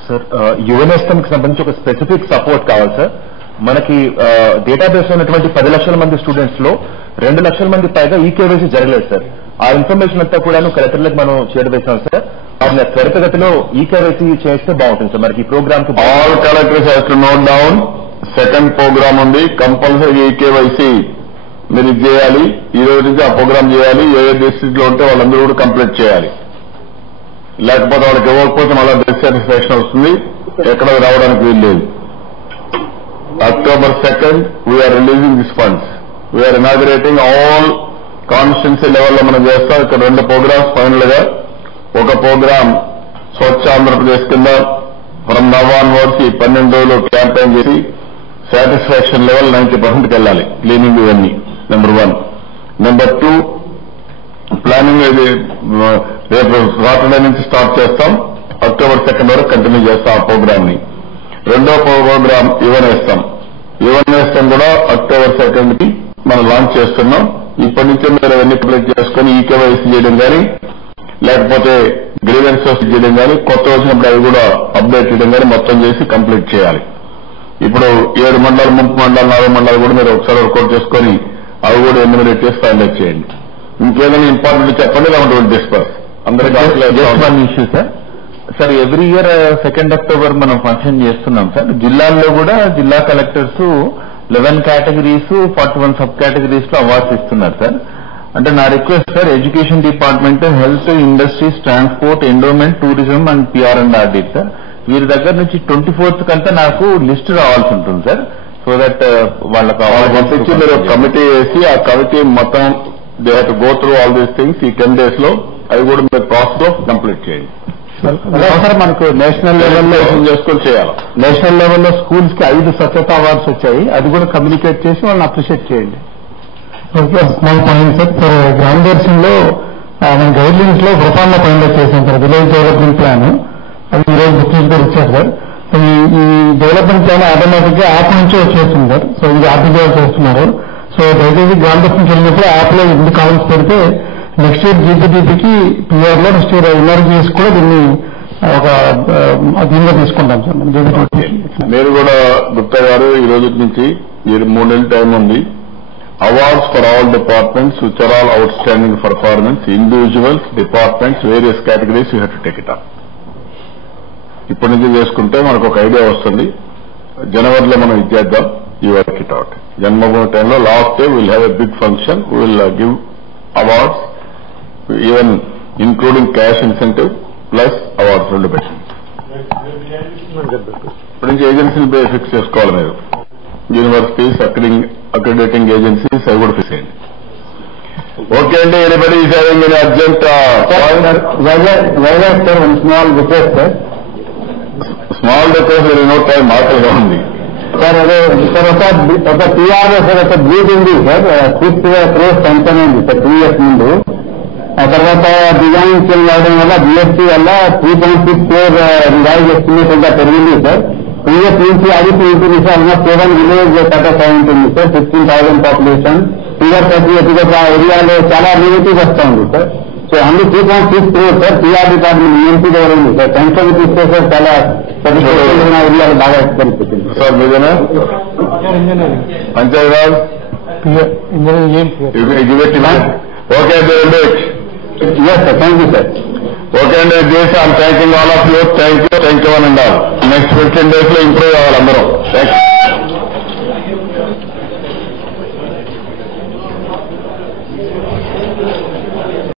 సార్ యువనేస్తం కి సంబంధించి ఒక స్పెసిఫిక్ సపోర్ట్ కావాలి సార్. మనకి డేటాబేస్ లో ఉన్నటువంటి 10 లక్షల మంది స్టూడెంట్స్ లో 2 లక్షల మంది పైగా ఈకేవైసీ జరగలేదు సార్. ఆ ఇన్ఫర్మేషన్ అంతా కూడా కలెక్టర్లకు మనం చేరవేశాం సార్. ఆయన త్వరితగతిలో ఈకేవైసీ చేస్తే బాగుంటుంది సార్. మనకి ఈ ప్రోగ్రామ్ కి all collectors have to note down. Second program ఉంది, కంపల్సరీ ఈకేవైసీ మీరు ఇది చేయాలి. ఈ రోజు నుంచి ఆ ప్రోగ్రామ్ చేయాలి. ఏ డిస్ట్రిక్ట్ లో ఉంటే వాళ్ళందరూ కూడా కంప్లీట్ చేయాలి. లేకపోతే వాళ్ళకి ఇవ్వకపోతే మళ్ళీ డిస్సాటిస్ఫాక్షన్ వస్తుంది, ఎక్కడ రావడానికి వీలు లేదు. October 2nd we are releasing these funds. We are inaugurating all constituency లెవెల్లో మనం చేస్తాం. ఇక్కడ 2 ప్రోగ్రామ్స్ ఫైనల్ గా. ఒక ప్రోగ్రామ్ స్వచ్ఛ ఆంధ్రప్రదేశ్ కింద ఫ్రమ్ నవ్ ఆన్వర్డ్స్ ఈ 12 రోజులు క్యాంపెయిన్ చేసి సాటిస్ఫాక్షన్ లెవెల్ 90% వెళ్ళాలి. క్లీనింగ్ ఇవన్నీ నెంబర్ 1. నెంబర్ 2 ప్లానింగ్ ఇది రేపు సాటర్డే నుంచి స్టార్ట్ చేస్తాం. October 2nd వరకు కంటిన్యూ చేస్తాం ఆ ప్రోగ్రామ్ ని. రెండో ప్రోగ్రామ్ యువనేస్తం కూడా October 2nd కి మనం లాంచ్ చేస్తున్నాం. ఇప్పటి నుంచే మీరు అవన్నీ కంప్లీట్ చేసుకుని ఈకేవైసీ చేయడం కానీ, లేకపోతే గ్రీవెన్సెస్ చేయడం కానీ, కొత్త వచ్చినప్పుడు అవి కూడా అప్డేట్ చేయడం కానీ మొత్తం చేసి కంప్లీట్ చేయాలి. ఇప్పుడు 7 మండలాలు, ముంపు మండలాలు, 4 మండలాలు కూడా మీరు ఒకసారి వర్కౌట్ చేసుకొని అవి కూడా ఎన్యూమరేట్ చేసి ఫైనలైజ్ చేయండి. ఇంకేదైనా ఇంపార్టెంట్ చెప్పండి, లేకుంటే డిస్పర్స్ అందరికీ. Issue sir every year 2 October మనం ఫంక్షన్ చేస్తున్నాం సార్. జిల్లాల్లో కూడా జిల్లా కలెక్టర్స్ 11 కేటగిరీస్ 41 సబ్ కేటగిరీస్ లో అవార్డ్స్ ఇస్తున్నారు సార్. అంటే నా request sir, education department, health, industries, transport, endowment, tourism and PR and audit sir, వీరి దగ్గర నుంచి 24th కంతా నాకు లిస్ట్ రావాల్సి ఉంటుంది సార్. సో దట్ వాళ్ళకి పంపించి మీరు కమిటీ వేసి ఆ కమిటీ మొత్తం they have to go through all these things ఈ 10 days లో అవి కూడా మీరు ప్రాసెస్ లో కంప్లీట్ చేయండి. సార్ మనకు నేషనల్ లెవెల్లో చేసుకొని చేయాలి. నేషనల్ లెవెల్లో స్కూల్స్ కి 5 స్వచ్ఛత అవార్డ్స్ వచ్చాయి, అది కూడా కమ్యూనికేట్ చేసి వాళ్ళని అప్రిషియేట్ చేయండి. స్మాల్ పాయింట్ సార్, గ్రామ దర్శనంలో మన గైడ్ లైన్స్ లో ప్రొఫార్మ పాయింట్ చేశాం సార్, విలేజ్ డెవలప్మెంట్ ప్లాన్. అది ఈరోజు గుర్తించి కూడా ఇచ్చారు సార్. ఈ డెవలప్మెంట్ ప్లాన్ ఆటోమేటిక్ గా యాప్ నుంచి వచ్చేస్తుంది సార్. సో ఇది ఆర్టీజీ చేస్తున్నారు. సో దయచేసి గ్రామ దర్శనం వెళ్ళినప్పుడు యాప్ లో ఎన్ని కామెంట్స్ పెడితే నెక్స్ట్ ఇయర్ జీపీటీపీకి పిఆర్ లో నెక్స్ట్ ఇయర్ ఎన్ఆర్జీఎస్ కూడా దీన్ని ఒక దీనిగా తీసుకుంటాం సార్. మీరు కూడా గుప్తా గారు ఈ రోజు నుంచి 3 నెలల టైం ఉంది. Awards for all departments which are all outstanding performance, individuals, departments, various categories you have to take it up. ఇప్పటి నుంచి చేసుకుంటే మనకు ఒక ఐడియా వస్తుంది. జనవరిలో మనం ఇచ్చేద్దాం, you work it out. Janmabhoomi టైంలో last day will have a big function, will give awards, even including cash incentive plus awards 2 పెట్టండి. ఇప్పటి నుంచి ఏజెన్సీని ఫిక్స్ చేసుకోవాలి మీరు. యూనివర్సిటీస్, అక్రిడేటింగ్ ఏజెన్సీస్ అవి కూడా ఫిక్స్ చేయండి. ఓకే అండి, anybody is having any urgent Vizag sir, small request sir. Small request no time మాటలుగా ఉంది సార్. అదే సార్ ఒక టీఆర్ఎస్ సార్ ఒక బ్రీడ్ ఉంది సార్, 6 crores శాంక్షన్ అయింది సార్ 2 years ముందు. ఆ తర్వాత డిజైన్ చేంజ్ అవడం వల్ల బిఎస్సీ వల్ల 3.6 crore రివైజ్ ఎస్టిమేట్ అంతా పెరిగింది సార్. 2 years నుంచి అది ఉంటుంది సార్. ఆల్మోస్ట్ 7 విలేజ్ కటప్ అయి ఉంటుంది సార్. 15,000 పాపులేషన్. ఫీవర్ సర్టిఫికేట్ ఆ ఏరియాలో చాలా నెగిటివ్ వస్తూ ఉంది సార్. సో అందులో 3.6 crores sir TR department EMP దగ్గర ఉంది సార్. సెంట్రల్ ఇస్తే సార్ చాలా ఏరియాలు బాగా కనిపిస్తుంది సార్. మీదేనా పంచాయతీరాజ్ ఓకే అండి. yes sir, thank you sir. Okay అండి, this I'm thanking all of you. Thank you అని ఉండాలి. నెక్స్ట్ 15 days లో ఇంప్రూవ్ అవ్వాలి అందరం. Thank you.